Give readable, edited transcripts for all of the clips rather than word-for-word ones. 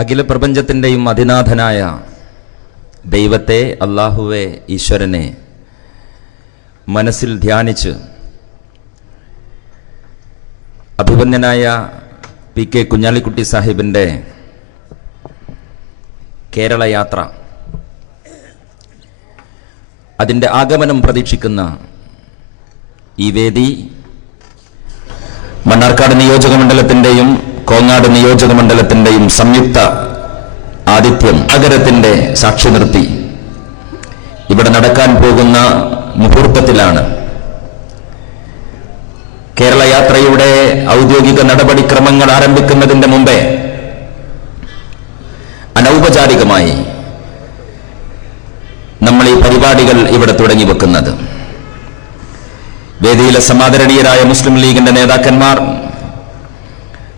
അഖില പ്രപഞ്ചത്തിൻ്റെയും അതിനാഥനായ ദൈവത്തെ, അല്ലാഹുവെ, ഈശ്വരനെ മനസ്സിൽ ധ്യാനിച്ച് അഭിവന്യനായ PK കുഞ്ഞാലിക്കുട്ടി സാഹിബിൻ്റെ കേരള യാത്ര, അതിൻ്റെ ആഗമനം പ്രതീക്ഷിക്കുന്ന ഈ വേദി മണ്ണാർക്കാട് നിയോജകമണ്ഡലത്തിൻ്റെയും കോങ്ങാട് നിയോജകമണ്ഡലത്തിൻ്റെയും സംയുക്ത ആതിഥ്യം നഗരത്തിൻ്റെ സാക്ഷി നിർത്തി ഇവിടെ നടക്കാൻ പോകുന്ന മുഹൂർത്തത്തിലാണ് കേരള യാത്രയുടെ ഔദ്യോഗിക നടപടിക്രമങ്ങൾ ആരംഭിക്കുന്നതിന്റെ മുമ്പേ അനൗപചാരികമായി നമ്മൾ ഈ പരിപാടികൾ ഇവിടെ തുടങ്ങി വെക്കുന്നത്. വേദിയിലെ സമാദരണീയരായ മുസ്ലിം ലീഗിന്റെ നേതാക്കന്മാർ,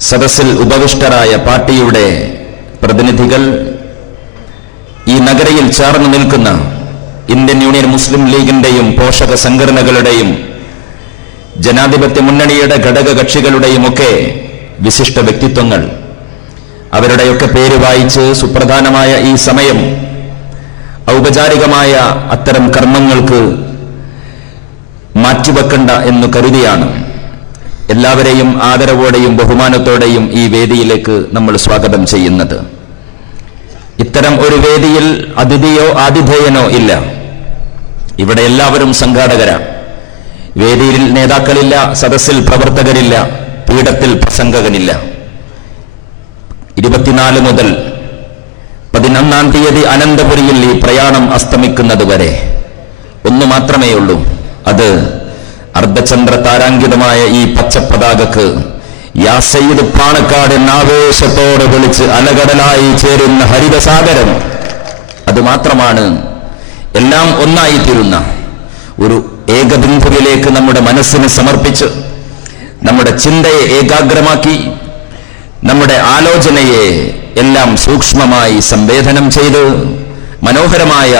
സദസ്സിൽ ഉപവിഷ്ടരായ പാർട്ടിയുടെ പ്രതിനിധികൾ, ഈ നഗരയിൽ ചേർന്ന് നിൽക്കുന്ന ഇന്ത്യൻ യൂണിയൻ മുസ്ലിം ലീഗിന്റെയും പോഷക സംഘടനകളുടെയും ജനാധിപത്യ മുന്നണിയുടെ ഘടക കക്ഷികളുടെയും ഒക്കെ വിശിഷ്ട വ്യക്തിത്വങ്ങൾ, അവരുടെയൊക്കെ പേര് വായിച്ച് സുപ്രധാനമായ ഈ സമയം ഔപചാരികമായ അത്തരം കർമ്മങ്ങൾക്ക് മാറ്റിവെക്കണ്ട എന്ന് കരുതിയാണ് എല്ലാവരെയും ആദരവോടെയും ബഹുമാനത്തോടെയും ഈ വേദിയിലേക്ക് നമ്മൾ സ്വാഗതം ചെയ്യുന്നത്. ഇത്തരം ഒരു വേദിയിൽ അതിഥിയോ ആതിഥേയനോ ഇല്ല. ഇവിടെ എല്ലാവരും സംഘാടകരാണ്. വേദിയിൽ നേതാക്കളില്ല, സദസ്സിൽ പ്രവർത്തകരില്ല, പീഠത്തിൽ പ്രസംഗകനില്ല. 24 മുതൽ 11-ാം തീയതി അനന്തപുരിയിൽ ഈ പ്രയാണം അസ്തമിക്കുന്നത് വരെ ഒന്നു മാത്രമേ ഉള്ളൂ. അത് അർദ്ധചന്ദ്ര താരാങ്കിതമായ ഈ പച്ചപ്പതാകക്ക് യാ സയ്യിദ് പാണക്കാട് ആവേശത്തോടെ വിളിച്ച് അലകടലായി ചേരുന്ന ഹരിതസാഗരം. അത് മാത്രമാണ് എല്ലാം ഒന്നായിത്തീരുന്ന ഒരു ഏകബിന്ദുവിലേക്ക് നമ്മുടെ മനസ്സിനെ സമർപ്പിച്ച്, നമ്മുടെ ചിന്തയെ ഏകാഗ്രമാക്കി, നമ്മുടെ ആലോചനയെ എല്ലാം സൂക്ഷ്മമായി സംവേദനം ചെയ്ത് മനോഹരമായ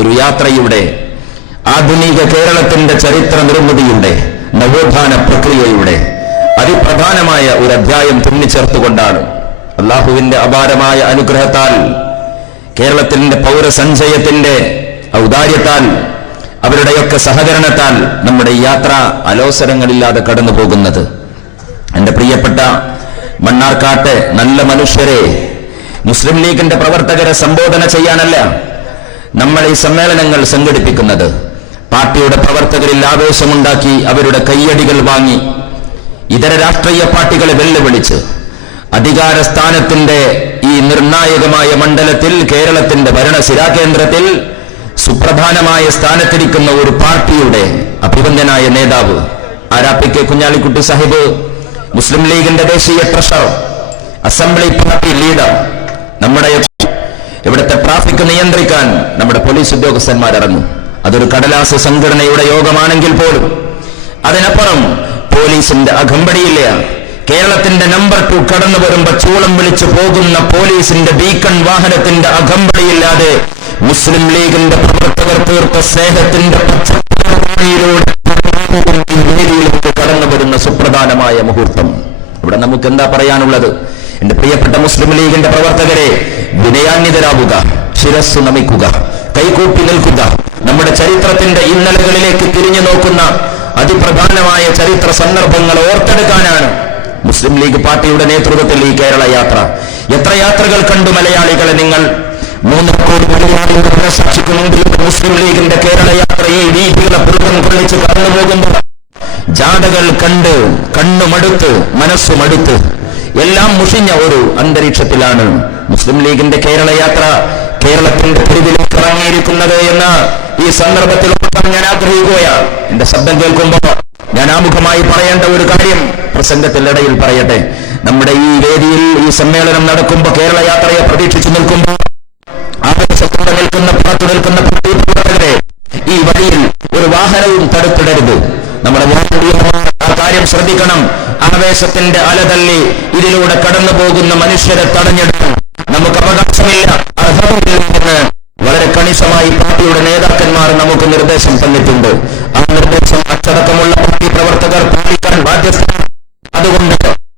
ഒരു യാത്രയുടെ, ആധുനിക കേരളത്തിന്റെ ചരിത്ര നിർമ്മിതിയുടെ, നവോത്ഥാന പ്രക്രിയയുടെ അതിപ്രധാനമായ ഒരു അധ്യായം തുന്നിച്ചേർത്തുകൊണ്ടാണ് അള്ളാഹുവിന്റെ അപാരമായ അനുഗ്രഹത്താൽ, കേരളത്തിന്റെ പൗരസഞ്ചയത്തിന്റെ ഔദാര്യത്താൽ, അവരുടെയൊക്കെ സഹകരണത്താൽ നമ്മുടെ യാത്ര അലോസരങ്ങളില്ലാതെ കടന്നു പോകുന്നത്. എന്റെ പ്രിയപ്പെട്ട മണ്ണാർക്കാട്ടെ നല്ല മനുഷ്യരെ, മുസ്ലിം ലീഗിന്റെ പ്രവർത്തകരെ സംബോധന ചെയ്യാനല്ല നമ്മൾ ഈ സമ്മേളനങ്ങൾ സംഘടിപ്പിക്കുന്നത്. പാർട്ടിയുടെ പ്രവർത്തകരിൽ ആവേശമുണ്ടാക്കി, അവരുടെ കയ്യടികൾ വാങ്ങി, ഇതര രാഷ്ട്രീയ പാർട്ടികളെ വെല്ലുവിളിച്ച് അധികാര സ്ഥാനത്തിന്റെ ഈ നിർണായകമായ മണ്ഡലത്തിൽ, കേരളത്തിന്റെ ഭരണസിരാകേന്ദ്രത്തിൽ സുപ്രധാനമായ സ്ഥാനത്തിരിക്കുന്ന ഒരു പാർട്ടിയുടെ അഭിവന്ദനായ നേതാവ് PK കുഞ്ഞാലിക്കുട്ടി സാഹിബ്, മുസ്ലിം ലീഗിന്റെ ദേശീയ ട്രഷറർ, അസംബ്ലി പാർട്ടി ലീഡർ, നമ്മുടെ ഇവിടുത്തെ ട്രാഫിക് നിയന്ത്രിക്കാൻ നമ്മുടെ പോലീസ് ഉദ്യോഗസ്ഥന്മാരിറങ്ങും. അതൊരു കടലാസ് സംഘടനയുടെ യോഗമാണെങ്കിൽ പോലും അതിനപ്പുറം പോലീസിന്റെ അകമ്പടിയില്ല. കേരളത്തിന്റെ നമ്പർ 2 കടന്നു വരുമ്പോ ചൂളം വിളിച്ചു പോകുന്ന പോലീസിന്റെ ബീക്കൺ വാഹനത്തിന്റെ അകമ്പടിയില്ലാതെ മുസ്ലിം ലീഗിന്റെ പ്രവർത്തകർ തീർത്ത സ്നേഹത്തിന്റെ വേദിയിലേക്ക് കടന്നു വരുന്ന സുപ്രധാനമായ മുഹൂർത്തം. ഇവിടെ നമുക്ക് എന്താ പറയാനുള്ളത്? എന്റെ പ്രിയപ്പെട്ട മുസ്ലിം ലീഗിന്റെ പ്രവർത്തകരെ, വിനയാന്വിതരാവുക, ശിരസ് നമിക്കുക, കൈകൂപ്പി നിൽക്കുക. നമ്മുടെ ചരിത്രത്തിന്റെ ഇന്നലകളിലേക്ക് തിരിഞ്ഞു നോക്കുന്ന അതിപ്രധാനമായ ചരിത്ര സന്ദർഭങ്ങൾ ഓർത്തെടുക്കാനാണ് മുസ്ലിം ലീഗ് പാർട്ടിയുടെ നേതൃത്വത്തിൽ ഈ കേരള യാത്ര. എത്ര യാത്രകൾ കണ്ടു മലയാളികളെ നിങ്ങൾ? 3 കോടി മലയാളികളുടെ സാക്ഷിക്ക് മുമ്പിൽ മുസ്ലിം ലീഗിന്റെ കേരള യാത്ര ഈ വീതികളെ പുറത്തും കൊള്ളിച്ച് കടന്നു പോകുമ്പോൾ ജാഥകൾ കണ്ട് കണ്ണുമടുത്ത് മനസ്സുമടുത്ത് എല്ലാം മുഷിഞ്ഞ ഒരു അന്തരീക്ഷത്തിലാണ് മുസ്ലിം ലീഗിന്റെ കേരള യാത്ര കേരളത്തിന്റെ പരിധിയിലേക്ക് ഇറങ്ങിയിരിക്കുന്നത് എന്ന ഈ സന്ദർഭത്തിൽ ഞാൻ ആഗ്രഹിക്കുകയാണ്. എന്റെ ശബ്ദം കേൾക്കുമ്പോൾ ഞാൻ ആമുഖമായി പറയേണ്ട ഒരു കാര്യം പ്രസംഗത്തിനിടയിൽ പറയട്ടെ. നമ്മുടെ ഈ വേദിയിൽ ഈ സമ്മേളനം നടക്കുമ്പോൾ, കേരള യാത്രയെ പ്രതീക്ഷിച്ചു നിൽക്കുമ്പോൾ, ആവേശത്തോടെ നിൽക്കുന്ന, പുറത്തു നിൽക്കുന്ന പ്രവർത്തകരെ, ഈ വഴിയിൽ ഒരു വാഹനവും തടുത്തിടരുത്. നമ്മുടെ ആ കാര്യം ശ്രദ്ധിക്കണം. ആവേശത്തിന്റെ അലതല്ലി ഇതിലൂടെ കടന്നു പോകുന്ന മനുഷ്യരെ തടഞ്ഞെടുക്കും. നമുക്ക് അവകാശമില്ല, അർഹതയില്ലെന്ന് വളരെ കണിശമായി പാർട്ടിയുടെ നേതാക്കന്മാർ നമുക്ക് നിർദ്ദേശം തന്നിട്ടുണ്ട്. ആ നിർദ്ദേശം അച്ചടക്കമുള്ള പാർട്ടി പ്രവർത്തകർ പാലിക്കാൻ ബാധ്യസ്ഥരാണ്. അതുകൊണ്ട്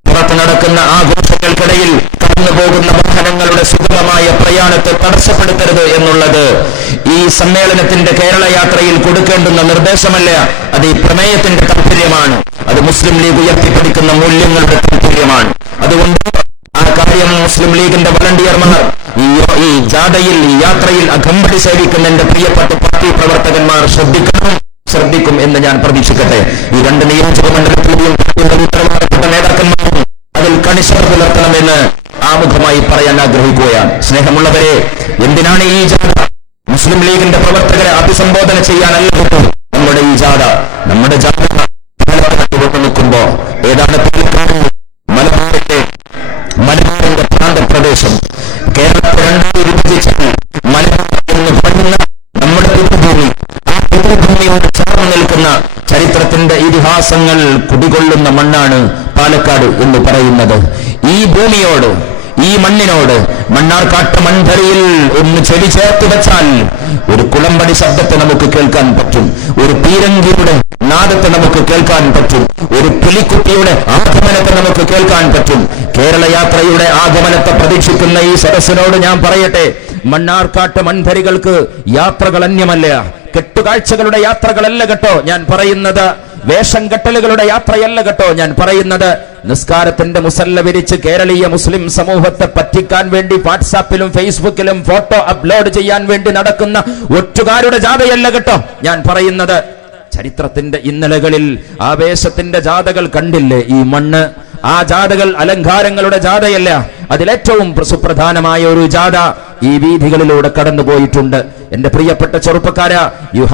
പുറത്ത് നടക്കുന്ന ആഘോഷങ്ങൾക്കിടയിൽ കടന്നു പോകുന്ന വാഹനങ്ങളുടെ സമ്മേളനത്തെ തടസ്സപ്പെടുത്തരുത് എന്നുള്ളത് ഈ സമ്മേളനത്തിന്റെ കേരള യാത്രയിൽ കൊടുക്കേണ്ടുന്ന നിർദ്ദേശമല്ല, അത് ഈ പ്രമേയത്തിന്റെ താല്പര്യമാണ്. അത് മുസ്ലിം ലീഗ് ഉയർത്തിപ്പിടിക്കുന്ന മൂല്യങ്ങളുടെ താല്പര്യമാണ്. അതുകൊണ്ട് ആ കാര്യം മുസ്ലിം ലീഗിന്റെ വളണ്ടിയർമാർ ഈ ജാഥയിൽ, ഈ യാത്രയിൽ അകമ്പടി സേവിക്കുന്ന എന്റെ പ്രിയപ്പെട്ട പാർട്ടി പ്രവർത്തകന്മാർ ശ്രദ്ധിക്കും എന്ന് ഞാൻ പ്രതീക്ഷിക്കട്ടെ. ഈ 2 നിയോജക മണ്ഡലത്തിലെയും ഉത്തരവാദപ്പെട്ട നേതാക്കന്മാരും അതിൽ കണിശത പുലർത്തണമെന്ന് ആമുഖമായി പറയാൻ ആഗ്രഹിക്കുകയാണ്. സ്നേഹമുള്ളവരെ, എന്തിനാണ് ഈ ജാഥ? മുസ്ലിം ലീഗിന്റെ പ്രവർത്തകരെ അഭിസംബോധന ചെയ്യാനല്ല നമ്മുടെ ഈ ജാഥ. നമ്മുടെ ജാഥ നിൽക്കുമ്പോ ഏതാണ് മലബാറിന്റെ പ്രാന്തപ്രദേശം, കേരളത്തെ 2 വിഭജിച്ച് മലബാർ എന്ന് പറയുന്ന നമ്മുടെ പിതൃഭൂമി, ആ പിതൃഭൂമിയോട് ചേർന്ന് നിൽക്കുന്ന ചരിത്രത്തിന്റെ ഇതിഹാസങ്ങൾ കുടികൊള്ളുന്ന മണ്ണാണ് പാലക്കാട് എന്ന് പറയുന്നത്. ഈ ഭൂമിയോട്, ഈ മണ്ണിനോട് മണ്ണാർക്കാട്ട് മൺതരിയിൽ ഒന്ന് ചെവി ചേർത്ത് വെച്ചാൽ ഒരു കുളമ്പടി ശബ്ദത്തെ നമുക്ക് കേൾക്കാൻ പറ്റും, ഒരു പീരങ്കിയുടെ നാദത്തെ നമുക്ക് കേൾക്കാൻ പറ്റും, ഒരു പുലിക്കുട്ടിയുടെ ആഗമനത്തെ നമുക്ക് കേൾക്കാൻ പറ്റും. കേരള യാത്രയുടെ ആഗമനത്തെ പ്രതീക്ഷിക്കുന്ന ഈ സദസ്സിനോട് ഞാൻ പറയട്ടെ, മണ്ണാർക്കാട്ട് മൺതരികൾക്ക് യാത്രകൾ അന്യമല്ല. കെട്ടുകാഴ്ചകളുടെ യാത്രകളല്ല കേട്ടോ ഞാൻ പറയുന്നത്, വേഷം കെട്ടലുകളുടെ യാത്രയല്ല കേട്ടോ ഞാൻ പറയുന്നത്. നിസ്കാരത്തിന്റെ മുസല്ല വിരിച്ച് കേരളീയ മുസ്ലിം സമൂഹത്തെ പറ്റിക്കാൻ വേണ്ടി വാട്സാപ്പിലും ഫേസ്ബുക്കിലും ഫോട്ടോ അപ്ലോഡ് ചെയ്യാൻ വേണ്ടി നടക്കുന്ന ഒറ്റുകാരുടെ ജാഥയല്ല കേട്ടോ ഞാൻ പറയുന്നത്. ചരിത്രത്തിന്റെ ഇന്നലകളിൽ ആവേശത്തിന്റെ ജാഥകൾ കണ്ടില്ലേ ഈ മണ്ണ്? ആ ജാഥകൾ അലങ്കാരങ്ങളുടെ ജാഥയല്ല, അതിലേറ്റവും സുപ്രധാനമായ ഒരു ജാഥ ഈ വീഥികളിലൂടെ കടന്നുപോയിട്ടുണ്ട്. എന്റെ പ്രിയപ്പെട്ട ചെറുപ്പക്കാരാ, you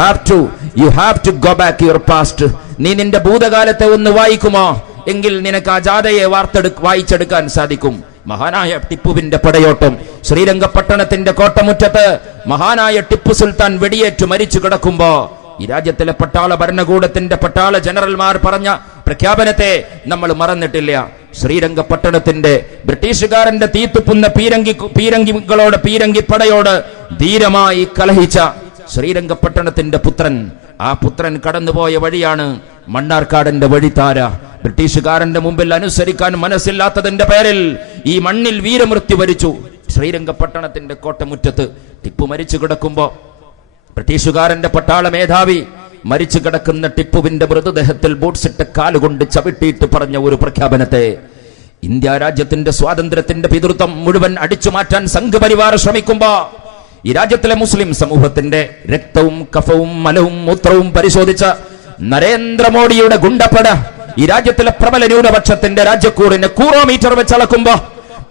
have to go back your past. നീ നിന്റെ ഭൂതകാലത്തെ ഒന്ന് വായിക്കുമോ? എങ്കിൽ നിനക്ക് ആ ജാഥയെ വായിച്ചെടുക്കാൻ സാധിക്കും. മഹാനായ ടിപ്പുവിന്റെ പടയോട്ടം, ശ്രീരംഗപട്ടണത്തിന്റെ കോട്ടമുറ്റത്ത് മഹാനായ ടിപ്പു സുൽത്താൻ വെടിയേറ്റു മരിച്ചു കിടക്കുമ്പോ ഈ രാജ്യത്തിലെ പട്ടാള ഭരണകൂടത്തിന്റെ പട്ടാള ജനറൽമാർ പറഞ്ഞ പ്രഖ്യാപനത്തെ നമ്മൾ മറന്നിട്ടില്ല. ശ്രീരംഗപട്ടണത്തിന്റെ ബ്രിട്ടീഷുകാരന്റെ തീത്തുപ്പുന്ന പീരങ്കി പടയോട് ധീരമായി കലഹിച്ച ശ്രീരംഗപട്ടണത്തിന്റെ പുത്രൻ, ആ പുത്രൻ കടന്നുപോയ വഴിയാണ് മണ്ണാർക്കാടിന്റെ വഴിത്താര. ബ്രിട്ടീഷുകാരന്റെ മുമ്പിൽ അനുസരിക്കാൻ മനസ്സില്ലാത്തതിന്റെ പേരിൽ ഈ മണ്ണിൽ വീരമൃത്യു വരിച്ചു. ശ്രീരംഗപട്ടണത്തിന്റെ കോട്ടമുറ്റത്ത് ടിപ്പു മരിച്ചു കിടക്കുമ്പോ ബ്രിട്ടീഷുകാരന്റെ പട്ടാള മേധാവി മരിച്ചു കിടക്കുന്ന ടിപ്പുവിന്റെ മൃതദേഹത്തിൽ ബൂട്ട്സിട്ട് കാലുകൊണ്ട് ചവിട്ടിയിട്ട് പറഞ്ഞ ഒരു പ്രഖ്യാപനത്തെ ഇന്ത്യ രാജ്യത്തിന്റെ സ്വാതന്ത്ര്യത്തിന്റെ പിതൃത്വം മുഴുവൻ അടിച്ചു മാറ്റാൻ സംഘപരിവാർ ശ്രമിക്കുമ്പോ ഈ രാജ്യത്തിലെ മുസ്ലിം സമൂഹത്തിന്റെ രക്തവും കഫവും മലവും മൂത്രവും പരിശോധിച്ച നരേന്ദ്രമോദിയുടെ ഗുണ്ടപ്പട ഈ രാജ്യത്തിലെ പ്രബല ന്യൂനപക്ഷത്തിന്റെ രാജ്യക്കൂറിന് കൂറോമീറ്റർ വെച്ചളക്കുമ്പോ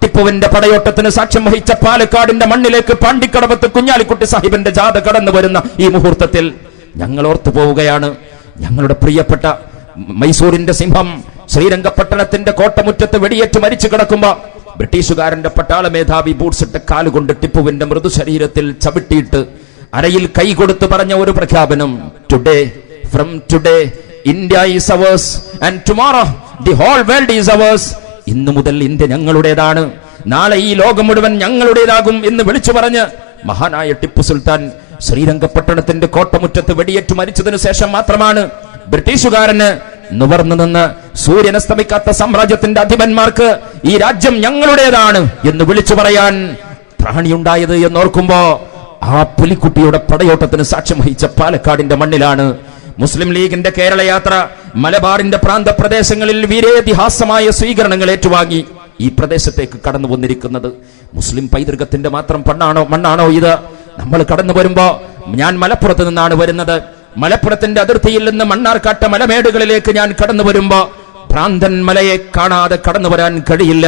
ടിപ്പുവിന്റെ പടയോട്ടത്തിന് സാക്ഷ്യം വഹിച്ച പാലക്കാടിന്റെ മണ്ണിലേക്ക് പാണ്ടിക്കടവത്ത് കുഞ്ഞാലിക്കുട്ടി സാഹിബിന്റെ ജാഥ കടന്നു വരുന്ന ഈ മുഹൂർത്തത്തിൽ ഞങ്ങൾ ഓർത്തു പോവുകയാണ്. ഞങ്ങളുടെ പ്രിയപ്പെട്ട മൈസൂരിന്റെ സിംഹം ശ്രീരംഗപട്ടണത്തിന്റെ കോട്ടമുറ്റത്ത് വെടിയേറ്റ് മരിച്ചു കിടക്കുമ്പോ ബ്രിട്ടീഷുകാരന്റെ പട്ടാള മേധാവി ബൂട്ട്സിട്ട് കാലുകൊണ്ട് ടിപ്പുവിന്റെ മൃദുശരീരത്തിൽ ചവിട്ടിയിട്ട് അരയിൽ കൈ കൊടുത്തു പറഞ്ഞ ഒരു പ്രഖ്യാപനം, from today India is ours and tomorrow the whole world is ours. ഇന്നു മുതൽ ഇന്ത്യ ഞങ്ങളുടേതാണ്, നാളെ ഈ ലോകം മുഴുവൻ ഞങ്ങളുടേതാകും എന്ന് വിളിച്ചു പറഞ്ഞ് മഹാനായ ടിപ്പു സുൽത്താൻ ശ്രീരംഗപട്ടണത്തിന്റെ കോട്ടമുറ്റത്ത് വെടിയേറ്റു മരിച്ചതിനു ശേഷം മാത്രമാണ് ബ്രിട്ടീഷുകാരന് നിവർന്നു നിന്ന് സൂര്യനസ്തമിക്കാത്ത സാമ്രാജ്യത്തിന്റെ അധിപന്മാർക്ക് ഈ രാജ്യം ഞങ്ങളുടേതാണ് എന്ന് വിളിച്ചു പറയാൻ ത്രാണിയുണ്ടായത് എന്നോർക്കുമ്പോ ആ പുലിക്കുട്ടിയുടെ പടയോട്ടത്തിന് സാക്ഷ്യം വഹിച്ച പാലക്കാടിന്റെ മണ്ണിലാണ് മുസ്ലിം ലീഗിന്റെ കേരള യാത്ര മലബാറിന്റെ പ്രാന്തപ്രദേശങ്ങളിൽ വീരേതിഹാസമായ സ്വീകരണങ്ങൾ ഏറ്റുവാങ്ങി ഈ പ്രദേശത്തേക്ക് കടന്നു വന്നിരിക്കുന്നത്. മുസ്ലിം പൈതൃകത്തിന്റെ മാത്രം മണ്ണാണോ ഇത്? നമ്മൾ കടന്നു വരുമ്പോ, ഞാൻ മലപ്പുറത്ത് നിന്നാണ് വരുന്നത്, മലപ്പുറത്തിന്റെ അതിർത്തിയിൽ നിന്ന് മണ്ണാർക്കാട്ട് മലമേടുകളിലേക്ക് ഞാൻ കടന്നു വരുമ്പോ ഭ്രാന്തൻ മലയെ കാണാതെ കടന്നു വരാൻ കഴിയില്ല.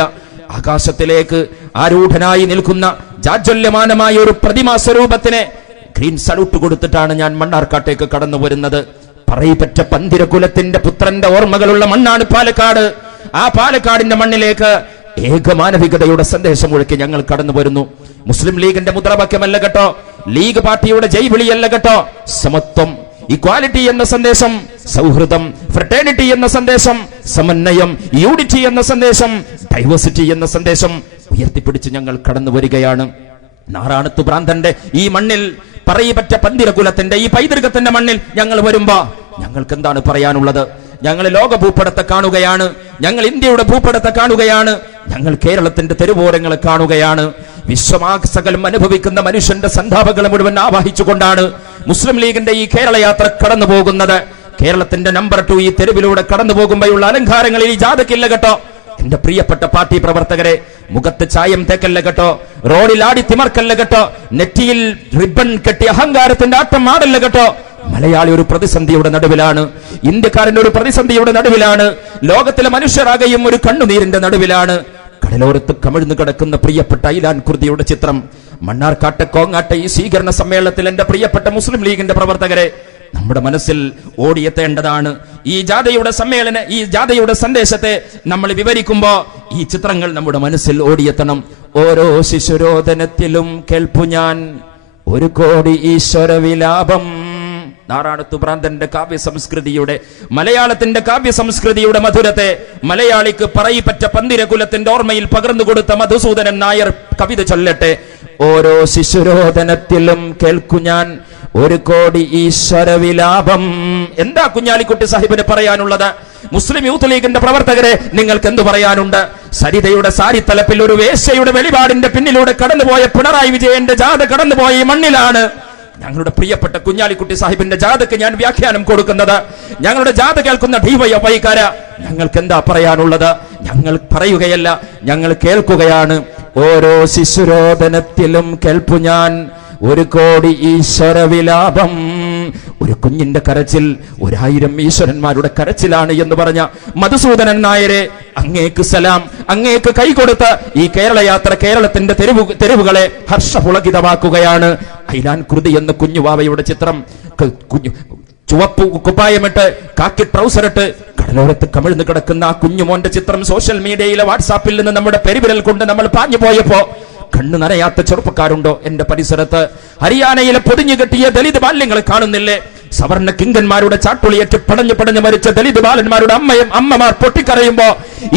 ആകാശത്തിലേക്ക് ആരൂഢനായി നിൽക്കുന്ന ജാജ്വല്യമാനമായ ഒരു പ്രതിമാ സ്വരൂപത്തിനെ ഗ്രീൻ സല്യൂട്ട് കൊടുത്തിട്ടാണ് ഞാൻ മണ്ണാർക്കാട്ടേക്ക് കടന്നു വരുന്നത്. പറയിപ്പറ്റ പന്തിരകുലത്തിന്റെ പുത്രന്റെ ഓർമ്മകളുള്ള മണ്ണാണ് പാലക്കാട്. ആ പാലക്കാടിന്റെ മണ്ണിലേക്ക് ഏകമാനവികതയുടെ സന്ദേശം മുഴക്കി ഞങ്ങൾ കടന്നു വരുന്നു. മുസ്ലിം ലീഗിന്റെ മുദ്രാവാക്യമല്ല കേട്ടോ, ലീഗ് പാർട്ടിയുടെ ജയ്വിളിയല്ല കേട്ടോ, സമത്വം, ഇക്വാലിറ്റി എന്ന സന്ദേശം, സൗഹൃദം, ഫ്രട്ടേണിറ്റി എന്ന സന്ദേശം, സമന്വയം, യൂണിറ്റി എന്ന സന്ദേശം, ഡൈവേഴ്സിറ്റി എന്ന സന്ദേശം ഉയർത്തിപ്പിടിച്ച് ഞങ്ങൾ കടന്നു വരികയാണ്. നാറാണത്ത് ഭ്രാന്തന്റെ ഈ മണ്ണിൽ, പറയിപ്പറ്റ പന്തിരകുലത്തിന്റെ ഈ പൈതൃകത്തിന്റെ മണ്ണിൽ ഞങ്ങൾ വരുമ്പോ ഞങ്ങൾക്ക് എന്താണ് പറയാനുള്ളത്? ഞങ്ങൾ ലോക ഭൂപടത്തെ കാണുകയാണ്, ഞങ്ങൾ ഇന്ത്യയുടെ ഭൂപടത്തെ കാണുകയാണ്, ഞങ്ങൾ കേരളത്തിന്റെ തെരുവോരങ്ങളെ കാണുകയാണ്. വിശ്വമാസകലം അനുഭവിക്കുന്ന മനുഷ്യന്റെ സന്താപങ്ങളെ മുഴുവൻ ആവാഹിച്ചുകൊണ്ടാണ് മുസ്ലിം ലീഗിന്റെ ഈ കേരള യാത്ര കടന്നു പോകുന്നത്. കേരളത്തിന്റെ നമ്പർ 2 ഈ തെരുവിലൂടെ കടന്നു പോകുമ്പോഴുള്ള അലങ്കാരങ്ങളിൽ ഈ ജാഥക്കില്ല കേട്ടോ. എന്റെ പ്രിയപ്പെട്ട പാർട്ടി പ്രവർത്തകരെ, മുഖത്ത് ചായം തേക്കല്ല കേട്ടോ, റോഡിൽ ആടി തിമർക്കല്ല കേട്ടോ, നെറ്റിയിൽ റിബൺ കെട്ടി അഹങ്കാരത്തിന്റെ ആട്ടം ആടല്ല കേട്ടോ. മലയാളി ഒരു പ്രതിസന്ധിയുടെ നടുവിലാണ്, ഇന്ത്യക്കാരൻ ഒരു പ്രതിസന്ധിയുടെ നടുവിലാണ്, ലോകത്തിലെ മനുഷ്യരാകെയും ഒരു കണ്ണുനീരിന്റെ നടുവിലാണ്. കടലോരത്ത് കമിഴ്ന്നു കിടക്കുന്ന പ്രിയപ്പെട്ട ഐലാൻ കുർദിയുടെ ചിത്രം മണ്ണാർക്കാട്ടെ കോങ്ങാട്ടെ ഈ സ്വീകരണ സമ്മേളനത്തിൽ എന്റെ പ്രിയപ്പെട്ട മുസ്ലിം ലീഗിന്റെ പ്രവർത്തകരെ നമ്മുടെ മനസ്സിൽ ഓടിയെത്തേണ്ടതാണ്. ഈ ജാഥയുടെ സന്ദേശത്തെ നമ്മൾ വിവരിക്കുമ്പോ ഈ ചിത്രങ്ങൾ നമ്മുടെ മനസ്സിൽ ഓടിയെത്തണം. ഓരോ ശിശുരോധനത്തിലും കേൾപ്പു ഞാൻ 1 കോടി ഈശ്വര വിലാപം. നാറാണത്തു ഭ്രാന്തന്റെ കാവ്യ സംസ്കൃതിയുടെ, മലയാളത്തിന്റെ കാവ്യ സംസ്കൃതിയുടെ മധുരത്തെ മലയാളിക്ക് പറയിപ്പറ്റ പന്തിരകുലത്തിന്റെ ഓർമ്മയിൽ പകർന്നു കൊടുത്ത മധുസൂദനൻ നായർ കവിത ചൊല്ലട്ടെ. ഓരോ ശിശുരോധനത്തിലും കേൾക്കു ഞാൻ 1 കോടി ഈശ്വര വിലാപം. എന്താ കുഞ്ഞാലിക്കുട്ടി സാഹിബിന് പറയാനുള്ളത്? മുസ്ലിം യൂത്ത് ലീഗിന്റെ പ്രവർത്തകരെ, നിങ്ങൾക്ക് എന്തു പറയാനുണ്ട്? സരിതയുടെ സാരിത്തലപ്പിൽ ഒരു വേശ്യയുടെ വെളിപാടിന്റെ പിന്നിലൂടെ കടന്നുപോയ പിണറായി വിജയന്റെ ജാഥ കടന്നുപോയ ഈ മണ്ണിലാണ് ഞങ്ങളുടെ പ്രിയപ്പെട്ട കുഞ്ഞാലിക്കുട്ടി സാഹിബിന്റെ ജാഥക്ക് ഞാൻ വ്യാഖ്യാനം കൊടുക്കുന്നത്. ഞങ്ങളുടെ ജാഥ കേൾക്കുന്ന ഡിവൈഎഫ്ഐക്കാര, ഞങ്ങൾക്ക് എന്താ പറയാനുള്ളത്? ഞങ്ങൾ പറയുകയല്ല, ഞങ്ങൾ കേൾക്കുകയാണ്. ഓരോ ശിശുരോധനത്തിലും കേൾപ്പു ഞാൻ 1 കോടി ഈശ്വര വിലാപം. ഒരു കുഞ്ഞിന്റെ കരച്ചിൽ 1000 ഈശ്വരന്മാരുടെ കരച്ചിലാണ് എന്ന് പറഞ്ഞ മധുസൂദനൻ നായരെ, അങ്ങേക്ക് സലാം, അങ്ങേക്ക് കൈകൊടുത്ത് ഈ കേരള യാത്ര കേരളത്തിന്റെ തെരുവുകളെ ഹർഷപുളകിതമാക്കുകയാണ്. ഐലാൻ കുർദി എന്ന കുഞ്ഞുവാവയുടെ ചിത്രം, ചുവപ്പ് കുപ്പായമിട്ട് കാക്കി ട്രൗസറിട്ട് കടലോരത്ത് കമിഴ്ന്നു കിടക്കുന്ന ആ കുഞ്ഞുമോന്റെ ചിത്രം സോഷ്യൽ മീഡിയയിലെ വാട്സാപ്പിൽ നിന്ന് നമ്മുടെ പെരുവിരൽ കൊണ്ട് നമ്മൾ പാഞ്ഞു പോയപ്പോ കണ്ണു നനയാത്ത ചെറുപ്പക്കാരുണ്ടോ എന്റെ പരിസരത്ത്? ഹരിയാനയിലെ പൊതിഞ്ഞു കെട്ടിയ ദലിത് ബാല്യങ്ങൾ കാണുന്നില്ലേ? സവർണ കിങ്കന്മാരുടെ ചാട്ടുളിയേറ്റ് പടഞ്ഞു മരിച്ച ദലിത് ബാലന്മാരുടെ അമ്മമാർ പൊട്ടിക്കരയുമ്പോ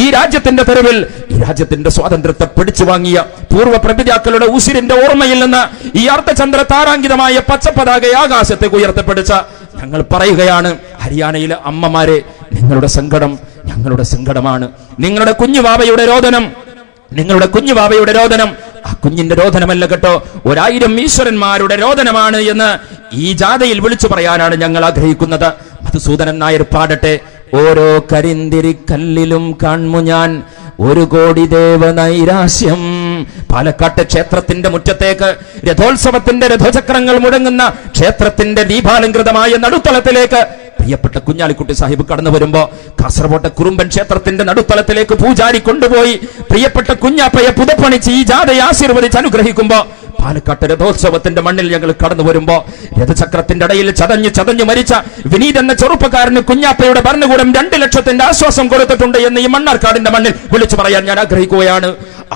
ഈ രാജ്യത്തിന്റെ തെരുവിൽ ഈ രാജ്യത്തിന്റെ സ്വാതന്ത്ര്യത്തെ പിടിച്ചു വാങ്ങിയ പൂർവ്വ പ്രഭിതാക്കളുടെ ഉസിരിന്റെ ഓർമ്മയിൽ നിന്ന് ഈ അർദ്ധചന്ദ്ര താരാങ്കിതമായ പച്ചപ്പതാകെ ആകാശത്തേക്ക് ഉയർത്തപ്പിടിച്ച ഞങ്ങൾ പറയുകയാണ്, ഹരിയാനയിലെ അമ്മമാരെ, നിങ്ങളുടെ സങ്കടം ഞങ്ങളുടെ സങ്കടമാണ്. നിങ്ങളുടെ കുഞ്ഞുവാവയുടെ രോദനം ആ കുഞ്ഞിന്റെ രോദനമല്ല കേട്ടോ, 1000 ഈശ്വരന്മാരുടെ രോദനമാണ് എന്ന് ഈ ജാഥയിൽ വിളിച്ചു പറയാനാണ് ഞങ്ങൾ ആഗ്രഹിക്കുന്നത്. മധുസൂദനൻ നായർ പാടട്ടെ. ഓരോ കരിന്തിരി കല്ലിലും കാൺമു ഞാൻ 1 കോടി ദേവനൈരാശ്യം. പാലക്കാട്ടെ ക്ഷേത്രത്തിന്റെ മുറ്റത്തേക്ക് രഥോത്സവത്തിന്റെ രഥചക്രങ്ങൾ മുടങ്ങുന്ന ക്ഷേത്രത്തിന്റെ ദീപാലങ്കൃതമായ നടുത്തളത്തിലേക്ക് പ്രിയപ്പെട്ട കുഞ്ഞാലിക്കുട്ടി സാഹിബ് കടന്നു വരുമ്പോ കാസർകോട്ടെ കുറുമ്പൻ ക്ഷേത്രത്തിന്റെ നടുത്തളത്തിലേക്ക് പൂജാരി കൊണ്ടുപോയി പ്രിയപ്പെട്ട കുഞ്ഞാപ്പയെ പുതപ്പണിച്ച് ഈ ജാഥയെ ആശീർവദിച്ച് അനുഗ്രഹിക്കുമ്പോ പാലക്കാട്ട് രഥോത്സവത്തിന്റെ മണ്ണിൽ ഞങ്ങൾ കടന്നു വരുമ്പോ രഥചക്രത്തിന്റെ ഇടയിൽ ചതഞ്ഞു മരിച്ച വിനീത് എന്ന ചെറുപ്പക്കാരന് കുഞ്ഞാപ്പയുടെ ഭരണകൂടം 2 ലക്ഷത്തിന്റെ ആശ്വാസം കൊടുത്തിട്ടുണ്ട് എന്ന് ഈ മണ്ണാർക്കാടിന്റെ മണ്ണിൽ വിളിച്ചു പറയാൻ ഞാൻ ആഗ്രഹിക്കുകയാണ്.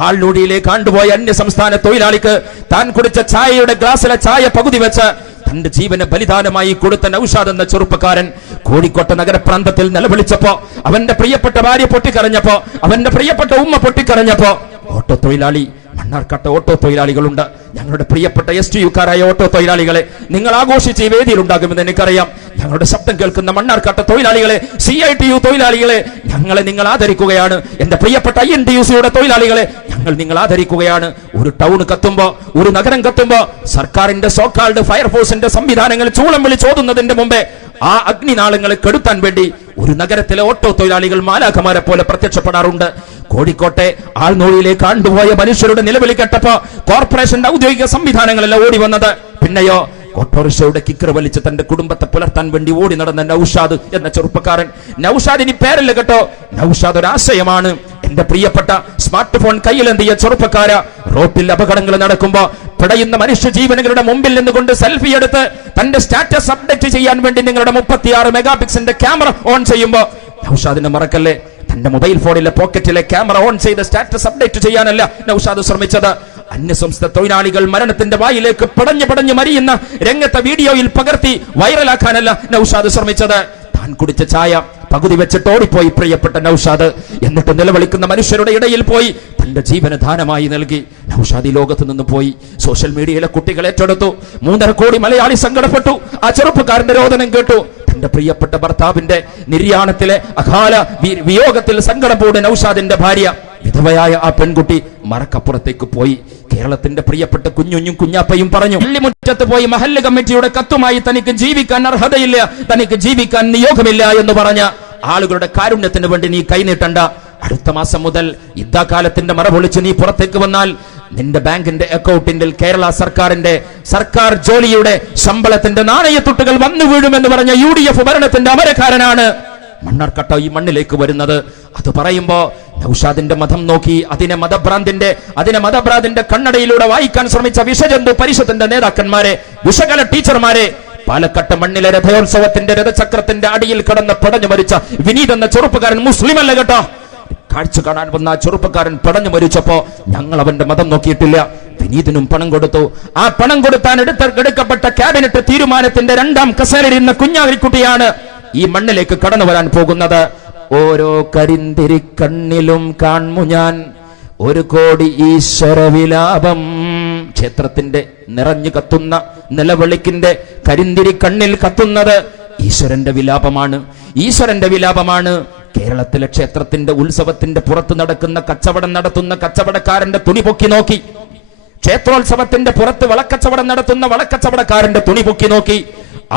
ആൾനൂടിയിലേക്ക് ആണ്ടുപോയ അന്യ സംസ്ഥാന തൊഴിലാളിക്ക് താൻ കുടിച്ച ചായയുടെ ഗ്ലാസ്സിലെ ചായ പകുതി വെച്ച് തന്റെ ജീവനെ ബലിദാനമായി കൊടുത്ത നൌഷാദ് എന്ന ചെറുപ്പക്കാരൻ കോഴിക്കോട്ടെ നഗരപ്രാന്തത്തിൽ നിലവിളിച്ചപ്പോ, അവന്റെ പ്രിയപ്പെട്ട ഭാര്യ പൊട്ടിക്കരഞ്ഞപ്പോ, അവന്റെ പ്രിയപ്പെട്ട ഉമ്മ പൊട്ടിക്കരഞ്ഞപ്പോ, ഓട്ടോ തൊഴിലാളി, മണ്ണാർക്കാട്ടെ ഓട്ടോ തൊഴിലാളികളുണ്ട്, ഞങ്ങളുടെ പ്രിയപ്പെട്ട STU-കാരായ ഓട്ടോ തൊഴിലാളികളെ, നിങ്ങൾ ആഘോഷിച്ച് ഈ വേദിയിലുണ്ടാകുമെന്ന് എനിക്കറിയാം. ഞങ്ങളുടെ ശബ്ദം കേൾക്കുന്ന മണ്ണാർക്കാട്ടെ തൊഴിലാളികളെ, CITU തൊഴിലാളികളെ, ഞങ്ങളെ നിങ്ങൾ ആദരിക്കുകയാണ്. എന്റെ പ്രിയപ്പെട്ട INTUC-യുടെ തൊഴിലാളികളെ, ഞങ്ങൾ നിങ്ങൾ ആദരിക്കുകയാണ്. ഒരു ടൗൺ കത്തുമ്പോ, ഒരു നഗരം കത്തുമ്പോ സർക്കാരിന്റെ സോക്കാൾഡ് ഫയർഫോഴ്സിന്റെ സംവിധാനങ്ങൾ ചൂളം വിളിച്ചോതുന്നതിന്റെ മുമ്പേ ആ അഗ്നിനാളങ്ങളെ കെടുത്താൻ വേണ്ടി ഒരു നഗരത്തിലെ ഓട്ടോ തൊഴിലാളികൾ മാലാഖമാരെ പോലെ പ്രത്യക്ഷപ്പെടാറുണ്ട്. കോഴിക്കോട്ടെ ആൾനൂഴിയിലേക്ക് ആണ്ടുപോയ മനുഷ്യരുടെ നിലവിളി കേട്ടപ്പോ കോർപ്പറേഷന്റെ ഔദ്യോഗിക സംവിധാനങ്ങളെല്ലാം ഓടി വന്നത്. പിന്നെയോ ഓട്ടോറിക്ഷയുടെ കിക്കർ വലിച്ച് തന്റെ കുടുംബത്തെ പുലർത്താൻ വേണ്ടി ഓടി നടന്ന നൌഷാദ് എന്ന ചെറുപ്പക്കാരൻ. നൌഷാദ് ഇനി പേരല്ല കേട്ടോ, നൌഷാദ് ഒരു ആശയമാണ്. എന്റെ പ്രിയപ്പെട്ട സ്മാർട്ട് ഫോൺ കയ്യിലെന്തിയ ചെറുപ്പക്കാര, റോട്ടിൽ അപകടങ്ങൾ നടക്കുമ്പോ പിടയുന്ന മനുഷ്യ ജീവനുകളുടെ മുമ്പിൽ നിന്നുകൊണ്ട് സെൽഫി എടുത്ത് തന്റെ സ്റ്റാറ്റസ് അപ്ഡേറ്റ് ചെയ്യാൻ വേണ്ടി നിങ്ങളുടെ 36 മെഗാപിക്സലിന്റെ ക്യാമറ ഓൺ ചെയ്യുമ്പോ നൌഷാദിനെ മറക്കല്ലേ. തന്റെ മൊബൈൽ ഫോണിലെ പോക്കറ്റിലെ ക്യാമറ ഓൺ ചെയ്ത് സ്റ്റാറ്റസ് അപ്ഡേറ്റ് ചെയ്യാനല്ല നൌഷാദ് ശ്രമിച്ചത്. അന്യസംസ്ഥാന തൊഴിലാളികൾ മരണത്തിന്റെ വായിലേക്ക് പടഞ്ഞു മരിയുന്ന രംഗത്തെ വീഡിയോയിൽ പകർത്തി വൈറലാക്കാനല്ല നൌഷാദ് ശ്രമിച്ചത്. താൻ കുടിച്ച ചായ പകുതി വെച്ചിട്ട് ഓടിപ്പോയി പ്രിയപ്പെട്ട നൌഷാദ്. എന്നിട്ട് നിലവിളിക്കുന്ന മനുഷ്യരുടെ ഇടയിൽ പോയി തന്റെ ജീവന ദാനമായി നൽകി. നൌഷാദ് ഈ ലോകത്ത് നിന്ന് പോയി. സോഷ്യൽ മീഡിയയിലെ കുട്ടികൾ ഏറ്റെടുത്തു. 3.5 കോടി മലയാളി സങ്കടപ്പെട്ടു. ആ ചെറുപ്പക്കാരന്റെ രോദനം കേട്ടു. തന്റെ പ്രിയപ്പെട്ട ഭർത്താവിന്റെ നിര്യാണത്തിലെ അകാല വിയോഗത്തിൽ സങ്കടപ്പോടെ നൗഷാദിന്റെ ഭാര്യ വിധവയായ ആ പെൺകുട്ടി മറക്കപ്പുറത്തേക്ക് പോയി. കേരളത്തിന്റെ പ്രിയപ്പെട്ട കുഞ്ഞുഞ്ഞും കുഞ്ഞാപ്പയും പറഞ്ഞു, പള്ളിമുറ്റത്ത് പോയി മഹല്ല് കമ്മിറ്റിയുടെ കത്തുമായി തനിക്ക് ജീവിക്കാൻ അർഹതയില്ല, തനിക്ക് ജീവിക്കാൻ നിയോഗമില്ല എന്ന് പറഞ്ഞ ആളുകളുടെ കാരുണ്യത്തിന് വേണ്ടി നീ കൈനീട്ടണ്ട. അടുത്ത മാസം മുതൽ യുദ്ധകാലത്തിന്റെ മറ പൊളിച്ച് നീ പുറത്തേക്ക് വന്നാൽ നിന്റെ ബാങ്കിന്റെ അക്കൗണ്ടിൽ കേരള സർക്കാർ ജോലിയുടെ ശമ്പളത്തിന്റെ നാണയത്തുട്ടുകൾ വന്നു വീഴുമെന്ന് പറഞ്ഞ UDF ഭരണത്തിന്റെ അമരക്കാരനാണ് മണ്ണാർക്കാട്ട ഈ മണ്ണിലേക്ക് വരുന്നത്. അത് പറയുമ്പോ നൗഷാദിന്റെ മതം നോക്കി അതിനെ മതഭ്രാന്തിന്റെ കണ്ണടയിലൂടെ വായിക്കാൻ ശ്രമിച്ച വിഷജന്തു പരിഷത്തിന്റെ നേതാക്കന്മാരെ, വിഷകല ടീച്ചർമാരെ, പാലക്കാട്ട് മണ്ണിലെ രഥോത്സവത്തിന്റെ രഥചക്രത്തിന്റെ അടിയിൽ കിടന്ന് പടഞ്ഞു മരിച്ച വിനീത് എന്ന ചെറുപ്പക്കാരൻ മുസ്ലിം അല്ല കേട്ടോ. കാഴ്ച കാണാൻ വന്ന ആ ചെറുപ്പക്കാരൻ പടഞ്ഞു മരിച്ചപ്പോ ഞങ്ങൾ അവന്റെ മതം നോക്കിയിട്ടില്ല. വിനീതിനും പണം കൊടുത്തു. ആ പണം കൊടുത്താൻ എടുക്കപ്പെട്ട ക്യാബിനറ്റ് തീരുമാനത്തിന്റെ 2ാം കസേരയിരുന്ന കുഞ്ഞാലിക്കുട്ടിയാണ് ഈ മണ്ണിലേക്ക് കടന്നു വരാൻ പോകുന്നത്. ഓരോ കരിന്തിരി കണ്ണിലും കാൺമു ഞാൻ 1 കോടി ഈശ്വര വിലാപം. ക്ഷേത്രത്തിന്റെ നിറഞ്ഞു കത്തുന്ന നിലവിളിക്കിന്റെ കരിന്തിരി കണ്ണിൽ കത്തുന്നത് ഈശ്വരന്റെ വിലാപമാണ്. കേരളത്തിലെ ക്ഷേത്രത്തിന്റെ ഉത്സവത്തിന്റെ പുറത്ത് നടക്കുന്ന കച്ചവടം നടത്തുന്ന കച്ചവടക്കാരന്റെ തുണി പൊക്കി നോക്കി, ക്ഷേത്രോത്സവത്തിന്റെ പുറത്ത് വളക്കച്ചവടം നടത്തുന്ന വളക്കച്ചവടക്കാരന്റെ തുണി പൊക്കി നോക്കി,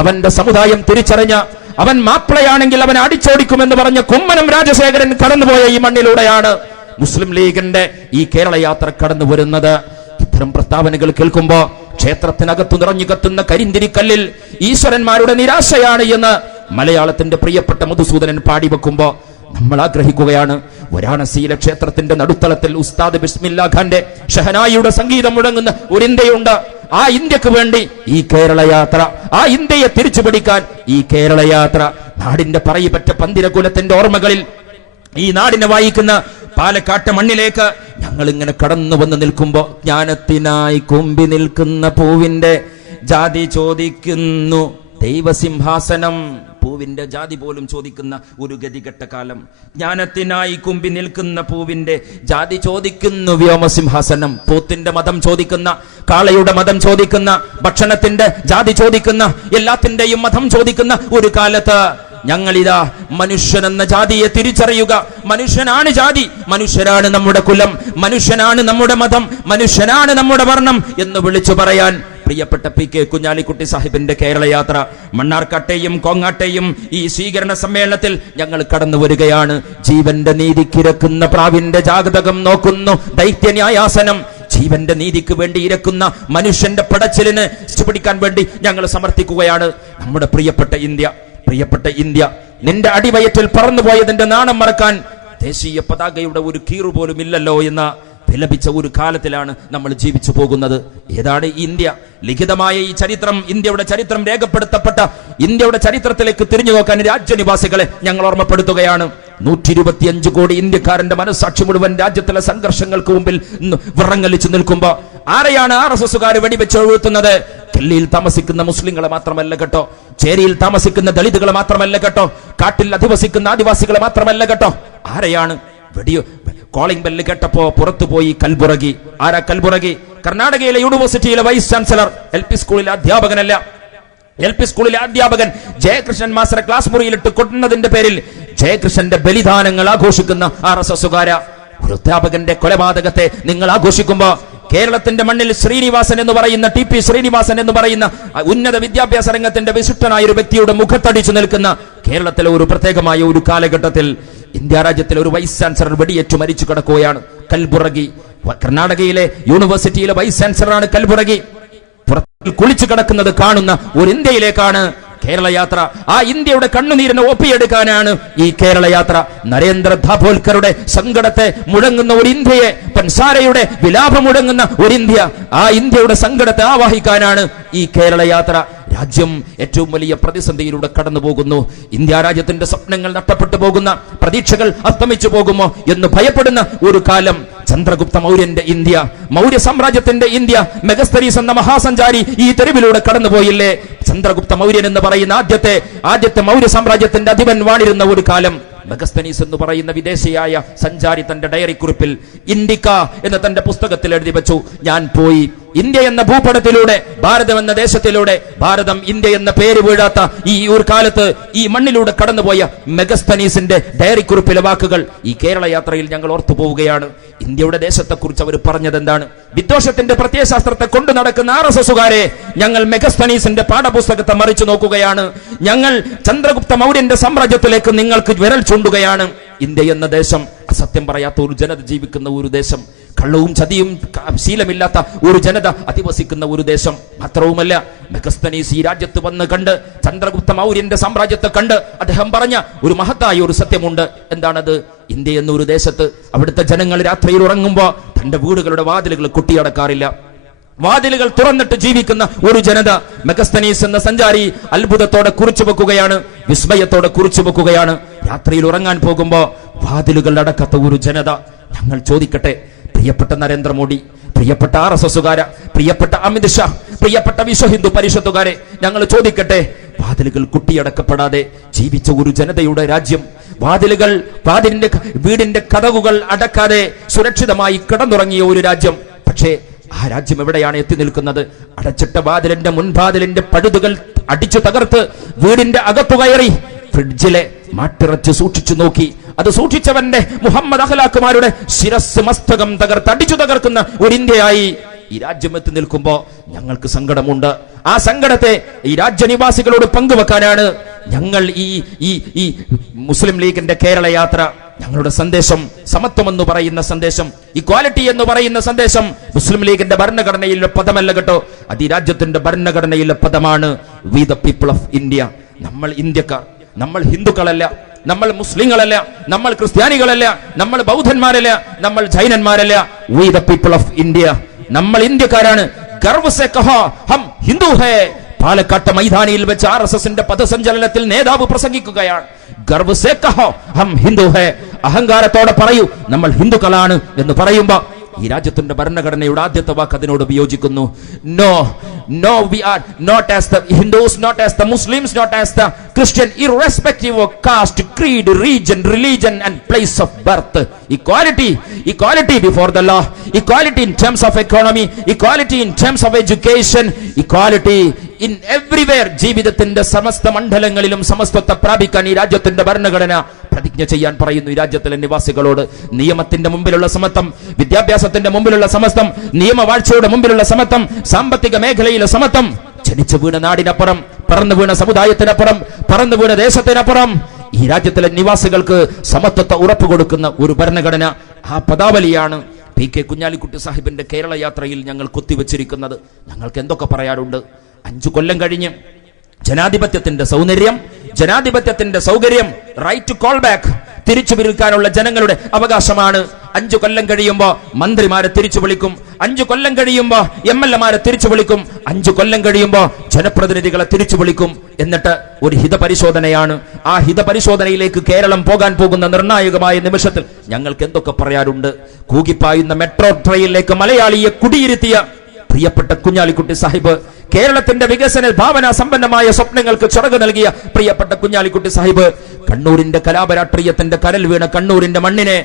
അവന്റെ സമുദായം തിരിച്ചറിഞ്ഞ അവൻ മാപ്പിളയാണെങ്കിൽ അവൻ അടിച്ചോടിക്കുമെന്ന് പറഞ്ഞ കുമ്മനം രാജശേഖരൻ കടന്നുപോയ ഈ മണ്ണിലൂടെയാണ് മുസ്ലിം ലീഗിന്റെ ഈ കേരള യാത്ര കടന്നു വരുന്നത്. ഇത്തരം പ്രസ്താവനകൾ കേൾക്കുമ്പോ ക്ഷേത്രത്തിനകത്തു നിറഞ്ഞു കത്തുന്ന കരിന്തിരിക്കല്ലിൽ ഈശ്വരന്മാരുടെ നിരാശയാണ് എന്ന് മലയാളത്തിന്റെ പ്രിയപ്പെട്ട മധുസൂദനൻ പാടിവെക്കുമ്പോ നമ്മൾ ആഗ്രഹിക്കുകയാണ്. വരാണസിയിലെ ക്ഷേത്രത്തിന്റെ നടുത്തളത്തിൽ ഉസ്താദ് ബിസ്മില്ലാ ഖാന്റെ ഷഹനായിയുടെ സംഗീതം മുഴങ്ങുന്ന ഒരു ഇന്ത്യയുണ്ട്. ആ ഇന്ത്യക്ക് വേണ്ടി ഈ കേരള യാത്ര, ആ ഇന്ത്യയെ തിരിച്ചു പിടിക്കാൻ ഈ കേരള യാത്ര, നാടിന്റെ പറയപ്പെട്ട പന്തിരകുലത്തിന്റെ ഓർമ്മകളിൽ ഈ നാടിനെ വായിക്കുന്ന പാലക്കാട്ട് മണ്ണിലേക്ക് ഞങ്ങൾ ഇങ്ങനെ കടന്നു വന്ന് നിൽക്കുമ്പോ ജ്ഞാനത്തിനായി കുമ്പി നിൽക്കുന്ന പൂവിന്റെ ജാതി ചോദിക്കുന്നു ദൈവസിംഹാസനം. പൂവിന്റെ ജാതി പോലും ചോദിക്കുന്ന ഒരു ഗതികെട്ട കാലം. ജ്ഞാനത്തിനായി കുമ്പി നിൽക്കുന്ന പൂവിന്റെ ജാതി ചോദിക്കുന്നു വ്യോമസിംഹാസനം. പോത്തിന്റെ മതം ചോദിക്കുന്ന, കാളയുടെ മതം ചോദിക്കുന്ന, ഭക്ഷണത്തിന്റെ ജാതി ചോദിക്കുന്ന, എല്ലാത്തിന്റെയും മതം ചോദിക്കുന്ന ഒരു കാലത്ത് ഞങ്ങളിതാ മനുഷ്യനെന്ന ജാതിയെ തിരിച്ചറിയുക. മനുഷ്യനാണ് ജാതി, മനുഷ്യരാണ് നമ്മുടെ കുലം, മനുഷ്യനാണ് നമ്മുടെ മതം, മനുഷ്യനാണ് നമ്മുടെ വർണ്ണം എന്ന് വിളിച്ചു പറയാൻ പ്രിയപ്പെട്ട PK കുഞ്ഞാലിക്കുട്ടി സാഹിബിന്റെ കേരള യാത്ര മണ്ണാർക്കാട്ടെയും കോങ്ങാട്ടെയും ഈ സ്വീകരണ സമ്മേളനത്തിൽ ഞങ്ങൾ കടന്നു വരികയാണ്. ജീവന്റെ നീതിക്കിരക്കുന്ന പ്രാവിന്റെ ജാതകം നോക്കുന്നു ദൈത്യന്യായാസനം. ജീവന്റെ നീതിക്ക് വേണ്ടി ഇരക്കുന്ന മനുഷ്യന്റെ പടച്ചിലിന് പിടിക്കാൻ വേണ്ടി ഞങ്ങൾ സമർത്ഥിക്കുകയാണ്. നമ്മുടെ പ്രിയപ്പെട്ട ഇന്ത്യ നിന്റെ അടിവയറ്റിൽ പറന്നുപോയതിന്റെ നാണം മറക്കാൻ ദേശീയ പതാകയുടെ ഒരു കീറു പോലും ഇല്ലല്ലോ എന്ന വിലപിച്ച ഒരു കാലത്തിലാണ് നമ്മൾ ജീവിച്ചു പോകുന്നത്. ഏതാണ് ഇന്ത്യ? ലിഖിതമായ ഈ ചരിത്രം, ഇന്ത്യയുടെ ചരിത്രം രേഖപ്പെടുത്തപ്പെട്ട ഇന്ത്യയുടെ ചരിത്രത്തിലേക്ക് തിരിഞ്ഞു നോക്കാൻ രാജ്യനിവാസികളെ ഞങ്ങൾ ഓർമ്മപ്പെടുത്തുകയാണ്. 125 കോടി ഇന്ത്യക്കാരന്റെ മനസ്സാക്ഷി മുഴുവൻ രാജ്യത്തിലെ സംഘർഷങ്ങൾക്ക് മുമ്പിൽ വിറങ്ങലിച്ചു നിൽക്കുമ്പോ ആരെയാണ് RSSകാർ വെടിവെച്ച് ഒഴുത്തുന്നത്? ഡൽഹിയിൽ താമസിക്കുന്ന മുസ്ലിങ്ങളെ മാത്രമല്ല കേട്ടോ, ചേരിയിൽ താമസിക്കുന്ന ദളിതുകളെ മാത്രമല്ല കേട്ടോ, കാട്ടിൽ അധിവസിക്കുന്ന ആദിവാസികളെ മാത്രമല്ല കേട്ടോ. ആരെയാണ് കോളിംഗ് ബെല്ല് കേട്ടപ്പോ പുറത്തു പോയി കൽബുറഗി? ആരാ കൽബുറഗി? കർണാടകയിലെ യൂണിവേഴ്സിറ്റിയിലെ വൈസ് ചാൻസലർ. LP സ്കൂളിലെ അധ്യാപകനല്ല. LP സ്കൂളിലെ അധ്യാപകൻ ജയകൃഷ്ണൻ മാസ്റ്ററെ ക്ലാസ് മുറിയിലിട്ട് കൊണ്ടുന്നതിന്റെ പേരിൽ ജയകൃഷ്ണന്റെ ബലിദാനങ്ങൾ ആഘോഷിക്കുന്ന RSSകാര. ഒരു അധ്യാപകന്റെ കൊലപാതകത്തെ നിങ്ങൾ ആഘോഷിക്കുമ്പോ കേരളത്തിന്റെ മണ്ണിൽ ശ്രീനിവാസൻ എന്ന് പറയുന്ന TP ശ്രീനിവാസൻ എന്ന് പറയുന്ന ഉന്നത വിദ്യാഭ്യാസ രംഗത്തിന്റെ വിശിഷ്ടനായ ഒരു വ്യക്തിയുടെ മുഖത്തടിച്ചു നിൽക്കുന്ന കേരളത്തിലെ ഒരു പ്രത്യേകമായ ഒരു കാലഘട്ടത്തിൽ ഇന്ത്യ രാജ്യത്തിലെ ഒരു വൈസ് ചാൻസലർ വെടിയേറ്റു മരിച്ചു കിടക്കുകയാണ്. കൽബുറഗി കർണാടകയിലെ യൂണിവേഴ്സിറ്റിയിലെ വൈസ് ചാൻസലറാണ് കൽബുറഗി. പുറത്തിൽ കുളിച്ചു കിടക്കുന്നത് കാണുന്ന ഒരു ഇന്ത്യയിലേക്കാണ് കേരള യാത്ര. ആ ഇന്ത്യയുടെ കണ്ണുനീരിനെ ഒപ്പിയെടുക്കാനാണ് ഈ കേരള യാത്ര. നരേന്ദ്ര ദാഭോൽക്കറുടെ സങ്കടത്തെ മുഴങ്ങുന്ന ഒരു ഇന്ത്യയെ, പൻസാരയുടെ വിലാപം മുഴങ്ങുന്ന ഒരു ഇന്ത്യ, ആ ഇന്ത്യയുടെ സങ്കടത്തെ ആവാഹിക്കാനാണ് ഈ കേരള യാത്ര. രാജ്യം ഏറ്റവും വലിയ പ്രതിസന്ധിയിലൂടെ കടന്നു പോകുന്നു. ഇന്ത്യ രാജ്യത്തിന്റെ സ്വപ്നങ്ങൾ നഷ്ടപ്പെട്ടു പോകുന്ന, പ്രതീക്ഷകൾ അസ്തമിച്ചു പോകുമോ എന്ന് ഭയപ്പെടുന്ന ഒരു കാലം. ചന്ദ്രഗുപ്ത മൗര്യന്റെ ഇന്ത്യ, മൗര്യ സാമ്രാജ്യത്തിന്റെ ഇന്ത്യ. മെഗസ്തരീസ് എന്ന മഹാസഞ്ചാരി ഈ തെരുവിലൂടെ കടന്നുപോയില്ലേ? ചന്ദ്രഗുപ്ത മൗര്യൻ എന്ന് പറയുന്ന ആദ്യത്തെ മൗര്യ സാമ്രാജ്യത്തിന്റെ അധിപൻ വാണിരുന്ന ഒരു കാലം. മെഗസ്തനീസ് എന്ന് പറയുന്ന വിദേശിയായ സഞ്ചാരി തന്റെ ഡയറി കുറിപ്പിൽ ഇൻഡിക്ക എന്ന തന്റെ പുസ്തകത്തിൽ എഴുതി വെച്ചു, ഞാൻ പോയി ഇന്ത്യ എന്ന ഭൂപടത്തിലൂടെ, ഭാരതം എന്ന ദേശത്തിലൂടെ, ഭാരതം ഇന്ത്യ എന്ന പേര് വീഴാത്ത ഈ ഒരു കാലത്ത് ഈ മണ്ണിലൂടെ കടന്നുപോയ മെഗസ്തനീസിന്റെ ഡയറി കുറിപ്പിലെ വാക്കുകൾ ഈ കേരള യാത്രയിൽ ഞങ്ങൾ ഓർത്തു പോവുകയാണ്. ഇന്ത്യയുടെ ദേശത്തെക്കുറിച്ച് അവർ പറഞ്ഞത് എന്താണ്? വിദ്വേഷത്തിന്റെ പ്രത്യയശാസ്ത്രത്തെ കൊണ്ടു നടക്കുന്ന RSSകാരെ ഞങ്ങൾ മെഗസ്തനീസിന്റെ പാഠപുസ്തകത്തെ മറിച്ചു നോക്കുകയാണ്. ഞങ്ങൾ ചന്ദ്രഗുപ്ത മൗര്യന്റെ സാമ്രാജ്യത്തിലേക്ക് നിങ്ങൾക്ക് വിരൽ ചൂണ്ടുകയാണ്. ഇന്ത്യ എന്ന ദേശം അസത്യം പറയാത്ത ഒരു ജനത ജീവിക്കുന്ന ഒരു ദേശം, കള്ളവും ചതിയും ശീലമില്ലാത്ത ഒരു ജനത അധിവസിക്കുന്ന ഒരു ദേശം. മാത്രവുമല്ല, മെഗസ്തനീസ് ഈ രാജ്യത്ത് വന്ന് കണ്ട്, ചന്ദ്രഗുപ്ത മൗര്യന്റെ സാമ്രാജ്യത്തെ കണ്ട് അദ്ദേഹം പറഞ്ഞ ഒരു മഹത്തായ ഒരു സത്യമുണ്ട്. എന്താണത്? ഇന്ത്യ എന്നൊരു ദേശത്ത് അവിടുത്തെ ജനങ്ങൾ രാത്രിയിൽ ഉറങ്ങുമ്പോൾ തന്റെ വീടുകളുടെ വാതിലുകൾ കൊട്ടിയടക്കാറില്ല. വാതിലുകൾ തുറന്നിട്ട് ജീവിക്കുന്ന ഒരു ജനത. മെഗസ്തനീസ് എന്ന സഞ്ചാരി അത്ഭുതത്തോടെ കുറിച്ചു വെക്കുകയാണ്, വിസ്മയത്തോടെ കുറിച്ചു വെക്കുകയാണ്. രാത്രിയിൽ ഉറങ്ങാൻ പോകുമ്പോ വാതിലുകൾ അടക്കാത്ത ഒരു ജനത. ഞങ്ങൾ ചോദിക്കട്ടെ, പ്രിയപ്പെട്ട നരേന്ദ്രമോദി, പ്രിയപ്പെട്ട RSSകാര, പ്രിയപ്പെട്ട അമിത് ഷാ, പ്രിയപ്പെട്ട വിശ്വ ഹിന്ദു പരിഷത്തുകാരെ, ഞങ്ങൾ ചോദിക്കട്ടെ, വാതിലുകൾ കുട്ടിയടക്കപ്പെടാതെ ജീവിച്ച ഒരു ജനതയുടെ രാജ്യം, വീടിന്റെ കതകുകൾ അടക്കാതെ സുരക്ഷിതമായി കിടന്നുറങ്ങിയ ഒരു രാജ്യം. പക്ഷേ ആ രാജ്യം എവിടെയാണ് എത്തി നിൽക്കുന്നത്? അടച്ചിട്ട വാതിലിന്റെ മുൻവാതിലിന്റെ പഴുതുകൾ അടിച്ചു തകർത്ത് വീടിന്റെ അകത്തു കയറി ഫ്രിഡ്ജിലെ മാട്ടിറച്ച് സൂക്ഷിച്ചു നോക്കി. അത് സൂക്ഷിച്ചവന്റെ മുഹമ്മദ് അഖ്ലാഖുമാരുടെ ശിരസ് മസ്തകം അടിച്ചു തകർക്കുന്ന ഒരു ഇന്ത്യയായി ഈ രാജ്യം എത്തി നിൽക്കുമ്പോ ഞങ്ങൾക്ക് സങ്കടമുണ്ട്. ആ സങ്കടത്തെ ഈ രാജ്യനിവാസികളോട് പങ്കുവെക്കാനാണ് ഞങ്ങൾ ഈ മുസ്ലിം ലീഗിന്റെ കേരള യാത്ര. ഞങ്ങളുടെ സന്ദേശം സമത്വം എന്ന് പറയുന്ന സന്ദേശം, ഇക്വാലിറ്റി എന്ന് പറയുന്ന സന്ദേശം മുസ്ലിം ലീഗിന്റെ ഭരണഘടനയിലെ പദമല്ല കേട്ടോ, അത് ഈ രാജ്യത്തിന്റെ ഭരണഘടനയിലെ പദമാണ്. V the people of India. നമ്മൾ ഇന്ത്യക്കാർ, നമ്മൾ ഹിന്ദുക്കളല്ല, നമ്മൾ മുസ്ലിങ്ങളല്ല, നമ്മൾ ക്രിസ്ത്യാനികളല്ല, നമ്മൾ ബൗദ്ധന്മാരല്ല, നമ്മൾ ജൈനന്മാരല്ല. We the people of India. നമ്മൾ ഇന്ത്യക്കാരാണ്. ഗർവ് സെ കഹാ ഹം ഹിന്ദു ഹേ. പാലക്കാട്ട് മൈതാനിയിൽ വെച്ച് RSSന്റെ പദസഞ്ചലനത്തിൽ നേതാവ് പ്രസംഗിക്കുകയാണ്. ഗർവ് സെ കഹോ ഹം ഹിന്ദു ഹേ. അഹങ്കാരത്തോടെ പറയൂ നമ്മൾ ഹിന്ദുക്കളാണ് എന്ന് പറയുമ്പോ ഈ രാജ്യത്തിന്റെ ഭരണഘടനയുടെ ആദ്യത്തെ വാക്ക് അതിനോട് വിയോജിക്കുന്നു. No, we are not as the Hindus, not as the Muslims, not as the Christian, irrespective of caste, creed, region, religion and place of birth. Equality before the law, equality in terms of economy, equality in terms of education, equality in everywhere. ജീവിതത്തിന്റെ സമസ്ത മണ്ഡലങ്ങളിലും സമസ്തത്തെ പ്രാപിക്കാൻ ഈ രാജ്യത്തിന്റെ ഭരണഘടന പ്രതിജ്ഞ ചെയ്യാൻ പറയുന്നു ഈ രാജ്യത്തിലെ നിവാസികളോട്. നിയമത്തിന്റെ മുമ്പിലുള്ള സമത്വം, വിദ്യാഭ്യാസത്തിന്റെ മുമ്പിലുള്ള സമത്വം, നിയമവാഴ്ചയുടെ മുമ്പിലുള്ള സമത്വം, സാമ്പത്തിക മേഖലയിലെ സമത്വം, ജനിച്ചു വീണ നാടിനപ്പുറം, പറന്നു വീണ സമുദായത്തിനപ്പുറം, പറന്നു വീണ ദേശത്തിനപ്പുറം ഈ രാജ്യത്തിലെ നിവാസികൾക്ക് സമത്വത്തെ ഉറപ്പ് കൊടുക്കുന്ന ഒരു ഭരണഘടന. ആ പദാവലിയാണ് PK കുഞ്ഞാലിക്കുട്ടി സാഹിബിന്റെ കേരള യാത്രയിൽ ഞങ്ങൾ കുത്തിവെച്ചിരിക്കുന്നത്. ഞങ്ങൾക്ക് എന്തൊക്കെ പറയാറുണ്ട്? 5 കൊല്ലം കഴിഞ്ഞ് ജനാധിപത്യത്തിന്റെ സൗന്ദര്യം, ജനാധിപത്യത്തിന്റെ സൗകര്യം, റൈറ്റ് ടു കോൾ ബാക്ക്, തിരിച്ചു വിളിക്കാനുള്ള ജനങ്ങളുടെ അവകാശമാണ്. 5 കൊല്ലം കഴിയുമ്പോ മന്ത്രിമാരെ തിരിച്ചു വിളിക്കും, 5 കൊല്ലം കഴിയുമ്പോ MLA-മാരെ തിരിച്ചു വിളിക്കും, 5 കൊല്ലം കഴിയുമ്പോ ജനപ്രതിനിധികളെ തിരിച്ചു വിളിക്കും. എന്നിട്ട് ഒരു ഹിതപരിശോധനയാണ്. ആ ഹിതപരിശോധനയിലേക്ക് കേരളം പോകാൻ പോകുന്ന നിർണായകമായ നിമിഷത്തിൽ ഞങ്ങൾക്ക് എന്തൊക്കെ പറയാറുണ്ട്? കൂകിപ്പായുന്ന മെട്രോ ട്രെയിനിലേക്ക് മലയാളിയെ കുടിയിരുത്തിയ പ്രിയപ്പെട്ട കുഞ്ഞാലിക്കുട്ടി സാഹിബ്, കേരളത്തിന്റെ വികസന ഭാവന സമ്പന്നമായ സ്വപ്നങ്ങൾക്ക് ചിറക് നൽകിയ പ്രിയപ്പെട്ട കുഞ്ഞാലിക്കുട്ടി സാഹിബ്, കണ്ണൂരിന്റെ കലാപരാഷ്ട്രീയത്തിന്റെ കരൽ വീണ കണ്ണൂരിന്റെ മണ്ണിനെ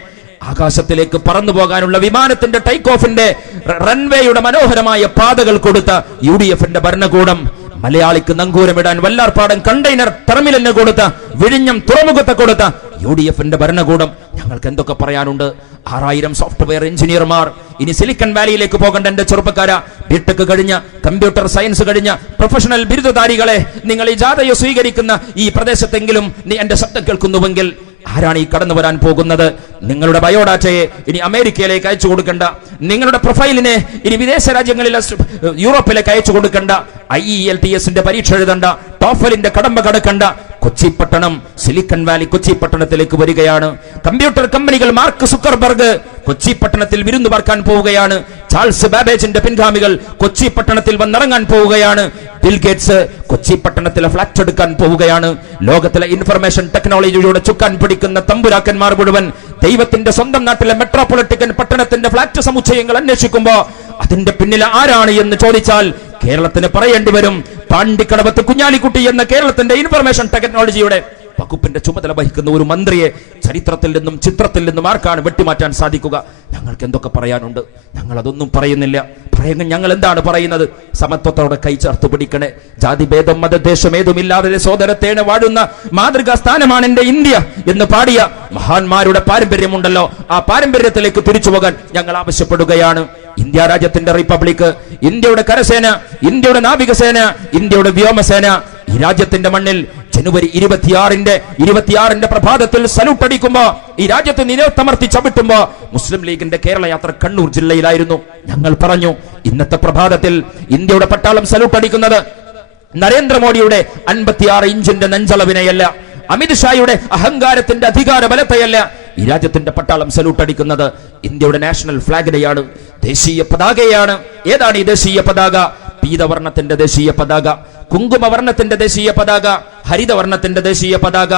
ആകാശത്തിലേക്ക് പറന്നു പോകാനുള്ള വിമാനത്തിന്റെ ടേക്ക് ഓഫിന്റെ റൺവേയുടെ മനോഹരമായ പാതകൾ കൊടുത്ത UDF-ന്റെ ഭരണകൂടം, മലയാളിക്ക് നങ്കൂരമിടാൻ വല്ലാർപാടം കണ്ടെയ്നർ ടെർമിനലിന് കൊടുത്ത, വിഴിഞ്ഞം തുറമുഖത്തെ കൊടുത്ത UDF-ന്റെ ഭരണകൂടം. ഞങ്ങൾക്ക് എന്തൊക്കെ പറയാനുണ്ട്? 6000 സോഫ്റ്റ്വെയർ എഞ്ചിനീയർമാർ ഇനി സിലിക്കൺ വാലിയിലേക്ക് പോകേണ്ട എന്റെ ചെറുപ്പക്കാര, ബിടെക് കഴിഞ്ഞ, കമ്പ്യൂട്ടർ സയൻസ് കഴിഞ്ഞ പ്രൊഫഷണൽ ബിരുദധാരികളെ, നിങ്ങൾ ഈ ജാഥയെ സ്വീകരിക്കുന്ന ഈ പ്രദേശത്തെങ്കിലും നീ എന്റെ ശബ്ദം കേൾക്കുന്നുവെങ്കിൽ ആരാണ് ഈ കടന്നു വരാൻ പോകുന്നത്? നിങ്ങളുടെ ബയോഡാറ്റയെ ഇനി അമേരിക്കയിലേക്ക് അയച്ചു കൊടുക്കണ്ട, നിങ്ങളുടെ പ്രൊഫൈലിനെ ഇനി വിദേശ രാജ്യങ്ങളിലെ യൂറോപ്പിലേക്ക് അയച്ചു കൊടുക്കണ്ട, IELTS-ന്റെ പരീക്ഷ എഴുതണ്ട, ടോഫലിന്റെ കടമ്പ കടക്കണ്ട. കൊച്ചി പട്ടണം, സിലിക്കൺ വാലി കൊച്ചി പട്ടണത്തിലേക്ക് വരികയാണ്. കമ്പ്യൂട്ടർ കമ്പനികൾ മാർക്ക് സുക്കർബർഗ് കൊച്ചി പട്ടണത്തിൽ വിരുന്നു പാർക്കാൻ പോവുകയാണ്. ചാൾസ് ബാബേജിന്റെ പിൻഗാമികൾ കൊച്ചി പട്ടണത്തിൽ വന്നിറങ്ങാൻ പോവുകയാണ്. ബിൽ ഗേറ്റ്സ് കൊച്ചി പട്ടണത്തിലെ ഫ്ലാറ്റ് എടുക്കാൻ പോവുകയാണ്. ലോകത്തിലെ ഇൻഫർമേഷൻ ടെക്നോളജിയുടെ ചുക്കാൻ പിടിക്കുന്ന തമ്പുരാക്കന്മാർ മുഴുവൻ ദൈവത്തിന്റെ സ്വന്തം നാട്ടിലെ മെട്രോപൊളിറ്റൻ പട്ടണത്തിന്റെ ഫ്ലാറ്റ് സമുച്ചയങ്ങൾ അന്വേഷിക്കുമ്പോ അതിന്റെ പിന്നിൽ ആരാണ് എന്ന് ചോദിച്ചാൽ കേരളത്തിന് പറയേണ്ടി വരും. പാണ്ടിക്കടവത്ത് കുഞ്ഞാലിക്കുട്ടി എന്ന കേരളത്തിന്റെ ഇൻഫർമേഷൻ ടെക്നോളജിയുടെ വകുപ്പിന്റെ ചുമതല വഹിക്കുന്ന ഒരു മന്ത്രിയെ ചരിത്രത്തിൽ നിന്നും ചിത്രത്തിൽ നിന്നും ആർക്കാണ് വെട്ടിമാറ്റാൻ സാധിക്കുക? ഞങ്ങൾക്ക് എന്തൊക്കെ പറയാനുണ്ട്, ഞങ്ങൾ അതൊന്നും പറയുന്നില്ല. ഞങ്ങൾ എന്താണ് പറയുന്നത്? സമത്വത്തോടെ കൈ ചേർത്ത് പിടിക്കണേ, ജാതിഭേദം മതദേശമേതുമില്ലാതെ സോദരത്തേനെ വാഴുന്ന മാതൃകാ സ്ഥാനമാണ് എന്റെ ഇന്ത്യ എന്ന് പാടിയ മഹാന്മാരുടെ പാരമ്പര്യമുണ്ടല്ലോ, ആ പാരമ്പര്യത്തിലേക്ക് തിരിച്ചു പോകാൻ ഞങ്ങൾ ആവശ്യപ്പെടുകയാണ്. ഇന്ത്യ രാജ്യത്തിന്റെ റിപ്പബ്ലിക്, ഇന്ത്യയുടെ കരസേന, ഇന്ത്യയുടെ നാവികസേന, ഇന്ത്യയുടെ വ്യോമസേന ഈ രാജ്യത്തിന്റെ മണ്ണിൽ ജനുവരി 26-ന്റെ പ്രഭാതത്തിൽ സല്യൂട്ട് അടിക്കുമ്പോ, ഈ രാജ്യത്ത് നിലത്തമർത്തി ചവിട്ടുമ്പോ മുസ്ലിം ലീഗിന്റെ കേരള യാത്ര കണ്ണൂർ ജില്ലയിലായിരുന്നു. ഞങ്ങൾ പറഞ്ഞു, ഇന്നത്തെ പ്രഭാതത്തിൽ ഇന്ത്യയുടെ പട്ടാളം സല്യൂട്ട് അടിക്കുന്നത് നരേന്ദ്രമോദിയുടെ 56 ഇഞ്ചിന്റെ നെഞ്ചളവിനെയല്ല, അമിത്ഷായുടെ അഹങ്കാരത്തിന്റെ അധികാര ബലത്തെയല്ല. ഈ രാജ്യത്തിന്റെ പട്ടാളം സല്യൂട്ട് അടിക്കുന്നത് ഇന്ത്യയുടെ നാഷണൽ ഫ്ലാഗിനെയാണ്, ദേശീയ പതാകയാണ്. ഏതാണ് ഈ ദേശീയ പതാക? പീതവർണ്ണത്തിന്റെ ദേശീയ പതാക, കുങ്കുമവർണ്ണത്തിന്റെ ദേശീയ പതാക, ഹരിതവർണ്ണത്തിന്റെ ദേശീയ പതാക,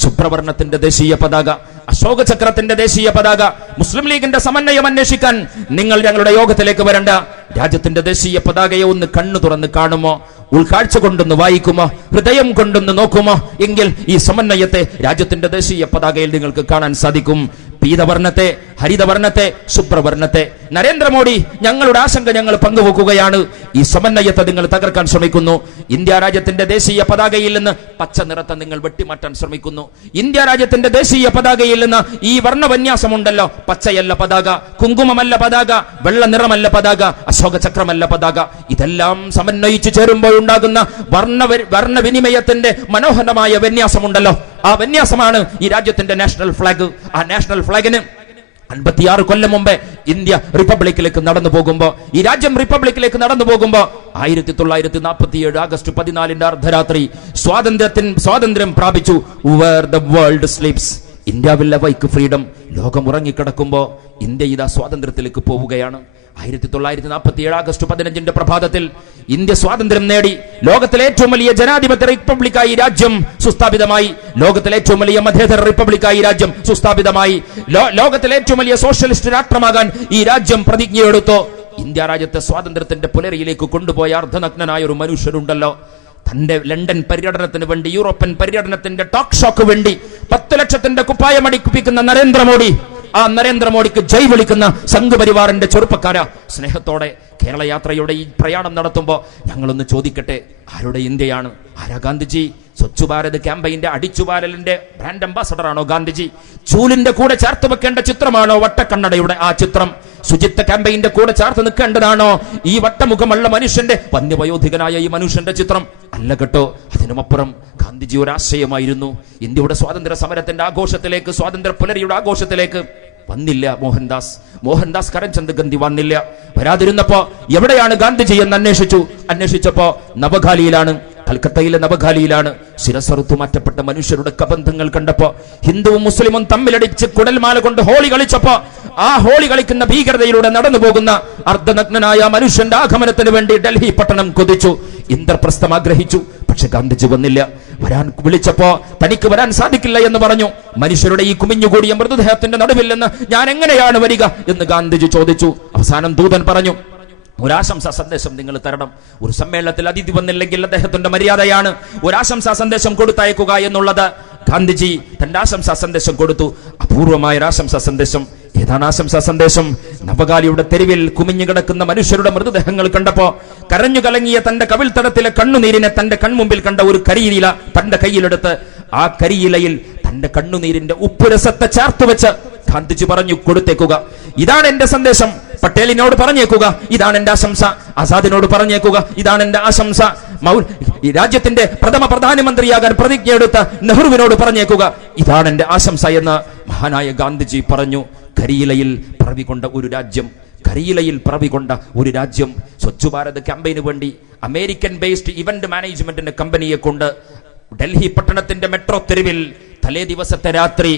ശുഭ്രവർണ്ണത്തിന്റെ ദേശീയ പതാക, അശോക ചക്രത്തിന്റെ ദേശീയ പതാക. മുസ്ലിം ലീഗിന്റെ സമന്വയം അന്വേഷിക്കാൻ നിങ്ങൾ ഞങ്ങളുടെ യോഗത്തിലേക്ക് വരണ്ട. രാജ്യത്തിന്റെ ദേശീയ പതാകയെ ഒന്ന് കണ്ണു തുറന്ന് കാണുമോ, ഉൾക്കാഴ്ച കൊണ്ടൊന്ന് വായിക്കുമോ, ഹൃദയം കൊണ്ടൊന്ന് നോക്കുമോ, എങ്കിൽ ഈ സമന്വയത്തെ രാജ്യത്തിന്റെ ദേശീയ പതാകയിൽ നിങ്ങൾക്ക് കാണാൻ സാധിക്കും. പീതവർണ്ണത്തെ, ഹരിതവർണ്ണത്തെ, ശുഭ്രവർണ്ണത്തെ. നരേന്ദ്രമോദി ഞങ്ങളുടെ ആശങ്ക ഞങ്ങൾ പങ്കുവെക്കുകയാണ്. ഈ സമന്വയത്തെ നിങ്ങൾ തകർക്കാൻ ശ്രമിക്കുന്നു. ഇന്ത്യ രാജ്യത്തിന്റെ ദേശീയ പതാകയിൽ നിന്ന് പച്ച നിറത്തെ നിങ്ങൾ വെട്ടിമാറ്റാൻ ശ്രമിക്കുന്നു. ഇന്ത്യ രാജ്യത്തിന്റെ ദേശീയ പതാകയിൽ നിന്ന് ഈ വർണ്ണവിന്യാസമുണ്ടല്ലോ, പച്ചയല്ല പതാക, കുങ്കുമമല്ല പതാക, വെള്ള നിറമല്ല പതാക, അശോക ചക്രമല്ല പതാക. ഇതെല്ലാം സമന്വയിച്ചു ചേരുമ്പോൾ ഉണ്ടാകുന്ന വർണ്ണവിനിമയത്തിന്റെ മനോഹരമായ വിന്യാസമുണ്ടല്ലോ, ആ വിന്യാസമാണ് ഈ രാജ്യത്തിന്റെ നാഷണൽ ഫ്ലാഗ്. ആ നാഷണൽ ഫ്ലാഗിന് 56 കൊല്ലം മുമ്പേ ഇന്ത്യ റിപ്പബ്ലിക്കിലേക്ക് നടന്നു പോകുമ്പോ, ഈ രാജ്യം റിപ്പബ്ലിക്കിലേക്ക് നടന്നു പോകുമ്പോ 1947 ആഗസ്റ്റ് 14 അർദ്ധരാത്രി സ്വാതന്ത്ര്യം പ്രാപിച്ചു. Where the world sleeps, India will awake freedom. ലോകം ഉറങ്ങിക്കിടക്കുമ്പോ ഇന്ത്യ ഇതാ സ്വാതന്ത്ര്യത്തിലേക്ക് പോവുകയാണ്. 1947 ആഗസ്റ്റ് 15 പ്രഭാതത്തിൽ ഇന്ത്യ സ്വാതന്ത്ര്യം നേടി. ലോകത്തിലെ ഏറ്റവും വലിയ ജനാധിപത്യ റിപ്പബ്ലിക്കായി രാജ്യം സുസ്ഥാപിതമായി. ലോകത്തിലെ ഏറ്റവും വലിയ മതേതര റിപ്പബ്ലിക്കായി രാജ്യം സുസ്ഥാപിതമായി. ലോകത്തിലെ ഏറ്റവും വലിയ സോഷ്യലിസ്റ്റ് രാഷ്ട്രമാകാൻ ഈ രാജ്യം പ്രതിജ്ഞയെടുത്തു. ഇന്ത്യ രാജ്യത്തെ സ്വാതന്ത്ര്യത്തിന്റെ പുലരിയിലേക്ക് കൊണ്ടുപോയ അർദ്ധനഗ്നനായ ഒരു മനുഷ്യരുണ്ടല്ലോ, തന്റെ ലണ്ടൻ പര്യടനത്തിന് വേണ്ടി, യൂറോപ്യൻ പര്യടനത്തിന്റെ ടോക്ക് ഷോക്ക് വേണ്ടി 10 ലക്ഷത്തിന്റെ കുപ്പായമടിപ്പിക്കുന്ന നരേന്ദ്രമോദി, ആ നരേന്ദ്രമോദിക്ക് ജയ് വിളിക്കുന്ന സംഘപരിവാറിന്റെ ചെറുപ്പക്കാര, സ്നേഹത്തോടെ കേരള യാത്രയുടെ ഈ പ്രയാണം നടത്തുമ്പോ ഞങ്ങളൊന്ന് ചോദിക്കട്ടെ, ആരുടെ ഇന്ത്യയാണ്? ആരാ ഗാന്ധിജി? സ്വച്ഛ് ഭാരത് ക്യാമ്പയിന്റെ അടിച്ചുവാരലിന്റെ ബ്രാൻഡ് അംബാസഡർ ആണോ ഗാന്ധിജി? ചൂലിന്റെ കൂടെ ചേർത്ത് വെക്കേണ്ട ചിത്രമാണോ വട്ടക്കണ്ണടയുടെ ആ ചിത്രം? ശുചിത്വ ക്യാമ്പയിന്റെ കൂടെ ചേർത്ത് നിൽക്കേണ്ടതാണോ ഈ വട്ടമുഖമുള്ള മനുഷ്യന്റെ, വന്യവയോധികനായ ഈ മനുഷ്യന്റെ ചിത്രം? അല്ല കേട്ടോ. അതിനുമപ്പുറം ഗാന്ധിജി ഒരാശയമായിരുന്നു. ഇന്ത്യയുടെ സ്വാതന്ത്ര്യ സമരത്തിന്റെ ആഘോഷത്തിലേക്ക്, സ്വാതന്ത്ര്യ പുലരിയുടെ ആഘോഷത്തിലേക്ക് വന്നില്ല മോഹൻദാസ് കരംചന്ദ് ഗാന്ധി വന്നില്ല. വരാതിരുന്നപ്പോ എവിടെയാണ് ഗാന്ധിജി എന്ന് അന്വേഷിച്ചപ്പോ നവഖാലിയിലാണ്, കൽക്കത്തയിലെ നവഖാലിയിലാണ്. ശിരസ്സറുത്തു മാറ്റപ്പെട്ട മനുഷ്യരുടെ കബന്ധങ്ങൾ കണ്ടപ്പോ, ഹിന്ദുവും മുസ്ലിമും തമ്മിലടിച്ച് കുടൽമാല കൊണ്ട് ഹോളി കളിച്ചപ്പോ, ആ ഹോളി കളിക്കുന്ന ഭീകരതയിലൂടെ നടന്നു പോകുന്ന അർദ്ധനഗ്നനായ മനുഷ്യന്റെ ആഗമനത്തിന് വേണ്ടി ഡൽഹി പട്ടണം കൊതിച്ചു, ഇന്ദ്രപ്രസ്ഥം ആഗ്രഹിച്ചു. പക്ഷെ ഗാന്ധിജി വന്നില്ല. വിളിച്ചപ്പോ തനിക്ക് വരാൻ സാധിക്കില്ല എന്ന് പറഞ്ഞു. മനുഷ്യരുടെ ഈ കുമിഞ്ഞുകൂടിയ മൃതദേഹത്തിന്റെ നടുവിൽ നിന്ന് ഞാൻ എങ്ങനെയാണ് വരിക എന്ന് ഗാന്ധിജി ചോദിച്ചു. അവസാനം ദൂതൻ പറഞ്ഞു, ഒരാശംസാ സന്ദേശം നിങ്ങൾ തരണം. ഒരു സമ്മേളനത്തിൽ അതിഥി വന്നില്ലെങ്കിൽ അദ്ദേഹത്തിന്റെ മര്യാദയാണ് ഒരാശംസാ സന്ദേശം കൊടുത്തയക്കുക എന്നുള്ളത്. ഗാന്ധിജി തന്റെ ആശംസാ സന്ദേശം കൊടുത്തു. അപൂർവമായ ആശംസാ സന്ദേശം. ഏതാണ് ആശംസാ സന്ദേശം? നവകാലിയുടെ തെരുവിൽ കുമിഞ്ഞു കിടക്കുന്ന മനുഷ്യരുടെ മൃതദേഹങ്ങൾ കണ്ടപ്പോ കരഞ്ഞു കലങ്ങിയ തന്റെ കവിൾത്തടത്തിലെ കണ്ണുനീരിനെ തന്റെ കൺമുമ്പിൽ കണ്ട ഒരു കരിയില തന്റെ കയ്യിലെടുത്ത് ആ കരിയിലയിൽ തന്റെ കണ്ണുനീരിന്റെ ഉപ്പുരസത്തെ ചേർത്ത് വെച്ച് ഗാന്ധിജി പറഞ്ഞു, കൊടുത്തേക്കുക. ഇതാണ് എന്റെ സന്ദേശം. പട്ടേലിനോട് പറഞ്ഞേക്കുക, ഇതാണ് എന്റെ ആശംസ. ആസാദിനോട് പറഞ്ഞേക്കുക, ഇതാണ് എന്റെ ആശംസ. ഈ രാജ്യത്തിന്റെ പ്രഥമ പ്രധാനമന്ത്രിയാകാൻ പ്രതിജ്ഞയെടുത്ത നെഹ്റുവിനോട് പറഞ്ഞേക്കുക, ഇതാണ് എന്റെ ആശംസ എന്ന് മഹാനായ ഗാന്ധിജി പറഞ്ഞു. കരിയിലയിൽ പിറവികൊണ്ട ഒരു രാജ്യം സ്വച്ഛ് ഭാരത് ക്യാമ്പയിന് വേണ്ടി അമേരിക്കൻ ബേസ്ഡ് ഇവന്റ് മാനേജ്മെന്റിന്റെ കമ്പനിയെ കൊണ്ട് ഡൽഹി പട്ടണത്തിന്റെ മെട്രോ തെരുവിൽ തലേ ദിവസത്തെ രാത്രി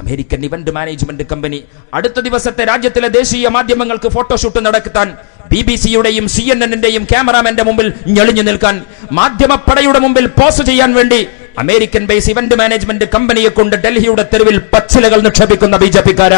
അമേരിക്കൻ ഇവന്റ് മാനേജ്മെന്റ് കമ്പനി, അടുത്ത ദിവസത്തെ രാജ്യത്തിലെ ദേശീയ മാധ്യമങ്ങൾക്ക് ഫോട്ടോഷൂട്ട് നടത്താൻ, BBC-യുടെയും CNN-ന്റെയും ക്യാമറാമാന്റെ മുമ്പിൽ ഞെളിഞ്ഞു നിൽക്കാൻ, മാധ്യമപ്പടയുടെ മുമ്പിൽ പോസ്റ്റ് ചെയ്യാൻ വേണ്ടി അമേരിക്കൻ ബേസ് ഇവന്റ് മാനേജ്മെന്റ് കമ്പനിയെ കൊണ്ട് ഡൽഹിയുടെ തെരുവിൽ പച്ചിലകൾ നിക്ഷേപിക്കുന്ന BJP-ക്കാര,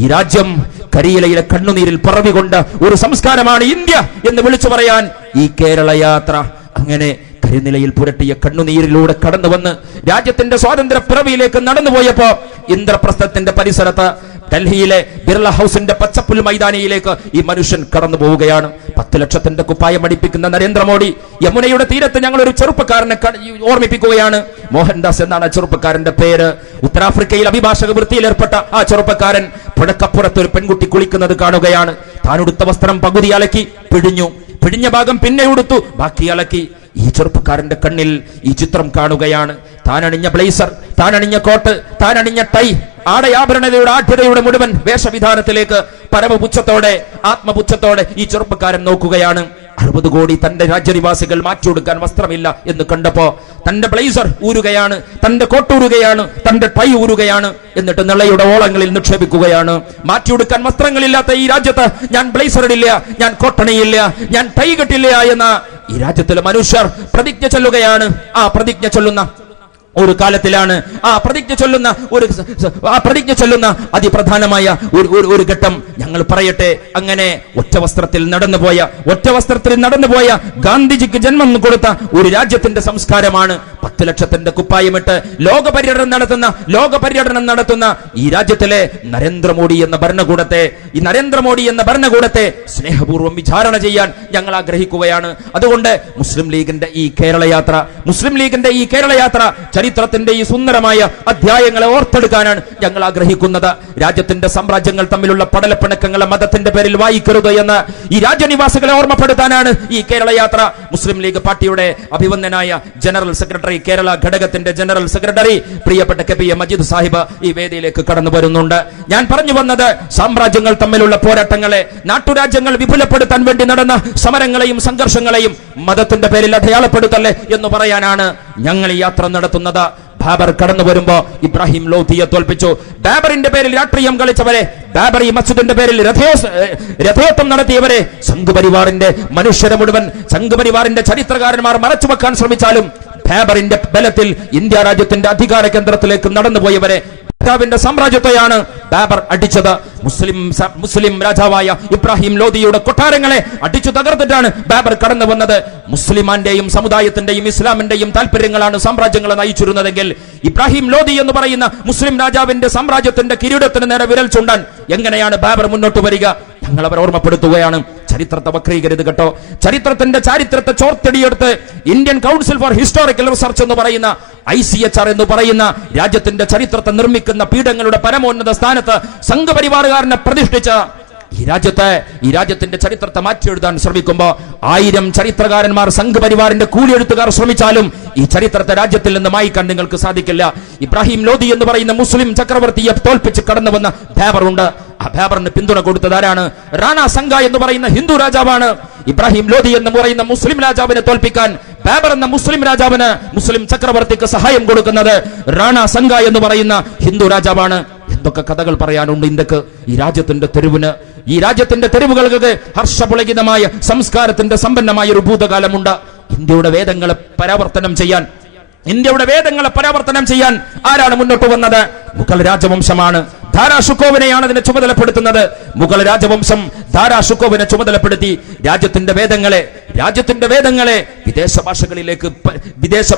ഈ രാജ്യം കരിയിലയിലെ കണ്ണുനീരിൽ പിറവികൊണ്ട ഒരു സംസ്കാരമാണ് ഇന്ത്യ എന്ന് വിളിച്ചു പറയാൻ ഈ കേരള യാത്ര അങ്ങനെ കരിനിലയിൽ പുരട്ടിയ കണ്ണുനീരിലൂടെ കടന്നു വന്ന് രാജ്യത്തിന്റെ സ്വാതന്ത്ര്യ പിറവിയിലേക്ക് നടന്നുപോയപ്പോ ഇന്ദ്രപ്രസ്ഥത്തിന്റെ പരിസരത്ത് ഡൽഹിയിലെ ബിർള ഹൗസിന്റെ പച്ചപ്പുൽ മൈതാനിയിലേക്ക് ഈ മനുഷ്യൻ കടന്നു പോവുകയാണ്. 10 ലക്ഷത്തിന്റെ കുപ്പായം അടിപ്പിക്കുന്ന നരേന്ദ്രമോദി യമുനയുടെ തീരത്ത് ഞങ്ങൾ ഒരു ചെറുപ്പക്കാരനെ ഓർമ്മിപ്പിക്കുകയാണ്. മോഹൻദാസ് എന്നാണ് ആ ചെറുപ്പക്കാരന്റെ പേര്. ഉത്തരാഫ്രിക്കയിൽ അഭിഭാഷക വൃത്തിയിൽ ഏർപ്പെട്ട ആ ചെറുപ്പക്കാരൻ പുഴക്കപ്പുറത്ത് ഒരു പെൺകുട്ടി കുളിക്കുന്നത് കാണുകയാണ്. താനുടുത്ത വസ്ത്രം പകുതി അലക്കി പിഴിഞ്ഞു, പിഴിഞ്ഞ ഭാഗം പിന്നെ ഉടുത്തു, ബാക്കി അലക്കി. ഈ ചെറുപ്പക്കാരന്റെ കണ്ണിൽ ഈ ചിത്രം കാണുകയാണ്. താനണിഞ്ഞ ബ്ലേസർ, താനണിഞ്ഞ കോട്ട്, താനണിഞ്ഞ ടൈ, ആടയാഭരണതയുടെ ആഢ്യതയുടെ മുഴുവൻ വേഷവിധാനത്തിലേക്ക് പരമപുച്ഛത്തോടെ, ആത്മപുച്ഛത്തോടെ ഈ ചെറുപ്പക്കാരൻ നോക്കുകയാണ്. 60 കോടി തന്റെ രാജ്യനിവാസികൾ മാറ്റിയെടുക്കാൻ വസ്ത്രമില്ല എന്ന് കണ്ടപ്പോ തന്റെ ബ്ലേസർ ഊരുകയാണ്, തന്റെ കോട്ട് ഊരുകയാണ്, തന്റെ ടൈ ഊരുകയാണ്. എന്നിട്ട് നിളയുടെ ഓളങ്ങളിൽ നിക്ഷേപിക്കുകയാണ്. മാറ്റിയെടുക്കാൻ വസ്ത്രങ്ങളില്ലാത്ത ഈ രാജ്യത്ത് ഞാൻ ബ്ലേസർ ഇടില്ല, ഞാൻ കോട്ടണിയില്ല, ഞാൻ ടൈ കെട്ടില്ല എന്ന ഈ രാജ്യത്തിലെ മനുഷ്യർ പ്രതിജ്ഞ ചൊല്ലുകയാണ്. ആ പ്രതിജ്ഞ ചൊല്ലുന്ന ഒരു കാലത്തിലാണ് ആ പ്രതിജ്ഞ ചൊല്ലുന്ന അതിപ്രധാനമായ ഒരു ഘട്ടം ഞങ്ങൾ പറയട്ടെ. അങ്ങനെ ഒറ്റ വസ്ത്രത്തിൽ നടന്നുപോയ ഗാന്ധിജിക്ക് ജന്മം കൊടുത്ത ഒരു രാജ്യത്തിന്റെ സംസ്കാരമാണ് 10 ലക്ഷത്തിന്റെ കുപ്പായമിട്ട് ലോക പര്യടനം നടത്തുന്ന ഈ രാജ്യത്തിലെ നരേന്ദ്രമോദി എന്ന ഭരണകൂടത്തെ സ്നേഹപൂർവ്വം വിചാരണ ചെയ്യാൻ ഞങ്ങൾ ആഗ്രഹിക്കുകയാണ്. അതുകൊണ്ട് മുസ്ലിം ലീഗിന്റെ ഈ കേരള യാത്ര ചരിത്രത്തിന്റെ ഈ സുന്ദരമായ അധ്യായങ്ങളെ ഓർത്തെടുക്കാനാണ് ഞങ്ങൾ ആഗ്രഹിക്കുന്നത്. രാജ്യത്തിന്റെ സാമ്രാജ്യങ്ങൾ തമ്മിലുള്ള പടലപ്പിണക്കങ്ങളെ മതത്തിന്റെ പേരിൽ വായിക്കരുത് എന്ന് ഈ രാജ്യനിവാസികളെ ഓർമ്മപ്പെടുത്താനാണ് ഈ കേരള യാത്ര. മുസ്ലിം ലീഗ് പാർട്ടിയുടെ അഭിവന്ദനായ ജനറൽ സെക്രട്ടറി, കേരള ഘടകത്തിന്റെ ജനറൽ സെക്രട്ടറി പ്രിയപ്പെട്ട KP മജീദ് സാഹിബ് ഈ വേദിയിലേക്ക് കടന്നു വരുന്നുണ്ട്. ഞാൻ പറഞ്ഞു വന്നത് സാമ്രാജ്യങ്ങൾ തമ്മിലുള്ള പോരാട്ടങ്ങളെ, നാട്ടുരാജ്യങ്ങൾ വിപുലപ്പെടുത്താൻ വേണ്ടി നടന്ന സമരങ്ങളെയും സംഘർഷങ്ങളെയും മതത്തിന്റെ പേരിൽ അടയാളപ്പെടുത്തല്ലേ എന്ന് പറയാനാണ് ഞങ്ങൾ ഈ യാത്ര നടത്തുന്നത്. ബാബർ കടന്നു വരുമ്പോ ഇബ്രാഹിം ലോധിയെ തോൽപ്പിച്ചു. ബാബറിന്റെ പേരിൽ രാഷ്ട്രീയം കളിച്ചവരെ, ബാബറി മസ്ജിദിന്റെ പേരിൽ രഥോത്സവം നടത്തിയവരെ സംഘപരിവാറിന്റെ മനുഷ്യരെ മുഴുവൻ സംഘപരിവാറിന്റെ ചരിത്രകാരന്മാർ മറച്ചുവെക്കാൻ ശ്രമിച്ചാലും ബാബറിന്റെ ബലത്തിൽ ഇന്ത്യ രാജ്യത്തിന്റെ അധികാര കേന്ദ്രത്തിലേക്ക് നടന്നുപോയവരെ, രാജാവിന്റെ സാമ്രാജ്യത്തെയാണ് ബാബർ അടിച്ചത്. മുസ്ലിം രാജാവായ ഇബ്രാഹിം ലോധിയുടെ കൊട്ടാരങ്ങളെ അടിച്ചു തകർത്തിട്ടാണ് ബാബർ കടന്നു വന്നത്. മുസ്ലിമാന്റെയും സമുദായത്തിന്റെയും ഇസ്ലാമിന്റെയും താല്പര്യങ്ങളാണ് സാമ്രാജ്യങ്ങളെ നയിച്ചിരുന്നതെങ്കിൽ ഇബ്രാഹിം ലോധി എന്ന് പറയുന്ന മുസ്ലിം രാജാവിന്റെ സാമ്രാജ്യത്തിന്റെ കിരീടത്തിന് നേരെ വിരൽ ചൂണ്ടാൻ എങ്ങനെയാണ് ബാബർ മുന്നോട്ട് വരിക? ഞങ്ങൾ അവർ ഓർമ്മപ്പെടുത്തുകയാണ്. ചരിത്രത്തെ വക്രീകരുത് കേട്ടോ. ചരിത്രത്തെ ചോർത്തടിയെടുത്ത് Indian council for historical research എന്ന് പറയുന്ന ICHR എന്ന് പറയുന്ന രാജ്യത്തിന്റെ ചരിത്രത്തെ നിർമ്മിക്കുന്ന പീഠങ്ങളുടെ പരമോന്നത സ്ഥാനത്ത് സംഘപരിവാറുകാരനെ പ്രതിഷ്ഠിച്ച ഈ രാജ്യത്തിന്റെ ചരിത്രത്തെ മാറ്റിയെഴുതാൻ ശ്രമിക്കുമ്പോ 1000 ചരിത്രകാരന്മാർ സംഘപരിവാറിന്റെ കൂലിയെഴുത്തുകാർ ശ്രമിച്ചാലും ഈ ചരിത്രത്തെ രാജ്യത്തിൽ നിന്ന് മായ്ക്കാൻ നിങ്ങൾക്ക് സാധിക്കില്ല. ഇബ്രാഹിം ലോധി എന്ന് പറയുന്ന മുസ്ലിം ചക്രവർത്തിയെ തോൽപ്പിച്ച് കടന്നു വന്ന ബാബറുണ്ട്. ആ ബാബറിന് പിന്തുണ കൊടുത്തത് ആരാണ്? റാണാ സംഗ എന്ന് പറയുന്ന ഹിന്ദു രാജാവാണ്. ഇബ്രാഹിം ലോധി എന്ന് പറയുന്ന മുസ്ലിം രാജാവിനെ തോൽപ്പിക്കാൻ ബാബർ എന്ന മുസ്ലിം രാജാവിന്, മുസ്ലിം ചക്രവർത്തിക്ക് സഹായം കൊടുക്കുന്നത് റാണാ സംഗ എന്ന് പറയുന്ന ഹിന്ദു രാജാവാണ്. എന്തൊക്കെ കഥകൾ പറയാനുണ്ട് ഇന്ത്യക്ക്. ഈ രാജ്യത്തിന്റെ തെരുവുകൾക്ക് ഹർഷപുളകിതമായ സംസ്കാരത്തിന്റെ സമ്പന്നമായ ഒരു ഭൂതകാലമുണ്ട്. ഇന്ത്യയുടെ വേദങ്ങളെ പരാവർത്തനം ചെയ്യാൻ ആരാണ് മുന്നോട്ട് വന്നത്? മുഗൾ രാജവംശമാണ്. ദാരാ ഷുക്കോവിനെയാണ് അതിനെ ചുമതലപ്പെടുത്തുന്നത്. മുഗൾ രാജവംശം ദാരാ ഷുക്കോവിനെ ചുമതലപ്പെടുത്തി രാജ്യത്തിന്റെ വേദങ്ങളെ വിദേശ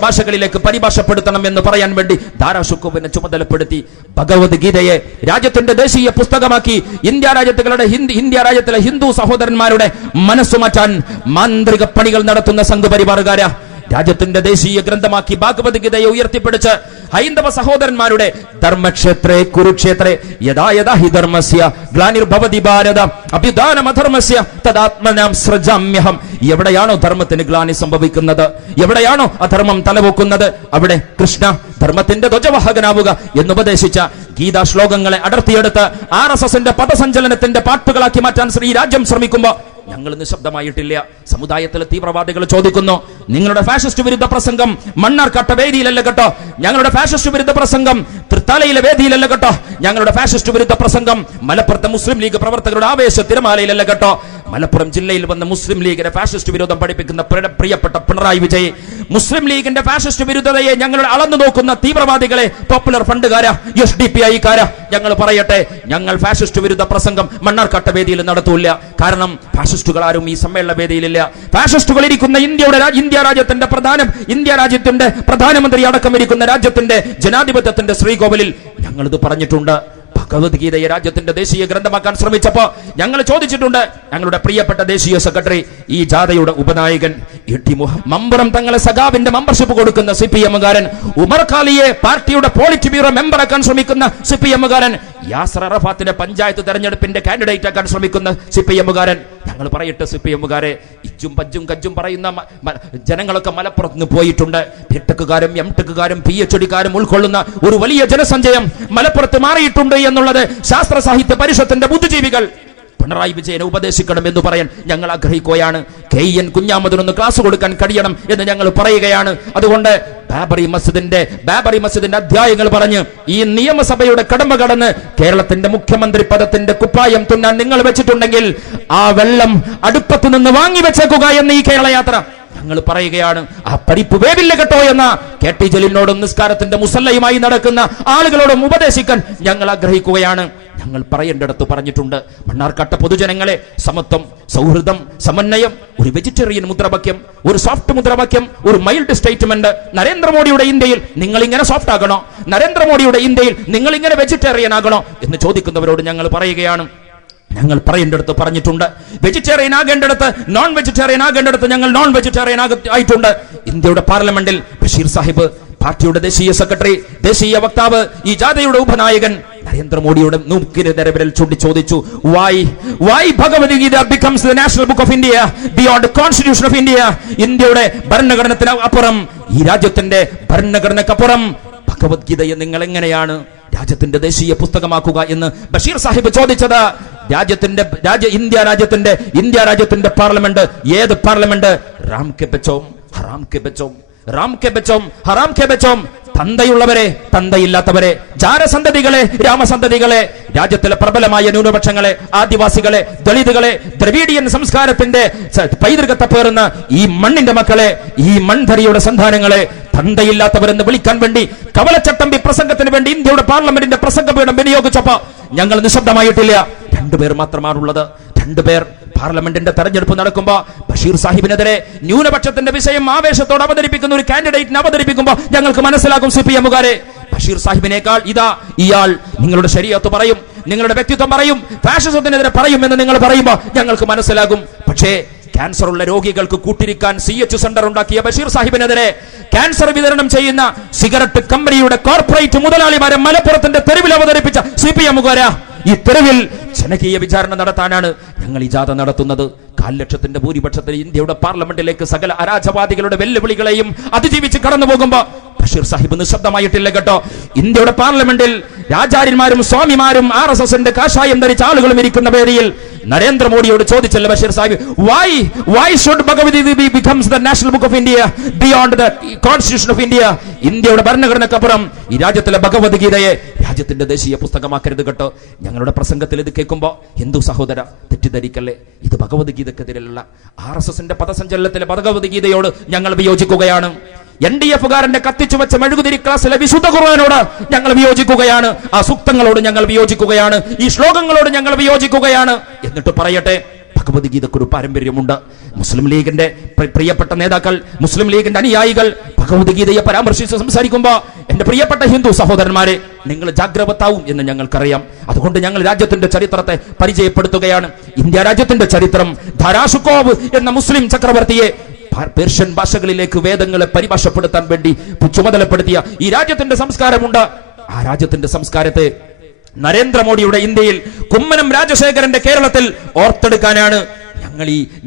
ഭാഷകളിലേക്ക് പരിഭാഷപ്പെടുത്തണം എന്ന് പറയാൻ വേണ്ടി ദാരാ ഷുക്കോവിനെ ചുമതലപ്പെടുത്തി. ഭഗവത്ഗീതയെ രാജ്യത്തിന്റെ ദേശീയ പുസ്തകമാക്കി ഇന്ത്യ രാജ്യത്തിലെ ഹിന്ദു സഹോദരന്മാരുടെ മനസ്സു മാറ്റാൻ മാന്ത്രിക പണികൾ നടത്തുന്ന സംഘപരിവാറുകാരാ രാജ്യത്തിന്റെ ദേശീയ ഗ്രന്ഥമാക്കി ഭഗവത്ഗീതയെ ഉയർത്തിപ്പിടിച്ച് ഹൈന്ദവ സഹോദരന്മാരുടെ ധർമ്മക്ഷേത്രേ കുരുക്ഷേത്രേ യഥാ യഥാ ഹി ധർമ്മസ്യ ഗ്ലാനിർഭവതി ഭാരത അഭ്യുദാനമധർമ്മസ്യ തദാത്മനാം സൃജാമ്യഹം. എവിടെയാണോ ധർമ്മത്തിന് ഗ്ലാനി സംഭവിക്കുന്നത്, എവിടെയാണോ അധർമ്മം തലവെക്കുന്നത്, അവിടെ കൃഷ്ണ ധർമ്മത്തിന്റെ ധ്വജവാഹകനാവുക എന്നുപദേശിച്ച ഗീതാ ശ്ലോകങ്ങളെ അടർത്തിയെടുത്ത് RSSന്റെ പദസഞ്ചലനത്തിന്റെ പാട്ടുകളാക്കി മാറ്റാൻ രാജ്യം ശ്രമിക്കുമ്പോ ഞങ്ങൾ നിശബ്ദമായിട്ടില്ല. സമുദായത്തിലെ തീവ്രവാദികൾ ചോദിക്കുന്നു, നിങ്ങളുടെ ഫാഷിസ്റ്റ് വിരുദ്ധ പ്രസംഗം മണ്ണാർക്കാട്ട വേദിയിലല്ല കേട്ടോ, ഞങ്ങളുടെ ഫാഷിസ്റ്റ് വിരുദ്ധ പ്രസംഗം തൃത്താലയിലെ വേദിയിലല്ല കേട്ടോ, ഞങ്ങളുടെ ഫാഷിസ്റ്റ് വിരുദ്ധ പ്രസംഗം മലപ്പുറത്തെ മുസ്ലിം ലീഗ് പ്രവർത്തകരുടെ ആവേശ തിരമാലയിലല്ല കേട്ടോ. മലപ്പുറം ജില്ലയിൽ വന്ന് മുസ്ലിം ലീഗിനെ ഫാഷിസ്റ്റ് വിരോധം പഠിപ്പിക്കുന്ന പ്രിയപ്പെട്ട പിണറായി വിജയ് മുസ്ലിം ലീഗിന്റെ ഫാഷിസ്റ്റ് വിരുദ്ധതയെ ഞങ്ങൾ അളന്നു നോക്കുന്ന തീവ്രവാദികളെ, പോപ്പുലർ ഫണ്ടുകാരാ, SDPI-കാരാ, ഞങ്ങൾ പറയട്ടെ, ഞങ്ങൾ ഫാഷിസ്റ്റ് വിരുദ്ധ പ്രസംഗം മണ്ണാർക്കാട്ട വേദിയിൽ നടത്തൂല്ല. കാരണം ഫാഷിസ്റ്റുകൾ ആരും ഈ സമ്മേളന വേദിയിലില്ല. ഫാഷിസ്റ്റുകൾ ഇരിക്കുന്ന ഇന്ത്യ രാജ്യത്തിന്റെ പ്രധാനമന്ത്രി അടക്കം ഇരിക്കുന്ന രാജ്യത്തിന്റെ ജനാധിപത്യത്തിന്റെ ശ്രീകോവിലിൽ ഞങ്ങളിത് പറഞ്ഞിട്ടുണ്ട്. ഭഗവത്ഗീതയെ രാജ്യത്തിന്റെ ദേശീയ ഗ്രന്ഥമാക്കാൻ ശ്രമിച്ചപ്പോ ഞങ്ങൾ ചോദിച്ചിട്ടുണ്ട്. ഞങ്ങളുടെ പ്രിയപ്പെട്ട ദേശീയ സെക്രട്ടറി, ഈ ജാഥയുടെ ഉപനായകൻ ET മുഹമ്മദ് മമ്പുറം തങ്ങളെ സഖാവിന്റെ മെമ്പർഷിപ്പ് കൊടുക്കുന്ന CPM-കാരൻ, ഉമർ ഖാലിയെ പാർട്ടിയുടെ പോളിറ്റ് ബ്യൂറോ മെമ്പറാക്കാൻ ശ്രമിക്കുന്ന CPM-കാരൻ, യാസർ അറഫാത്തിനെ പഞ്ചായത്ത് തെരഞ്ഞെടുപ്പിന്റെ കാൻഡിഡേറ്റ് ആക്കാൻ ശ്രമിക്കുന്ന CPM-കാരൻ. ഞങ്ങൾ പറയട്ടെ, CPM-കാരെ, ഇജ്ജും പജ്ജും കജ്ജും പറയുന്ന ജനങ്ങളൊക്കെ മലപ്പുറത്ത് പോയിട്ടുണ്ട്. BTech-കാരും MTech-കാരും PhD-കാരും ഉൾക്കൊള്ളുന്ന ഒരു വലിയ ജനസഞ്ചയം മലപ്പുറത്ത് മാറിയിട്ടുണ്ട് എന്നുള്ളത് ശാസ്ത്ര സാഹിത്യ പരിഷത്തിന്റെ ബുദ്ധിജീവികൾ പിണറായി വിജയനെ ഉപദേശിക്കണം എന്ന് പറയാൻ ഞങ്ങൾ ആഗ്രഹിക്കുകയാണ്. KN കുഞ്ഞാമതിനൊന്ന് ക്ലാസ് കൊടുക്കാൻ കഴിയണം എന്ന് ഞങ്ങൾ പറയുകയാണ്. അതുകൊണ്ട് ബാബറി മസ്ജിദിന്റെ അധ്യായങ്ങൾ പറഞ്ഞ് ഈ നിയമസഭയുടെ കടമ കടന്ന് കേരളത്തിന്റെ മുഖ്യമന്ത്രി പദത്തിന്റെ കുപ്പായം തുന്നാൻ നിങ്ങൾ വെച്ചിട്ടുണ്ടെങ്കിൽ ആ വെള്ളം അടുപ്പത്ത് നിന്ന് വാങ്ങി വെച്ചേക്കുക എന്ന് ഈ കേരള യാത്ര ഞങ്ങൾ പറയുകയാണ്. ആ പരിപ്പ് വേവില്ല കേട്ടോ എന്ന KT ജലീലിനോടും നിസ്കാരത്തിന്റെ മുസല്ലയുമായി നടക്കുന്ന ആളുകളോടും ഉപദേശിക്കാൻ ഞങ്ങൾ ആഗ്രഹിക്കുകയാണ്. ഞങ്ങൾ പറയേണ്ടിടത്ത് പറഞ്ഞിട്ടുണ്ട്. മണ്ണാർക്കാട്ട പൊതുജനങ്ങളെ സമത്വം, സൗഹൃദം, സമന്വയം, ഒരു വെജിറ്റേറിയൻ മുദ്രാവാക്യം, ഒരു സോഫ്റ്റ് മുദ്രാവാക്യം, ഒരു മൈൽഡ് സ്റ്റേറ്റ്മെന്റ്. നരേന്ദ്രമോദിയുടെ ഇന്ത്യയിൽ നിങ്ങൾ ഇങ്ങനെ സോഫ്റ്റ് ആകണോ? നരേന്ദ്രമോദിയുടെ ഇന്ത്യയിൽ നിങ്ങൾ ഇങ്ങനെ വെജിറ്റേറിയൻ ആകണോ എന്ന് ചോദിക്കുന്നവരോട് ഞങ്ങൾ പറയുകയാണ്. ഞങ്ങൾ പറയേണ്ടടുത്ത് പറഞ്ഞിട്ടുണ്ട്. വെജിറ്റേറിയൻ ആകേണ്ടടുത്ത് നോൺ വെജിറ്റേറിയൻ ആകേണ്ടടുത്ത് ഞങ്ങൾ നോൺ വെജിറ്റേറിയൻ ആയിട്ടുണ്ട്. ഇന്ത്യയുടെ പാർലമെന്റിൽ ബഷീർ സാഹിബ്, പാർട്ടിയുടെ ദേശീയ സെക്രട്ടറി, ദേശീയ വക്താവ്, ഈ ജാഥയുടെ ഉപനായകൻ നരേന്ദ്രമോദിയുടെ മൂക്കിന് നിരവിരൽ ചൂണ്ടി ചോദിച്ചു, why Bhagavad Gita becomes the national book of India beyond the constitution of India? ഇന്ത്യയുടെ ഭരണഘടനത്തിന് അപ്പുറം, ഈ രാജ്യത്തിന്റെ ഭരണഘടനക്കപ്പുറം ഭഗവത്ഗീതയെ നിങ്ങൾ എങ്ങനെയാണ് രാജ്യത്തിന്റെ ദേശീയ പുസ്തകമാക്കുക എന്ന് ബഷീർ സാഹിബ് ചോദിച്ചത്. ഇന്ത്യ രാജ്യത്തിന്റെ പാർലമെന്റ് ഏത് പാർലമെന്റ്? റാം കെ ബച്ചോം, ഹറാം കെ ബച്ചോം. തന്തയുള്ളവരെ, തന്തയില്ലാത്തവരെ, ജാരസന്തതികളെ, രാമസന്തതികളെ, രാജ്യത്തിലെ പ്രബലമായ ന്യൂനപക്ഷങ്ങളെ, ആദിവാസികളെ, ദളിതുകളെ, ദ്രവീഡിയൻ സംസ്കാരത്തിന്റെ പൈതൃകത്തെ പേറുന്ന ഈ മണ്ണിന്റെ മക്കളെ, ഈ മൺധരിയുടെ സന്താനങ്ങളെ തന്തയില്ലാത്തവരെന്ന് വിളിക്കാൻ വേണ്ടി കവലച്ചട്ടമ്പി പ്രസംഗത്തിന് വേണ്ടി ഇന്ത്യയുടെ പാർലമെന്റിന്റെ പ്രസംഗപീഠം വിനിയോഗിച്ചപ്പോ ഞങ്ങൾ നിശബ്ദമായിട്ടില്ല. 2 പേർ മാത്രമാണുള്ളത്. 2 പേർ പാർലമെന്റിന്റെ തെരഞ്ഞെടുപ്പ് നടക്കുമ്പോ ബഷീർ സാഹിബിനെതിരെ ന്യൂനപക്ഷത്തിന്റെ വിഷയം ആവേശത്തോടെ അവതരിപ്പിക്കുന്ന ഒരു കാൻഡിഡേറ്റിനെ അവതരിപ്പിക്കുമ്പോൾ ഞങ്ങൾക്ക് മനസ്സിലാകും CPM-കാരെ, ബഷീർ സാഹിബിനേക്കാൾ ഇയാൾ നിങ്ങളുടെ ശരീഅത്ത് പറയും, നിങ്ങളുടെ വ്യക്തിത്വം പറയും, ഫാഷിസത്തിനെതിരെ പറയും എന്ന് നിങ്ങൾ പറയുമ്പോൾ ഞങ്ങൾക്ക് മനസ്സിലാകും. പക്ഷേ ക്യാൻസർ ഉള്ള രോഗികൾക്ക് കൂട്ടിരിക്കാൻ CH സെന്റർ ഉണ്ടാക്കിയ ബഷീർ സാഹിബിനെതിരെ ക്യാൻസർ വിതരണം ചെയ്യുന്ന സിഗരറ്റ് കമ്പനിയുടെ കോർപ്പറേറ്റ് മുതലാളിമാരെ മലപ്പുറത്തിന്റെ തെരുവിൽ അവതരിപ്പിച്ച CPM-കാരാ. ഈ തെരുവിൽ ജനകീയ വിചാരണ നടത്താനാണ് ഞങ്ങൾ ഈ ജാഥ നടത്തുന്നത്. 1/4 ലക്ഷത്തിന്റെ ഭൂരിപക്ഷത്തിൽ ഇന്ത്യയുടെ പാർലമെന്റിലേക്ക് സകല അരാജവാദികളുടെ വെല്ലുവിളികളെയും അതിജീവിച്ച് കടന്നു പോകുമ്പോ ബഷീർ സാഹിബ് നിശബ്ദമായിട്ടില്ല കേട്ടോ. ഇന്ത്യയുടെ പാർലമെന്റിൽ രാജാര്യന്മാരും സ്വാമിമാരും RSSന്റെ കാഷായം ധരിച്ച ആളുകളും ഇരിക്കുന്ന വേദിയിൽ നരേന്ദ്രമോദിയോട് ചോദിച്ചല്ലോ Basheer Sahib, why should Bhagavad Gita becomes the national book of India beyond the constitution of India? ഇന്ത്യയുടെ ഭരണഘടനക്കപ്പുറം ഈ രാജ്യത്തിലെ ഭഗവത്ഗീതയെ രാജ്യത്തിന്റെ ദേശീയ പുസ്തകമാക്കരുത് കേട്ടോ. ഞങ്ങളുടെ പ്രസംഗത്തിൽ ഇത് കേൾക്കുമ്പോ ഹിന്ദു സഹോദര തെറ്റിദ്ധരിക്കല്ലേ, ഇത് ഭഗവത്ഗീതക്കെതിരെയുള്ള RSSന്റെ പദസഞ്ചലനത്തിലെ ഭഗവത്ഗീതയോട് ഞങ്ങൾ വിയോജിക്കുകയാണ്. NDF-കാരന്റെ കത്തിച്ചു വെച്ച മെഴുകുതിരി ക്ലാസ്സിലെ വിശുദ്ധ ഖുർആനോട് ഞങ്ങൾ വിയോജിക്കുകയാണ്. ആ സൂക്തങ്ങളോട് ഞങ്ങൾ വിയോജിക്കുകയാണ്. ഈ ശ്ലോകങ്ങളോട് ഞങ്ങൾ വിയോജിക്കുകയാണ്. എന്നിട്ട് പറയട്ടെ, ഭഗവത്ഗീതക്ക് ഒരു പാരമ്പര്യമുണ്ട്. മുസ്ലിം ലീഗിന്റെ പ്രിയപ്പെട്ട നേതാക്കൾ, മുസ്ലിം ലീഗിന്റെ അനുയായികൾ ഭഗവത്ഗീതയെ പരാമർശിച്ച് സംസാരിക്കുമ്പോ എന്റെ പ്രിയപ്പെട്ട ഹിന്ദു സഹോദരന്മാരെ, നിങ്ങൾ ജാഗ്രവത്താവും എന്ന് ഞങ്ങൾക്കറിയാം. അതുകൊണ്ട് ഞങ്ങൾ രാജ്യത്തിന്റെ ചരിത്രത്തെ പരിചയപ്പെടുത്തുകയാണ്. ഇന്ത്യ രാജ്യത്തിന്റെ ചരിത്രം ധാരാഷുക്കോവ് എന്ന മുസ്ലിം ചക്രവർത്തിയെ പേർഷ്യൻ ഭാഷകളിലേക്ക് വേദങ്ങളെ പരിഭാഷപ്പെടുത്താൻ വേണ്ടി ചുമതലപ്പെടുത്തിയ ഈ രാജ്യത്തിന്റെ സംസ്കാരമുണ്ട്. ആ രാജ്യത്തിന്റെ സംസ്കാരത്തെ നരേന്ദ്രമോദിയുടെ ഇന്ത്യയിൽ, കുമ്മനം രാജശേഖരന്റെ കേരളത്തിൽ ഓർത്തെടുക്കാനാണ്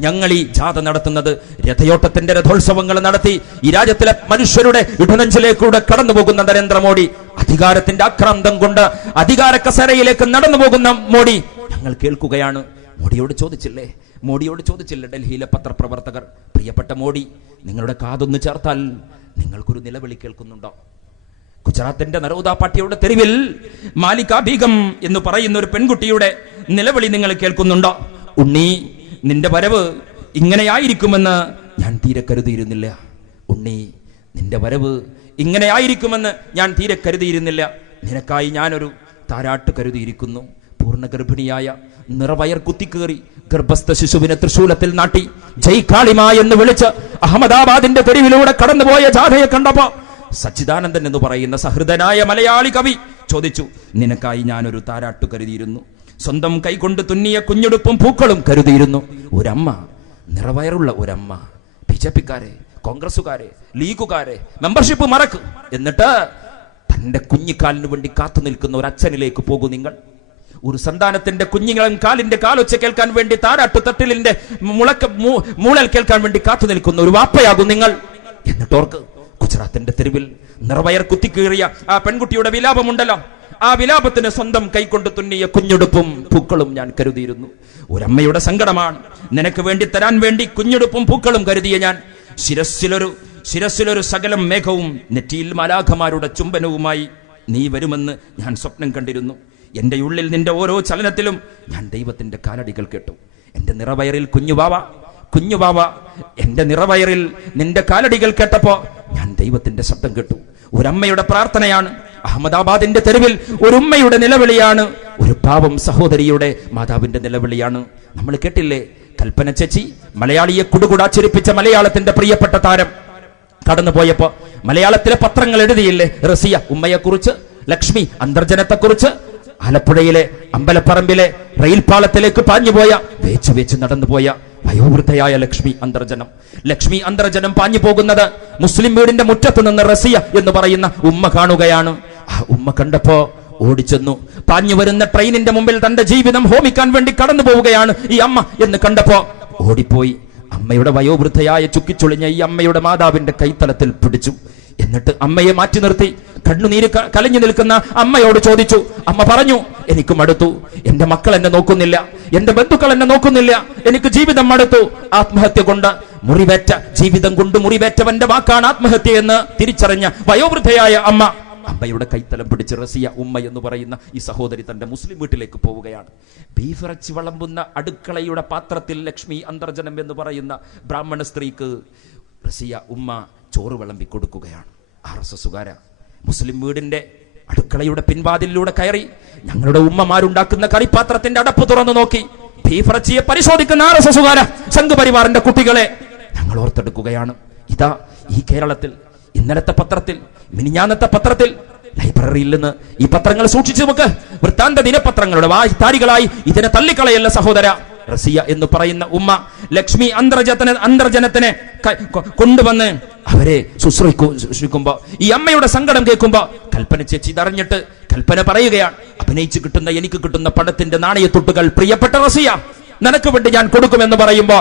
ഞങ്ങൾ ഈ ജാഥ നടത്തുന്നത്. രഥയോട്ടത്തിന്റെ രഥോത്സവങ്ങൾ നടത്തി ഈ രാജ്യത്തിലെ മനുഷ്യരുടെ ഇടനെഞ്ചിലേക്കൂടെ കടന്നു പോകുന്ന നരേന്ദ്രമോദി, അധികാരത്തിന്റെ ആക്രാന്തം കൊണ്ട് അധികാര കസേരയിലേക്ക് നടന്നു പോകുന്ന മോദി ഞങ്ങൾ കേൾക്കുകയാണ്. മോഡിയോട് ചോദിച്ചില്ലേ ഡൽഹിയിലെ പത്രപ്രവർത്തകർ, പ്രിയപ്പെട്ട മോഡി, നിങ്ങളുടെ കാതൊന്ന് ചേർത്താൽ നിങ്ങൾക്കൊരു നിലവിളി കേൾക്കുന്നുണ്ടോ? ഗുജറാത്തിന്റെ നരോദ പാട്ടിയുടെ തെരുവിൽ മാലിക ബീഗം എന്ന് പറയുന്ന ഒരു പെൺകുട്ടിയുടെ നിലവിളി നിങ്ങൾ കേൾക്കുന്നുണ്ടോ? ഉണ്ണി, നിന്റെ വരവ് ഇങ്ങനെയായിരിക്കുമെന്ന് ഞാൻ തീരെ കരുതിയിരുന്നില്ല. ഉണ്ണി, നിന്റെ വരവ് ഇങ്ങനെ ആയിരിക്കുമെന്ന് ഞാൻ തീരെ കരുതിയിരുന്നില്ല. നിനക്കായി ഞാനൊരു താരാട്ട് കരുതിയിരിക്കുന്നു. പൂർണ്ണ ഗർഭിണിയായ നിറവയർ കുത്തിക്കേറി ഗർഭസ്ഥ ശിശുവിനെ തൃശൂലത്തിൽ നാട്ടി ജയ് കാളിമ എന്ന് വിളിച്ച് അഹമ്മദാബാദിന്റെ തെരുവിലൂടെ കടന്നുപോയ ജാഥയെ കണ്ടപ്പോ സച്ചിദാനന്ദൻ എന്ന് പറയുന്ന സഹൃദനായ മലയാളി കവി ചോദിച്ചു, നിനക്കായി ഞാനൊരു താരാട്ട് കരുതിയിരുന്നു. സ്വന്തം കൈകൊണ്ട് തുന്നിയ കുഞ്ഞുടുപ്പും പൂക്കളും കരുതിയിരുന്നു. ഒരമ്മ, നിറവയറുള്ള ഒരമ്മ, ബിജെപിക്കാരെ, കോൺഗ്രസുകാരെ, ലീഗുകാരെ മെമ്പർഷിപ്പ് മറക്ക്, എന്നിട്ട് തന്റെ കുഞ്ഞിക്കാലിന് വേണ്ടി കാത്തു നിൽക്കുന്ന ഒരു അച്ഛനിലേക്ക് പോകൂ നിങ്ങൾ. ഒരു സന്താനത്തിന്റെ കുഞ്ഞിങ്ങളും കാലിന്റെ കാലൊച്ച കേൾക്കാൻ വേണ്ടി താരാട്ടു തട്ടിലിന്റെ മൂളൽ കേൾക്കാൻ വേണ്ടി കാത്തു നിൽക്കുന്ന ഒരു വാപ്പയാകും നിങ്ങൾ. എന്നിട്ടോർക്ക്, ഗുജറാത്തിന്റെ തെരുവിൽ നിറവയർ കുത്തിക്കീറിയ ആ പെൺകുട്ടിയുടെ വിലാപമുണ്ടല്ലോ, ആ വിലാപത്തിന് സ്വന്തം കൈകൊണ്ട് തുന്നിയ കുഞ്ഞുടുപ്പും പൂക്കളും ഞാൻ കരുതിയിരുന്നു. ഒരമ്മയുടെ സങ്കടമാണ് നിനക്ക് വേണ്ടി തരാൻ വേണ്ടി കുഞ്ഞുടുപ്പും പൂക്കളും കരുതിയ ഞാൻ. ശിരസിലൊരു സകലം മേഘവും നെറ്റിയിൽ മാലാഖമാരുടെ ചുംബനവുമായി നീ വരുമെന്ന് ഞാൻ സ്വപ്നം കണ്ടിരുന്നു. എന്റെ ഉള്ളിൽ നിന്റെ ഓരോ ചലനത്തിലും ഞാൻ ദൈവത്തിന്റെ കാലടികൾ കേട്ടു. എന്റെ നിറവയറിൽ കുഞ്ഞുവാവ എന്റെ നിറവയറിൽ നിന്റെ കാലടികൾ കേട്ടപ്പോ ഞാൻ ദൈവത്തിന്റെ ശബ്ദം കേട്ടു. ഒരമ്മയുടെ പ്രാർത്ഥനയാണ്. അഹമ്മദാബാദിന്റെ തെരുവിൽ ഒരു ഉമ്മയുടെ നിലവിളിയാണ്. ഒരു പാവം സഹോദരിയുടെ മാതാവിന്റെ നിലവിളിയാണ്. നമ്മൾ കേട്ടില്ലേ, കൽപ്പന ചേച്ചി, മലയാളിയെ കുടുകുടാച്ചിരിപ്പിച്ച മലയാളത്തിന്റെ പ്രിയപ്പെട്ട താരം കടന്നുപോയപ്പോ മലയാളത്തിലെ പത്രങ്ങൾ എഴുതിയില്ലേ, റസിയ ഉമ്മയെക്കുറിച്ച്, ലക്ഷ്മി അന്തർജനത്തെക്കുറിച്ച്. ആലപ്പുഴയിലെ അമ്പലപ്പറമ്പിലെ റെയിൽപാളത്തിലേക്ക് പാഞ്ഞുപോയ, വേച്ച് നടന്നുപോയ വയോവൃദ്ധയായ ലക്ഷ്മി അന്തർജനം പാഞ്ഞു പോകുന്നത് മുസ്ലിം വീടിന്റെ മുറ്റത്ത് നിന്ന് റസിയ എന്ന് പറയുന്ന ഉമ്മ കാണുകയാണ്. ആ ഉമ്മ കണ്ടപ്പോ ഓടിച്ചെന്നു. പാഞ്ഞു വരുന്ന ട്രെയിനിന്റെ മുമ്പിൽ തന്റെ ജീവിതം ഹോമിക്കാൻ വേണ്ടി കടന്നു പോവുകയാണ് ഈ അമ്മ എന്ന് കണ്ടപ്പോ ഓടിപ്പോയി അമ്മയുടെ വയോവൃദ്ധയായ ചുക്കിച്ചുളിഞ്ഞ ഈ അമ്മയുടെ മാതാവിന്റെ കൈത്തലത്തിൽ പിടിച്ചു. എന്നിട്ട് അമ്മയെ മാറ്റി നിർത്തി കണ്ണുനീര് കലഞ്ഞു നിൽക്കുന്ന അമ്മയോട് ചോദിച്ചു. അമ്മ പറഞ്ഞു, എനിക്ക് മടുത്തു, എന്റെ മക്കൾ എന്നെ നോക്കുന്നില്ല, എന്റെ ബന്ധുക്കൾ എന്നെ നോക്കുന്നില്ല, എനിക്ക് ജീവിതം മടുത്തു. ആത്മഹത്യ കൊണ്ട് ജീവിതം കൊണ്ട് മുറിവേറ്റവന്റെ വാക്കാണ് ആത്മഹത്യ എന്ന് തിരിച്ചറിഞ്ഞ വയോവൃദ്ധയായ അമ്മയുടെ കൈത്തലം പിടിച്ച് റസിയ ഉമ്മ എന്ന് പറയുന്ന ഈ സഹോദരി തന്റെ മുസ്ലിം വീട്ടിലേക്ക് പോവുകയാണ്. ബീഫിറച്ചി വിളമ്പുന്ന അടുക്കളയുടെ പാത്രത്തിൽ ലക്ഷ്മി അന്തർജനം എന്ന് പറയുന്ന ബ്രാഹ്മണ സ്ത്രീക്ക് റസിയ ഉമ്മ ചോറ് വിളമ്പി കൊടുക്കുകയാണ്. RSSുകാര മുസ്ലിം വീടിന്റെ അടുക്കളയുടെ പിൻവാതിലൂടെ കയറി ഞങ്ങളുടെ ഉമ്മമാരുണ്ടാക്കുന്ന കറിപ്പാത്രത്തിന്റെ അടപ്പ് തുറന്നു നോക്കി ബീഫിറച്ചിയെ പരിശോധിക്കുന്ന RSSുകാര സംഘപരിവാറിന്റെ കുട്ടികളെ ഞങ്ങൾ ഓർത്തെടുക്കുകയാണ്. ഇതാ ഈ കേരളത്തിൽ ഇന്നലത്തെ പത്രത്തിൽ, മിനിഞ്ഞാന്നത്തെ പത്രത്തിൽ, ലൈബ്രറിയിൽ നിന്ന് ഈ പത്രങ്ങൾ സൂക്ഷിച്ചു നമുക്ക്. വൃത്താന്ത ദിനപത്രങ്ങളുടെ വായ്ത്താരികളായി ഇതിനെ തള്ളിക്കളയല്ല സഹോദര. റസിയ എന്ന് പറയുന്ന ഉമ്മ ലക്ഷ്മി അന്തർജനത്തിനെ കൊണ്ടുവന്ന് അവരെ ശുശ്രൂഷിക്കുമ്പോ ഈ അമ്മയുടെ സങ്കടം കേൾക്കുമ്പോ കൽപ്പന ചേച്ചി ഇതറിഞ്ഞിട്ട് കൽപ്പന പറയുകയാണ്, അഭിനയിച്ച് എനിക്ക് കിട്ടുന്ന പണത്തിന്റെ നാണയത്തുട്ടുകൾ പ്രിയപ്പെട്ട റസിയ നിനക്ക് വേണ്ടി ഞാൻ കൊടുക്കുമെന്ന് പറയുമ്പോ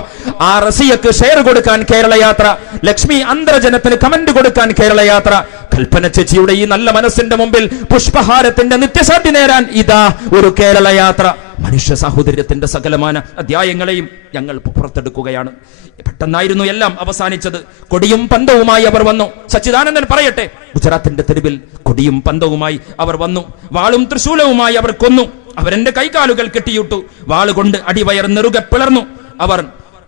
ആ റസിയക്ക് ഷെയർ കൊടുക്കാൻ കേരള യാത്ര, ലക്ഷ്മി അന്തർജനത്തിന് കമന്റ് കൊടുക്കാൻ കേരള യാത്ര, കൽപ്പന ചേച്ചിയുടെ ഈ നല്ല മനസ്സിന്റെ മുമ്പിൽ പുഷ്പഹാരത്തിന്റെ നിത്യശാന്തി നേരാൻ ഇതാ ഒരു കേരള യാത്ര. മനുഷ്യ സാഹോദര്യത്തിന്റെ സകലമാന അധ്യായങ്ങളെയും ഞങ്ങൾ പുറത്തെടുക്കുകയാണ്. പെട്ടെന്നായിരുന്നു എല്ലാം അവസാനിച്ചത്. കൊടിയും പന്തവുമായി അവർ വന്നു. സച്ചിദാനന്ദൻ പറയട്ടെ, ഗുജറാത്തിന്റെ തെരുവിൽ കൊടിയും പന്തവുമായി അവർ വന്നു. വാളും തൃശൂലവുമായി അവർ കൊന്നു. അവരെന്റെ കൈകാലുകൾ കെട്ടിയിട്ടു. വാളുകൊണ്ട് അടിവയർ നെറുകെ പിളർന്നു. അവർ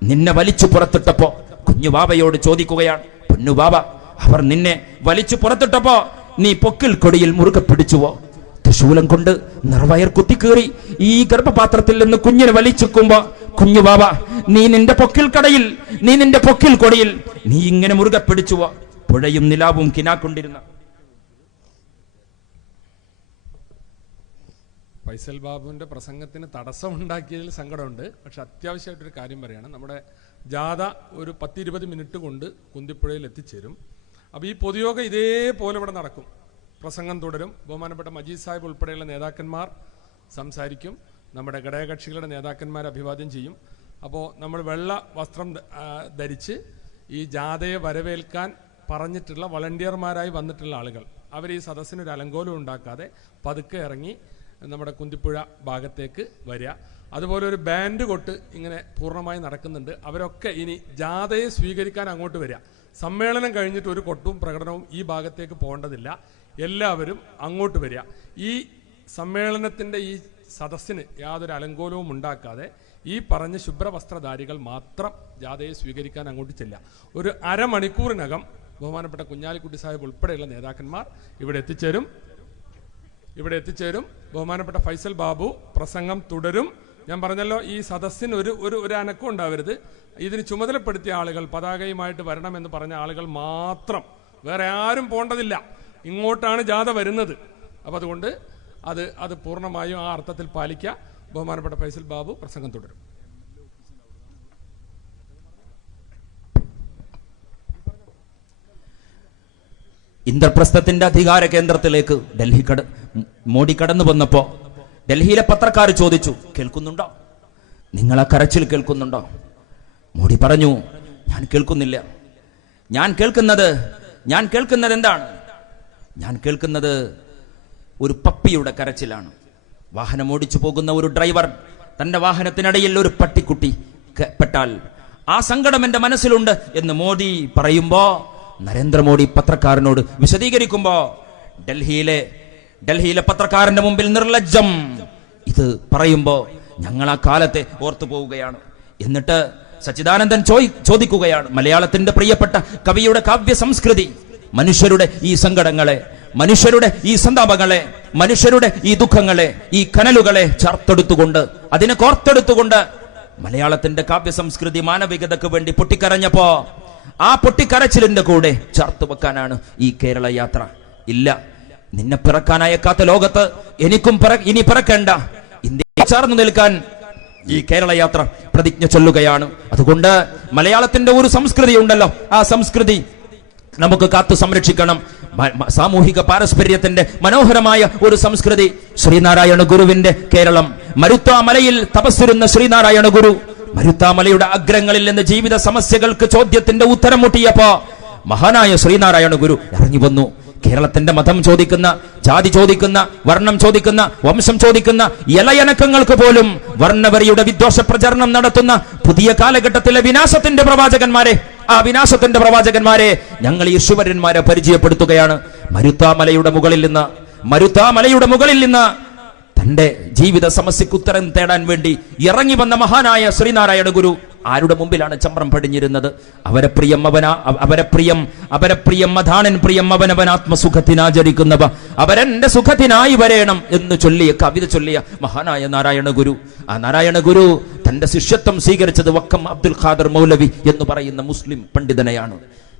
നിന്നെ വലിച്ചു പുറത്തിട്ടപ്പോ കുഞ്ഞുബാബയോട് ചോദിക്കുകയാണ്, പൊന്നുബാബ, അവർ നിന്നെ വലിച്ചു പുറത്തിട്ടപ്പോ നീ പൊക്കിൽ കൊടിയിൽ മുറുകെ പിടിച്ചുവോ? തൃശൂലം കൊണ്ട് നിറവയർ കുത്തിക്കേറി ഈ ഗർഭപാത്രത്തിൽ നിന്ന് കുഞ്ഞിനെ വലിച്ചെക്കുമ്പോ കുഞ്ഞുബാബ നീ നിന്റെ പൊക്കിൽ കൊടിയിൽ നീ ഇങ്ങനെ മുറുകെ പിടിച്ചുവോ? പുഴയും നിലാവും കിനാക്കൊണ്ടിരുന്ന ഫൈസൽ ബാബുവിൻ്റെ പ്രസംഗത്തിന് തടസ്സമുണ്ടാക്കിയതിൽ സങ്കടമുണ്ട്. പക്ഷെ അത്യാവശ്യമായിട്ടൊരു കാര്യം പറയുകയാണ്. നമ്മുടെ ജാഥ ഒരു 10-20 മിനിറ്റ് കൊണ്ട് കുന്തിപ്പുഴയിൽ എത്തിച്ചേരും. അപ്പോൾ ഈ പൊതുയോഗം ഇതേപോലെ ഇവിടെ നടക്കും. പ്രസംഗം തുടരും. ബഹുമാനപ്പെട്ട മജീദ് സാഹിബ് ഉൾപ്പെടെയുള്ള നേതാക്കന്മാർ സംസാരിക്കും. നമ്മുടെ ഘടകകക്ഷികളുടെ നേതാക്കന്മാർ അഭിവാദ്യം ചെയ്യും. അപ്പോൾ നമ്മൾ വെള്ള വസ്ത്രം ധരിച്ച് ഈ ജാഥയെ വരവേൽക്കാൻ പറഞ്ഞിട്ടുള്ള വളണ്ടിയർമാരായി വന്നിട്ടുള്ള ആളുകൾ അവർ ഈ സദസ്സിനൊരു അലങ്കോലം ഉണ്ടാക്കാതെ പതുക്കെ ഇറങ്ങി നമ്മുടെ കുന്തിപ്പുഴ ഭാഗത്തേക്ക് വരിക. അതുപോലെ ഒരു ബാൻഡ് കൊട്ട് ഇങ്ങനെ പൂർണ്ണമായി നടക്കുന്നുണ്ട്. അവരൊക്കെ ഇനി ജാഥയെ സ്വീകരിക്കാൻ അങ്ങോട്ട് വരിക. സമ്മേളനം കഴിഞ്ഞിട്ട് ഒരു കൊട്ടും പ്രകടനവും ഈ ഭാഗത്തേക്ക് പോകേണ്ടതില്ല. എല്ലാവരും അങ്ങോട്ട് വരിക. ഈ സമ്മേളനത്തിൻ്റെ ഈ സദസ്സിന് യാതൊരു അലങ്കോലവും ഉണ്ടാക്കാതെ ഈ പറഞ്ഞ ശുഭ്രവസ്ത്രധാരികൾ മാത്രം ജാഥയെ സ്വീകരിക്കാൻ അങ്ങോട്ട് ചെല്ലുക. ഒരു അരമണിക്കൂറിനകം ബഹുമാനപ്പെട്ട കുഞ്ഞാലിക്കുട്ടി സാഹിബ് ഉൾപ്പെടെയുള്ള നേതാക്കന്മാർ ഇവിടെ എത്തിച്ചേരും. ബഹുമാനപ്പെട്ട ഫൈസൽ ബാബു പ്രസംഗം തുടരും. ഞാൻ പറഞ്ഞല്ലോ, ഈ സദസ്സിന് ഒരു അനക്കം ഉണ്ടാവരുത്. ഇതിന് ചുമതലപ്പെടുത്തിയ ആളുകൾ, പതാകയുമായിട്ട് വരണമെന്ന് പറഞ്ഞ ആളുകൾ മാത്രം, വേറെ ആരും പോണ്ടതില്ല. ഇങ്ങോട്ടാണ് ജാഥ വരുന്നത്. അപ്പം അതുകൊണ്ട് അത് പൂർണ്ണമായും ആ അർത്ഥത്തിൽ പാലിക്കുക. ബഹുമാനപ്പെട്ട ഫൈസൽ ബാബു പ്രസംഗം തുടരും. ഇന്ദ്രപ്രസ്ഥത്തിന്റെ അധികാര കേന്ദ്രത്തിലേക്ക് മോഡി കടന്നു വന്നപ്പോ ഡൽഹിയിലെ പത്രക്കാർ ചോദിച്ചു, കേൾക്കുന്നുണ്ടോ? നിങ്ങൾ ആ കരച്ചിൽ കേൾക്കുന്നുണ്ടോ? മോഡി പറഞ്ഞു, ഞാൻ കേൾക്കുന്നില്ല. ഞാൻ കേൾക്കുന്നത് എന്താണ്? ഞാൻ കേൾക്കുന്നത് ഒരു പപ്പിയുടെ കരച്ചിലാണ്. വാഹനം ഓടിച്ചു പോകുന്ന ഒരു ഡ്രൈവർ തന്റെ വാഹനത്തിനിടയിൽ ഒരു പട്ടിക്കുട്ടി പെട്ടാൽ ആ സങ്കടം എന്റെ മനസ്സിലുണ്ട് എന്ന് മോദി പറയുമ്പോ, നരേന്ദ്രമോദി പത്രക്കാരനോട് വിശദീകരിക്കുമ്പോ ഡൽഹിയിലെ പത്രക്കാരന്റെ മുമ്പിൽ നിർലജ്ജം ഇത് പറയുമ്പോ ഞങ്ങൾ ആ കാലത്തെ ഓർത്തു പോവുകയാണ്. എന്നിട്ട് സച്ചിദാനന്ദൻ ചോദിക്കുകയാണ്, മലയാളത്തിന്റെ പ്രിയപ്പെട്ട കവിയുടെ കാവ്യ സംസ്കൃതി മനുഷ്യരുടെ ഈ സങ്കടങ്ങളെ, മനുഷ്യരുടെ ഈ സന്താപങ്ങളെ, മനുഷ്യരുടെ ഈ ദുഃഖങ്ങളെ, ഈ കനലുകളെ ചേർത്തെടുത്തുകൊണ്ട്, അതിനെ കോർത്തെടുത്തുകൊണ്ട് മലയാളത്തിന്റെ കാവ്യ സംസ്കൃതി മാനവികതയ്ക്ക് വേണ്ടി പൊട്ടിക്കരഞ്ഞപ്പോ ആ പൊട്ടിക്കരച്ചിലിന്റെ കൂടെ ചേർത്ത് വെക്കാനാണ് ഈ കേരള യാത്ര. ഇല്ല, നിന്നെ പിറക്കാനയക്കാത്ത ലോകത്ത് എനിക്കും ഇനി പിറക്കേണ്ട, ഇന്ത്യയെ ചേർന്ന് നിൽക്കാൻ ഈ കേരള യാത്ര പ്രതിജ്ഞ ചൊല്ലുകയാണ്. അതുകൊണ്ട് മലയാളത്തിന്റെ ഒരു സംസ്കൃതി ഉണ്ടല്ലോ, ആ സംസ്കൃതി നമുക്ക് കാത്തു സംരക്ഷിക്കണം. സാമൂഹിക പാരസ്പര്യത്തിന്റെ മനോഹരമായ ഒരു സംസ്കൃതി. ശ്രീനാരായണ ഗുരുവിന്റെ കേരളം. മരുത്വാമലയിൽ തപസ്സിരുന്ന ശ്രീനാരായണ ഗുരു മരുത്താമലയുടെ അഗ്രങ്ങളിൽ നിന്ന് ജീവിത സമസ്യകൾക്ക് ചോദ്യത്തിന്റെ ഉത്തരം മുട്ടിയപ്പോ മഹാനായ ശ്രീനാരായണ ഗുരു ഇറങ്ങി വന്നു. കേരളത്തിന്റെ മതം ചോദിക്കുന്ന, ജാതി ചോദിക്കുന്ന, വർണ്ണം ചോദിക്കുന്ന, വംശം ചോദിക്കുന്ന ഇലയനക്കങ്ങൾക്ക് പോലും വർണ്ണവരിയുടെ വിദ്വേഷ പ്രചരണം നടത്തുന്ന പുതിയ കാലഘട്ടത്തിലെ വിനാശത്തിന്റെ പ്രവാചകന്മാരെ, ആ വിനാശത്തിന്റെ പ്രവാചകന്മാരെ ഞങ്ങൾ ഈശ്വരന്മാരെ പരിചയപ്പെടുത്തുകയാണ്. മരുത്താമലയുടെ മുകളിൽ നിന്ന് തന്റെ ജീവിത സമസ്യക്ക് ഉത്തരം തേടാൻ വേണ്ടി ഇറങ്ങി വന്ന മഹാനായ ശ്രീനാരായണ ഗുരു ആരുടെ മുമ്പിലാണ് ചമ്രം പടിഞ്ഞിരുന്നത്? അവരെ പ്രിയം അധാനൻ പ്രിയം അവനവൻ ആത്മസുഖത്തിനാചരിക്കുന്നവ അവരെന്റെ സുഖത്തിനായി വരേണം എന്ന് ചൊല്ലിയ കവിത ചൊല്ലിയ മഹാനായ നാരായണ ഗുരു. ആ നാരായണ ഗുരു തന്റെ ശിഷ്യത്വം സ്വീകരിച്ചത് വക്കം അബ്ദുൽ ഖാദർ മൗലവി എന്ന് പറയുന്ന മുസ്ലിം പണ്ഡിതനെയാണ്.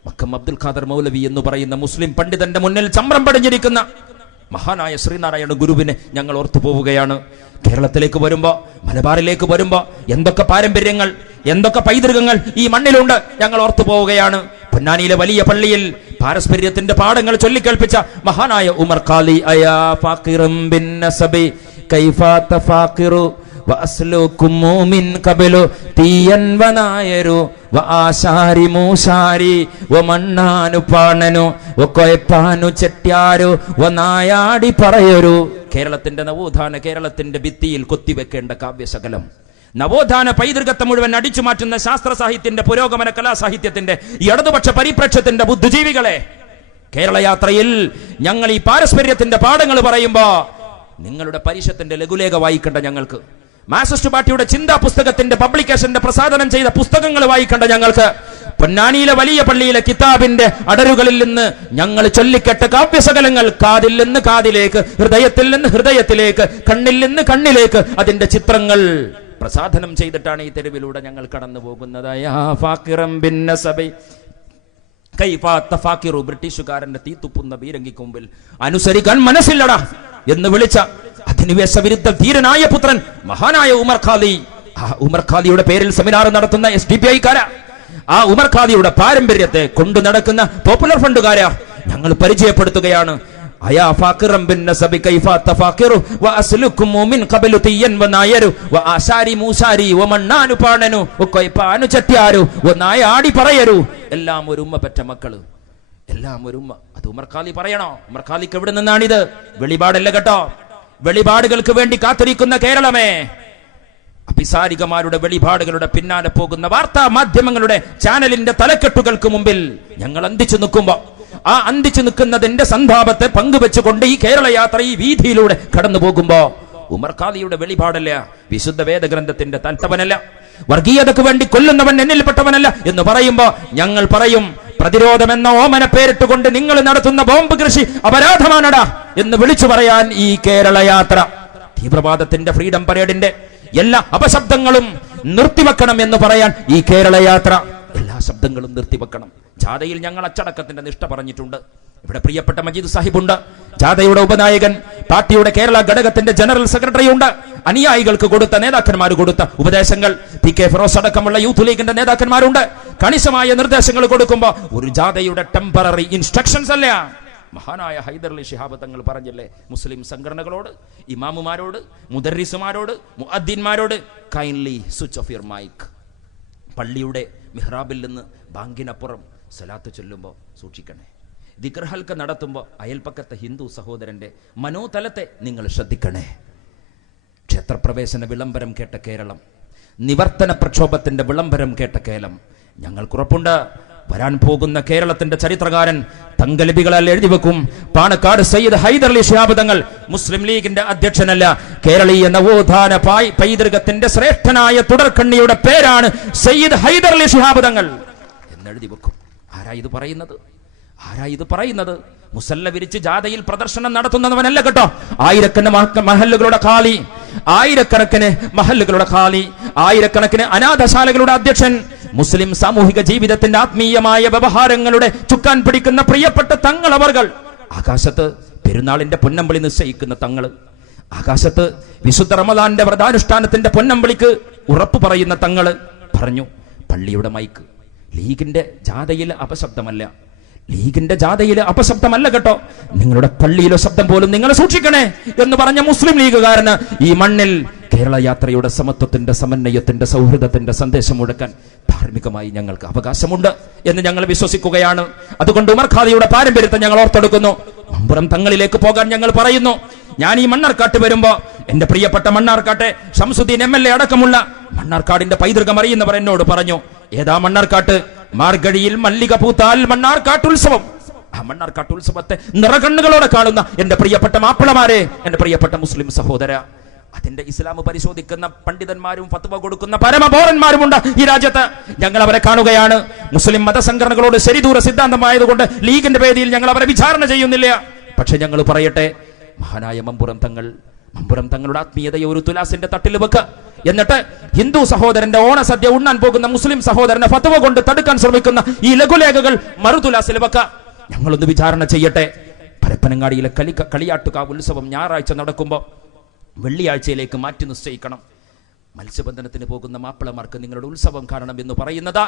വക്കം അബ്ദുൽ ഖാദർ മൗലവി എന്ന് പറയുന്ന മുസ്ലിം പണ്ഡിതന്റെ മുന്നിൽ ചമ്രം പടിഞ്ഞിരിക്കുന്ന മഹാനായ ശ്രീനാരായണ ഗുരുവിനെ ഞങ്ങൾ ഓർത്തു പോവുകയാണ്. കേരളത്തിലേക്ക് വരുമ്പോ, മലബാറിലേക്ക് വരുമ്പോ എന്തൊക്കെ പാരമ്പര്യങ്ങൾ, എന്തൊക്കെ പൈതൃകങ്ങൾ ഈ മണ്ണിലുണ്ട് ഞങ്ങൾ ഓർത്തു പോവുകയാണ്. പൊന്നാനിയിലെ വലിയ പള്ളിയിൽ പാരസ്പര്യത്തിന്റെ പാഠങ്ങൾ ചൊല്ലിക്കേൾപ്പിച്ച മഹാനായ ഉമർ ഖാലി അയാ ഫാഖിറും ബിൻ നസബി കൈഫാ തഫാഖിറു വഅസ്ലുകും മിൻ ഖബലു തീയൻ വനായരു വആശാരി മൂശാരി വമണ്ണാനു പാണനു വകൊയപ്പാനു ചെട്ട്യാരു വനായാടി പറയൊരു. കേരളത്തിന്റെ നവോത്ഥാന, കേരളത്തിന്റെ ഭിത്തിയിൽ കൊത്തിവെക്കേണ്ട കാവ്യശകലം, നവോത്ഥാന പൈതൃകത്തെ മുഴുവൻ അടിച്ചു മാറ്റുന്ന ശാസ്ത്ര സാഹിത്യത്തിന്റെ, പുരോഗമന കലാസാഹിത്യത്തിന്റെ, ഇടതുപക്ഷ പരിപ്രേക്ഷ്യത്തിന്റെ ബുദ്ധിജീവികളെ കേരള യാത്രയിൽ ഞങ്ങൾ ഈ പാരസ്പര്യത്തിന്റെ പാഠങ്ങൾ പറയുമ്പോ നിങ്ങളുടെ പരിഷത്തിന്റെ ലഘുലേഖ വായിക്കേണ്ട ഞങ്ങൾക്ക്, മാർക്സിസ്റ്റ് പാർട്ടിയുടെ ചിന്താ പുസ്തകത്തിന്റെ പബ്ലിക്കേഷന്റെ പ്രസാദനം ചെയ്ത പുസ്തകങ്ങൾ വായിക്കേണ്ട ഞങ്ങൾക്ക്, പൊന്നാനിയിലെ വലിയ പള്ളിയിലെ കിതാബിന്റെ അടരുകളിൽ നിന്ന് ഞങ്ങൾ ചൊല്ലിക്കെട്ട കാവ്യശകലങ്ങൾ കാതിൽ നിന്ന് കാതിലേക്ക്, ഹൃദയത്തിൽ നിന്ന് ഹൃദയത്തിലേക്ക്, കണ്ണിൽ നിന്ന് കണ്ണിലേക്ക് അതിന്റെ ചിത്രങ്ങൾ പ്രസാദനം ചെയ്തിട്ടാണ് ഈ തെരുവിലൂടെ ഞങ്ങൾ കടന്നു പോകുന്നത്. ബ്രിട്ടീഷുകാരന്റെ തീത്തുപ്പുന്ന ബീരങ്കിക്ക് മുമ്പിൽ അനുസരിക്കാൻ മനസ്സില്ലടാ എന്ന് വിളിച്ച അധിനിവേശ വിരുദ്ധ ധീരനായ പുത്രൻ മഹാനായ ഉമർ ഖാലി. ആ ഉമർ ഖാലിയുടെ പേരിൽ സെമിനാർ നടത്തുന്ന SDPI-കാര, ആ ഉമർ ഖാലിയുടെ പാരമ്പര്യത്തെ കൊണ്ടു നടക്കുന്ന പോപ്പുലർ ഫണ്ടുകാരാ ഞങ്ങൾ പരിചയപ്പെടുത്തുകയാണ്. അയാ ഫാഖിറം ബിൻ നസബി കൈഫാ തഫാഖിറു വഅസ്ലുകും മിൻ ഖബലു തീയൻ വനായരു വആശാരി മൂശാരി വമണ്ണാനു പാണനു വകൊയപ്പാനു ചെട്ട്യാരു വനായാടി പറയരു. എല്ലാം ഒരു ഉമ്മ പെറ്റ മക്കള്, എല്ലാം ഒരു ഉമ്മ. അത് ഉമർ ഖാലി പറയണോ? ഉമർ ഖാലിക്ക് എവിടെ നിന്നാണിത്? വെളിപാടല്ല കേട്ടോ. വെളിപാടുകൾക്ക് വേണ്ടി കാത്തിരിക്കുന്ന കേരളമേ, അഭിസാരികമാരുടെ വെളിപാടുകളുടെ പിന്നാലെ പോകുന്ന വാർത്താ മാധ്യമങ്ങളുടെ ചാനലിന്റെ തലക്കെട്ടുകൾക്ക് മുമ്പിൽ ഞങ്ങൾ അന്തിച്ചു നിൽക്കുമ്പോ, ആ അന്തിച്ചു നിൽക്കുന്നതിന്റെ സന്താപത്തെ പങ്കുവെച്ചുകൊണ്ട് ഈ കേരള യാത്ര ഈ വീതിയിലൂടെ കടന്നു പോകുമ്പോ ഉമർ ഖാലിയുടെ വെളിപാടല്ല, വിശുദ്ധ വേദഗ്രന്ഥത്തിന്റെ തൽത്തവനല്ല, വർഗീയതക്ക് വേണ്ടി കൊല്ലുന്നവൻ എന്നിൽപ്പെട്ടവനല്ല എന്ന് പറയുമ്പോ ഞങ്ങൾ പറയും പ്രതിരോധമെന്ന ഓമന പേരിട്ടുകൊണ്ട് നിങ്ങൾ നടത്തുന്ന ബോംബ് കൃഷി അപരാധമാണടാ എന്ന് വിളിച്ചു പറയാൻ ഈ കേരള യാത്ര, തീവ്രവാദത്തിന്റെ ഫ്രീഡം പരേഡിന്റെ എല്ലാ അപശബ്ദങ്ങളും നിർത്തിവെക്കണം എന്ന് പറയാൻ ഈ കേരള യാത്ര എല്ലാ ശബ്ദങ്ങളും നിർത്തിവെക്കണം. ജാഥയിൽ ഞങ്ങൾ അച്ചടക്കത്തിന്റെ നിഷ്ഠ പറഞ്ഞിട്ടുണ്ട്. ഇവിടെ പ്രിയപ്പെട്ട മജീദ് സാഹിബുണ്ട്, ജാഥയുടെ ഉപനായകൻ, പാർട്ടിയുടെ കേരള ഘടകത്തിന്റെ ജനറൽ സെക്രട്ടറി ഉണ്ട്. അനുയായികൾക്ക് കൊടുത്ത നേതാക്കന്മാർ കൊടുത്ത ഉപദേശങ്ങൾ, പി കെ ഫിറോസ് അടക്കമുള്ള യൂത്ത് ലീഗിന്റെ നേതാക്കന്മാരുണ്ട്. കണിശമായ നിർദ്ദേശങ്ങൾ കൊടുക്കുമ്പോൾ ഒരു ജാഥയുടെ ടെമ്പററി ഇൻസ്ട്രക്ഷൻസ് അല്ല. മഹാനായ ഹൈദർ അലി ശിഹാബ് തങ്ങൾ പറഞ്ഞില്ലേ, മുസ്ലിം സംഘടനകളോട്, ഇമാമുമാരോട്, മുദർരിസുമാരോട്, മുഅദ്ദിൻമാരോട്, kindly switch off your mic. പള്ളിയുടെ മിഹ്റാബിൽ നിന്ന് ബാങ്കിനപ്പുറം സലാത്ത് ചൊല്ലുമ്പോൾ സൂക്ഷിക്കണേ. ദിക്ർ ഹൽക്ക നടത്തുമ്പോൾ അയൽപ്പക്കത്തെ ഹിന്ദു സഹോദരന്റെ മനോതലത്തെ നിങ്ങൾ ശ്രദ്ധിക്കണേ. ക്ഷേത്രപ്രവേശന വിളംബരം കേട്ട കേരളം, നിവർത്തന പ്രക്ഷോഭത്തിന്റെ വിളംബരം കേട്ട കേരളം, ഞങ്ങൾക്കുറപ്പുണ്ട് വരാൻ പോകുന്ന കേരളത്തിന്റെ ചരിത്രകാരൻ തങ്കലിപികളാൽ എഴുതി വെക്കും, പാണക്കാട് സയ്യിദ് ഹൈദർ അലി ശിഹാബ് തങ്ങൾ മുസ്ലിം ലീഗിന്റെ അധ്യക്ഷനല്ല, കേരളീയ നവോത്ഥാന പൈതൃകത്തിന്റെ ശ്രേഷ്ഠനായ തുടർക്കണ്ണിയുടെ പേരാണ് സയ്യിദ് ഹൈദർ അലി ശിഹാബ് തങ്ങൾ എന്നെഴുതി വെക്കും. ആരാ ഇത് പറയുന്നത്? ആരാ ഇത് പറയുന്നത്? മുസല്ല വിരിച്ച് ജാഥയിൽ പ്രദർശനം നടത്തുന്നവനല്ല കേട്ടോ. ആയിരക്കണക്കിന് മഹല്ലുകളുടെ ഖാലി, ആയിരക്കണക്കിന് മഹല്ലുകളുടെ ഖാലി, ആയിരക്കണക്കിന് അനാഥശാലകളുടെ അധ്യക്ഷൻ, മുസ്ലിം സാമൂഹിക ജീവിതത്തിന്റെ ആത്മീയമായ വ്യവഹാരങ്ങളുടെ ചുക്കാൻ പിടിക്കുന്ന പ്രിയപ്പെട്ട തങ്ങളവർകൾ, ആകാശത്ത് പെരുന്നാളിന്റെ പൊന്നമ്പളി നിശ്ചയിക്കുന്ന തങ്ങള്, ആകാശത്ത് വിശുദ്ധ റമദാന്റെ വ്രതാനുഷ്ഠാനത്തിന്റെ പൊന്നമ്പളിക്ക് ഉറപ്പ് പറയുന്ന തങ്ങള് പറഞ്ഞു, പള്ളിയുടെ മൈക്ക് ലീഗിന്റെ ജാഥയിൽ അപശബ്ദമല്ല, ലീഗിന്റെ ജാഥയിൽ അപശബ്ദമല്ല കേട്ടോ, നിങ്ങളുടെ പള്ളിയിലെ ശബ്ദം പോലും നിങ്ങൾ സൂക്ഷിക്കണേ എന്ന് പറഞ്ഞ മുസ്ലിം ലീഗുകാരന് ഈ മണ്ണിൽ കേരള യാത്രയുടെ സമത്വത്തിന്റെ, സമന്വയത്തിന്റെ, സൗഹൃദത്തിന്റെ സന്ദേശം മുഴക്കാൻ ധാർമ്മികമായി ഞങ്ങൾക്ക് അവകാശമുണ്ട് എന്ന് ഞങ്ങൾ വിശ്വസിക്കുകയാണ്. അതുകൊണ്ട് ഉമർ ഖാദിയുടെ പാരമ്പര്യത്തെ ഞങ്ങൾ ഓർത്തെടുക്കുന്നു. മമ്പുറം തങ്ങളിലേക്ക് പോകാൻ ഞങ്ങൾ പറയുന്നു. ഞാൻ ഈ മണ്ണാർക്കാട്ട് വരുമ്പോ എന്റെ പ്രിയപ്പെട്ട മണ്ണാർക്കാട്ടെ ശംസുദ്ദീൻ MLA അടക്കമുള്ള മണ്ണാർക്കാടിന്റെ പൈതൃകം അറിയുന്നവർ എന്നോട് പറഞ്ഞു, ഏതാ മണ്ണാർക്കാട്ട്? മാർഗഴിയിൽ മല്ലിക പൂത്താൽ മണ്ണാർക്കാട്ടുത്സവം. ആ മണ്ണാർക്കാട്ടുത്സവത്തെ നിറകണ്ണുകളോടെ കാണുന്ന എന്റെ പ്രിയപ്പെട്ട മാപ്പിളമാരെ, എന്റെ പ്രിയപ്പെട്ട മുസ്ലിം സഹോദര, അതിന്റെ ഇസ്ലാം പരിശോധിക്കുന്ന പണ്ഡിതന്മാരും ഫത്വ കൊടുക്കുന്ന പരമബോധന്മാരുമുണ്ട് ഈ രാജ്യത്ത്. ഞങ്ങൾ അവരെ കാണുകയാണ്. മുസ്ലിം മതസംഘടനകളോട് ശരിദൂര സിദ്ധാന്തമായതുകൊണ്ട് ലീഗിന്റെ വേദിയിൽ ഞങ്ങൾ അവരെ വിചാരണ ചെയ്യുന്നില്ല. പക്ഷെ ഞങ്ങൾ പറയട്ടെ, മഹാനായ മമ്പുറം തങ്ങളുടെ ആത്മീയതയെ ഒരു തുലാസിന്റെ തട്ടിൽ വെക്ക്. എന്നിട്ട് ഹിന്ദു സഹോദരന്റെ ഓണസദ്യ ഉണ്ണാൻ പോകുന്ന മുസ്ലിം സഹോദരനെ ഫത്വ കൊണ്ട് തടുക്കാൻ ശ്രമിക്കുന്ന ഈ ലഘുലേഖകൾ മറുതുലാസിൽ വെക്ക. ഞങ്ങളൊന്ന് വിചാരണ ചെയ്യട്ടെ. പരപ്പനങ്ങാടിയിലെ കളിയാട്ടുകാവ് ഉത്സവം ഞായറാഴ്ച നടക്കുമ്പോൾ വെള്ളിയാഴ്ചയിലേക്ക് മാറ്റി നിശ്ചയിക്കണം. മത്സ്യബന്ധനത്തിന് പോകുന്ന മാപ്പിളമാർക്ക് നിങ്ങളുടെ ഉത്സവം കാണണം എന്ന് പറയുന്നത്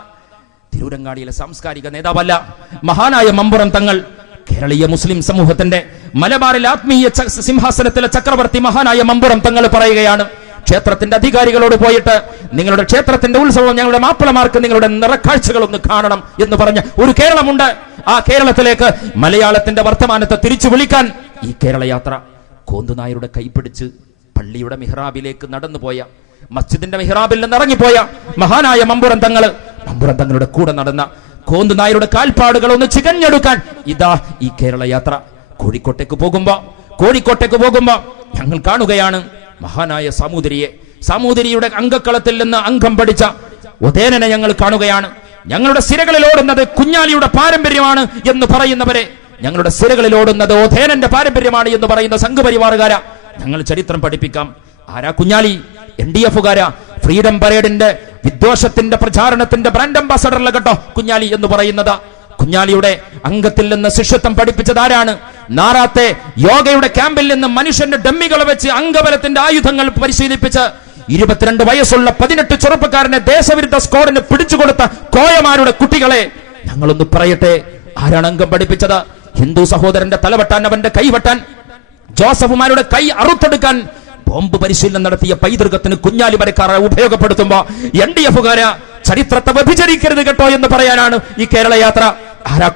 തിരൂരങ്ങാടിയിലെ സാംസ്കാരിക നേതാവല്ല, മഹാനായ മമ്പുറം തങ്ങൾ, കേരളീയ മുസ്ലിം സമൂഹത്തിന്റെ മലബാറിൽ ആത്മീയ സിംഹാസനത്തിലെ ചക്രവർത്തി മഹാനായ മമ്പുറം തങ്ങൾ പറയുകയാണ്, ക്ഷേത്രത്തിന്റെ അധികാരികളോട് പോയിട്ട് നിങ്ങളുടെ ക്ഷേത്രത്തിന്റെ ഉത്സവം ഞങ്ങളുടെ മാപ്പിളമാർക്ക് നിങ്ങളുടെ നിറക്കാഴ്ചകളൊന്ന് കാണണം എന്ന് പറഞ്ഞ ഒരു കേരളമുണ്ട്. ആ കേരളത്തിലേക്ക് മലയാളത്തിന്റെ വർത്തമാനത്തെ തിരിച്ചു വിളിക്കാൻ ഈ കേരള യാത്ര കോന്തുനായരുടെ കൈപിടിച്ച് പള്ളിയുടെ മിഹ്റാബിലേക്ക് നടന്നുപോയ, മസ്ജിദിന്റെ മിഹ്റാബിൽ നിന്ന് ഇറങ്ങിപ്പോയ മഹാനായ മമ്പുറം തങ്ങളുടെ കൂടെ നടന്ന കോന്തുനായരുടെ കാൽപ്പാടുകൾ ഒന്ന് ചികഞ്ഞെടുക്കാൻ ഇതാ ഈ കേരള യാത്ര. കോഴിക്കോട്ടേക്ക് പോകുമ്പോ ഞങ്ങൾ കാണുകയാണ് മഹാനായ സാമൂതിരിയുടെ അംഗക്കളത്തിൽ നിന്ന് അംഗം പഠിച്ച ഉദയനനെ ഞങ്ങൾ കാണുകയാണ്. ഞങ്ങളുടെ സിരകളിൽ ഓടുന്നത് കുഞ്ഞാലിയുടെ പാരമ്പര്യമാണ് എന്ന് പറയുന്നവരെ, ഞങ്ങളുടെ സിരകളിൽ ഓടുന്നത് ഉദയനന്റെ പാരമ്പര്യമാണ് എന്ന് പറയുന്ന സംഘപരിവാറുകാര ഞങ്ങൾ ചരിത്രം പഠിപ്പിക്കാം. ആരാ കുഞ്ഞാലി? NDF-കാരാ. ഫ്രീഡം പരേഡിന്റെ വിദ്വേഷത്തിന്റെ പ്രചാരണത്തിന്റെ ബ്രാൻഡ് അംബാസഡറല്ല കേട്ടോ കുഞ്ഞാലി എന്ന് പറയുന്നത്. കുഞ്ഞാലിയുടെ അംഗത്തിൽ നിന്ന് ശിഷ്യത്വം പഠിപ്പിച്ചത് ആരാണ്? നാറാത്തെ യോഗയുടെ ക്യാമ്പിൽ നിന്ന് മനുഷ്യന്റെ ഡമ്മികളെ വെച്ച് അംഗബലത്തിന്റെ ആയുധങ്ങൾ പരിശീലിപ്പിച്ച് 22 വയസ്സുള്ള 18 ചെറുപ്പക്കാരനെ ദേശവിരുദ്ധ സ്ക്വാഡിന് പിടിച്ചുകൊടുത്ത കോയമാരുടെ കുട്ടികളെ ഞങ്ങളൊന്ന് പറയട്ടെ, ആരാണ് അംഗം പഠിപ്പിച്ചത്? ഹിന്ദു സഹോദരന്റെ തലവെട്ടാൻ, അവന്റെ കൈവെട്ടാൻ, ജോസഫുമാരുടെ കൈ അറുത്തെടുക്കാൻ ബോംബ് പരിശീലനം നടത്തിയ പൈതൃകത്തിന് കുഞ്ഞാലി വരക്കാരെ ഉപയോഗപ്പെടുത്തുമ്പോ NDF-കാര ചരിത്രത്തെ വ്യഭിചരിക്കരുത് കേട്ടോ എന്ന് പറയാനാണ് ഈ കേരള യാത്ര. ആരാ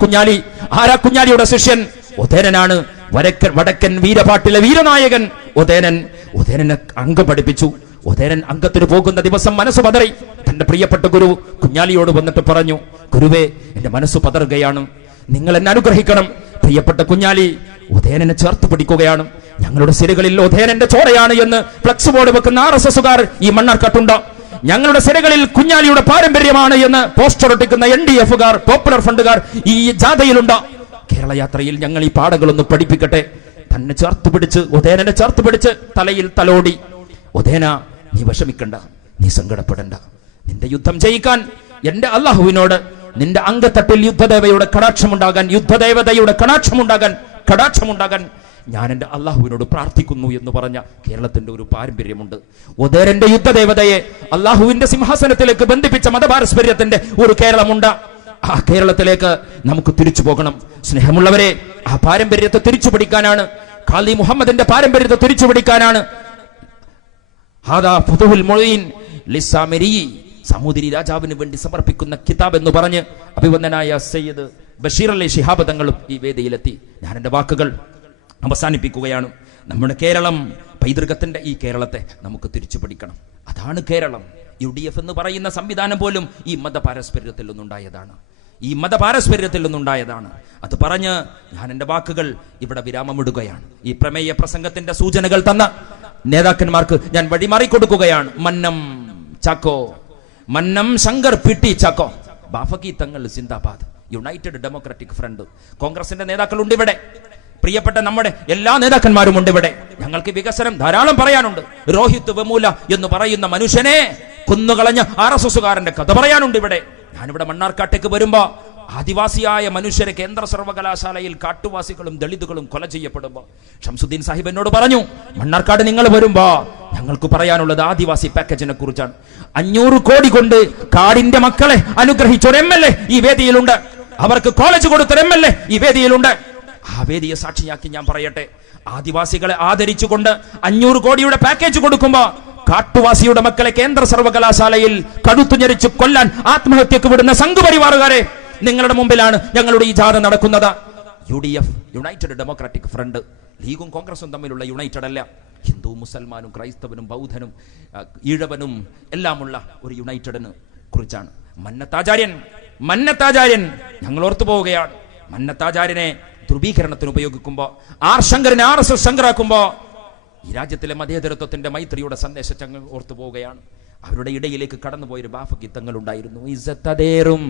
കുഞ്ഞാലിയുടെ ശിഷ്യൻ? ഉദയനനാണ്. വടക്കൻ വീരപാട്ടിലെ വീരനായകൻ ഉദയനനെ അംഗം പഠിപ്പിച്ചു. ഉദയനൻ അംഗത്തിന് പോകുന്ന ദിവസം മനസ്സ് പതറി. തന്റെ പ്രിയപ്പെട്ട ഗുരു കുഞ്ഞാലിയോട് വന്നിട്ട് പറഞ്ഞു, ഗുരുവേ, എന്റെ മനസ്സ് പതറുകയാണ്, നിങ്ങൾ എന്നെ അനുഗ്രഹിക്കണം. പ്രിയപ്പെട്ട കുഞ്ഞാലി ഉദയനനെ ചേർത്ത് പിടിക്കുകയാണ്. ഞങ്ങളുടെ സിരകളിൽ ഉദയനന്റെ ചോരയാണ് എന്ന് ഫ്ലക്സ് ബോർഡ് വെക്കുന്ന RSS-കാർ ഈ മണ്ണാർക്കാട്ടുണ്ട്. ഞങ്ങളുടെ സിരകളിൽ കുഞ്ഞാലിയുടെ പാരമ്പര്യമാണ് എന്ന് പോസ്റ്റർ ഒട്ടിക്കുന്ന NDF-കാർ, പോപ്പുലർ ഫ്രണ്ടുകാർ ഈ ജാഥയിലുണ്ട്. കേരള യാത്രയിൽ ഞങ്ങൾ ഈ പാഠങ്ങളൊന്ന് പഠിപ്പിക്കട്ടെ. തന്നെ ചേർത്ത് പിടിച്ച്, ഉദയനെ ചേർത്ത് പിടിച്ച് തലയിൽ തലോടി, ഉദയന നീ വിഷമിക്കണ്ട, നീ സങ്കടപ്പെടണ്ട, നിന്റെ യുദ്ധം ജയിക്കാൻ എന്റെ അള്ളാഹുവിനോട് നിന്റെ അംഗത്തട്ടിൽ യുദ്ധദേവതയുടെ കടാക്ഷമുണ്ടാകാൻ ഞാൻ എന്റെ അള്ളാഹുവിനോട് പ്രാർത്ഥിക്കുന്നു എന്ന് പറഞ്ഞ കേരളത്തിന്റെ ഒരു പാരമ്പര്യമുണ്ട്. ഉദയന്റെ യുദ്ധദേവതയെ അള്ളാഹുവിന്റെ സിംഹാസനത്തിലേക്ക് ബന്ധിപ്പിച്ച മതപാരസ്പര്യത്തിന്റെ ഒരു കേരളമുണ്ട്. ആ കേരളത്തിലേക്ക് നമുക്ക് തിരിച്ചു പോകണം. സ്നേഹമുള്ളവരെ, ആ പാരമ്പര്യത്തെ തിരിച്ചു പിടിക്കാനാണ്, ഖാലി മുഹമ്മദിന്റെ പാരമ്പര്യത്തെ തിരിച്ചു പിടിക്കാനാണ് സമൂതിരി രാജാവിന് വേണ്ടി സമർപ്പിക്കുന്ന കിതാബ് എന്ന് പറഞ്ഞ് അഭിവന്ദനായ സയ്യിദ് ബഷീർ അലി ശിഹാബ് തങ്ങളും ഈ വേദിയിലെത്തി. ഞാൻ എന്റെ വാക്കുകൾ അവസാനിപ്പിക്കുകയാണ്. നമ്മുടെ കേരളം, പൈതൃകത്തിന്റെ ഈ കേരളത്തെ നമുക്ക് തിരിച്ചു പിടിക്കണം. അതാണ് കേരളം. UDF എന്ന് പറയുന്ന സംവിധാനം പോലും ഈ മതപാരസ്പര്യത്തിൽ നിന്നുണ്ടായതാണ്. അത് പറഞ്ഞ് ഞാൻ എന്റെ വാക്കുകൾ ഇവിടെ വിരാമമിടുകയാണ്. ഈ പ്രമേയ പ്രസംഗത്തിന്റെ സൂചനകൾ തന്ന നേതാക്കന്മാർക്ക് ഞാൻ വഴിമാറിക്കൊടുക്കുകയാണ്. മന്നം ശങ്കർ പിട്ടി ചാക്കോ, ബാഫക്കി തങ്ങൾ സിന്ദാബാദ്, യുണൈറ്റഡ് ഡെമോക്രാറ്റിക് ഫ്രണ്ട്, കോൺഗ്രസിന്റെ നേതാക്കളുണ്ട് ഇവിടെ, പ്രിയപ്പെട്ട നമ്മുടെ എല്ലാ നേതാക്കന്മാരും ഉണ്ട് ഇവിടെ. ഞങ്ങൾക്ക് വികസനം ധാരാളം പറയാനുണ്ട്. രോഹിത് വെമൂല എന്ന് പറയുന്ന മനുഷ്യനെ കൊന്നുകളഞ്ഞ RSSകാരന്റെ കഥ പറയാനുണ്ട് ഇവിടെ. ഞാനിവിടെ മണ്ണാർക്കാട്ടേക്ക് വരുമ്പോ ആദിവാസിയായ മനുഷ്യരെ കേന്ദ്ര സർവകലാശാലയിൽ കാട്ടുവാസികളും ദളിതുകളും കൊല ചെയ്യപ്പെടുമ്പോ ഷംസുദ്ദീൻ സാഹിബ് എന്നോട് പറഞ്ഞു, മണ്ണാർക്കാട് നിങ്ങൾ വരുമ്പോ ഞങ്ങൾക്ക് പറയാനുള്ളത് ആദിവാസി പാക്കേജിനെ കുറിച്ചാണ്. 500 കോടി കൊണ്ട് കാടിന്റെ മക്കളെ അനുഗ്രഹിച്ചൊരു MLA ഈ വേദിയിലുണ്ട്. അവർക്ക് കോളേജ് കൊടുത്തൊരു MLA ഈ വേദിയിലുണ്ട്. ആ വേദിയെ സാക്ഷിയാക്കി ഞാൻ പറയട്ടെ, ആദിവാസികളെ ആദരിച്ചുകൊണ്ട് 500 കോടിയുടെ പാക്കേജ് കൊടുക്കുമ്പോ കാട്ടുവാസിയുടെ മക്കളെ കേന്ദ്ര സർവകലാശാലയിൽ കടുത്തുഞെരിച്ച് കൊല്ലാൻ ആത്മഹത്യക്ക് വിടുന്ന സംഘപരിവാറുകാരെ, നിങ്ങളുടെ മുമ്പിലാണ് ഞങ്ങളുടെ ഈ ജാഥ നടക്കുന്നത്. UDF, യുണൈറ്റഡ് ഡെമോക്രാറ്റിക് ഫ്രണ്ട്, ലീഗും കോൺഗ്രസും തമ്മിലുള്ള യുണൈറ്റഡ് അല്ല. ഹിന്ദു, മുസൽമാനും, ക്രൈസ്തവനും, ബൗദ്ധനും, ഈഴവനും എല്ലാമുള്ള ഒരു യുണൈറ്റഡിനെ കുറിച്ചാണ്. മന്നത്താചാര്യൻ ഞങ്ങൾ ഓർത്തു പോവുകയാണ്. മന്നത്താചാര്യനെ ധ്രുവീകരണത്തിന് ഉപയോഗിക്കുമ്പോ, ശങ്കരനെ RSS ശങ്കരാക്കുമ്പോ ഈ രാജ്യത്തിലെ മതേതരത്വത്തിന്റെ മൈത്രിയുടെ സന്ദേശം ഞങ്ങൾ ഓർത്തു പോവുകയാണ്. അവരുടെ ഇടയിലേക്ക് കടന്നുപോയൊരു ബാഫക്കി തങ്ങളുണ്ടായിരുന്നു. ഇസ്സത്തതേറും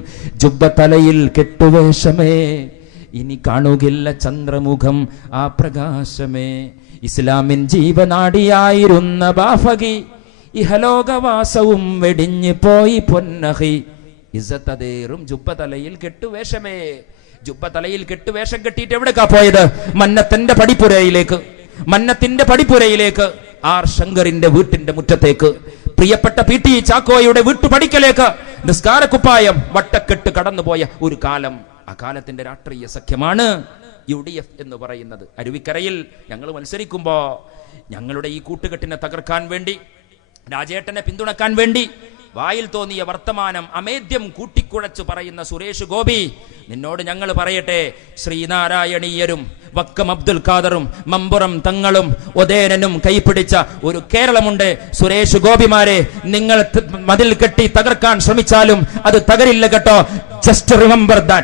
ജുബ്ബത്തലയിൽ കെട്ടുവേഷമേ, ഇനി കാണുകില്ല ചന്ദ്രമുഖം ആ പ്രകാശമേ. ഇസ്ലാമിൻ ജീവനാടിയായിരുന്ന ബാഫകി, ഇഹലോകവാസവും വെടിഞ്ഞു പോയി പൊന്നഹി. ഇസ്സത്തതേറും ജുബ്ബത്തലയിൽ കെട്ടുവേഷമേ. ജുബ്ബത്തലയിൽ കെട്ടുവേഷം കെട്ടിയിട്ട് എവിടേക്കാ പോയത്? മന്നത്തിന്റെ പടിപ്പുരയിലേക്ക്, ശങ്കറിന്റെ വീട്ടിന്റെ മുറ്റത്തേക്ക്, പ്രിയപ്പെട്ട PT ചാക്കോയുടെ വീട്ടുപടിക്കലേക്ക് നിസ്കാരക്കുപ്പായം വട്ടക്കെട്ട് കടന്നുപോയ ഒരു കാലം. ആ കാലത്തിന്റെ രാഷ്ട്രീയ സഖ്യമാണ് UDF എന്ന് പറയുന്നത്. അരുവിക്കരയിൽ ഞങ്ങൾ മത്സരിക്കുമ്പോ ഞങ്ങളുടെ ഈ കൂട്ടുകെട്ടിനെ തകർക്കാൻ വേണ്ടി, രാജേട്ടനെ പിന്തുണക്കാൻ വേണ്ടി വായിൽ തോന്നിയ വർത്തമാനം അമേദ്യം കൂട്ടിക്കുഴച്ചു പറയുന്ന സുരേഷ് ഗോപി, നിന്നോട് ഞങ്ങൾ പറയട്ടെ, ശ്രീനാരായണീയരും വക്കം അബ്ദുൽ ഖാദറും മമ്പുറം തങ്ങളും ഒതേനനും കൈപിടിച്ച ഒരു കേരളമുണ്ട്. സുരേഷ് ഗോപിമാരെ, നിങ്ങൾ മതിൽ കെട്ടി തകർക്കാൻ ശ്രമിച്ചാലും അത് തകരില്ല കേട്ടോ. Just remember that.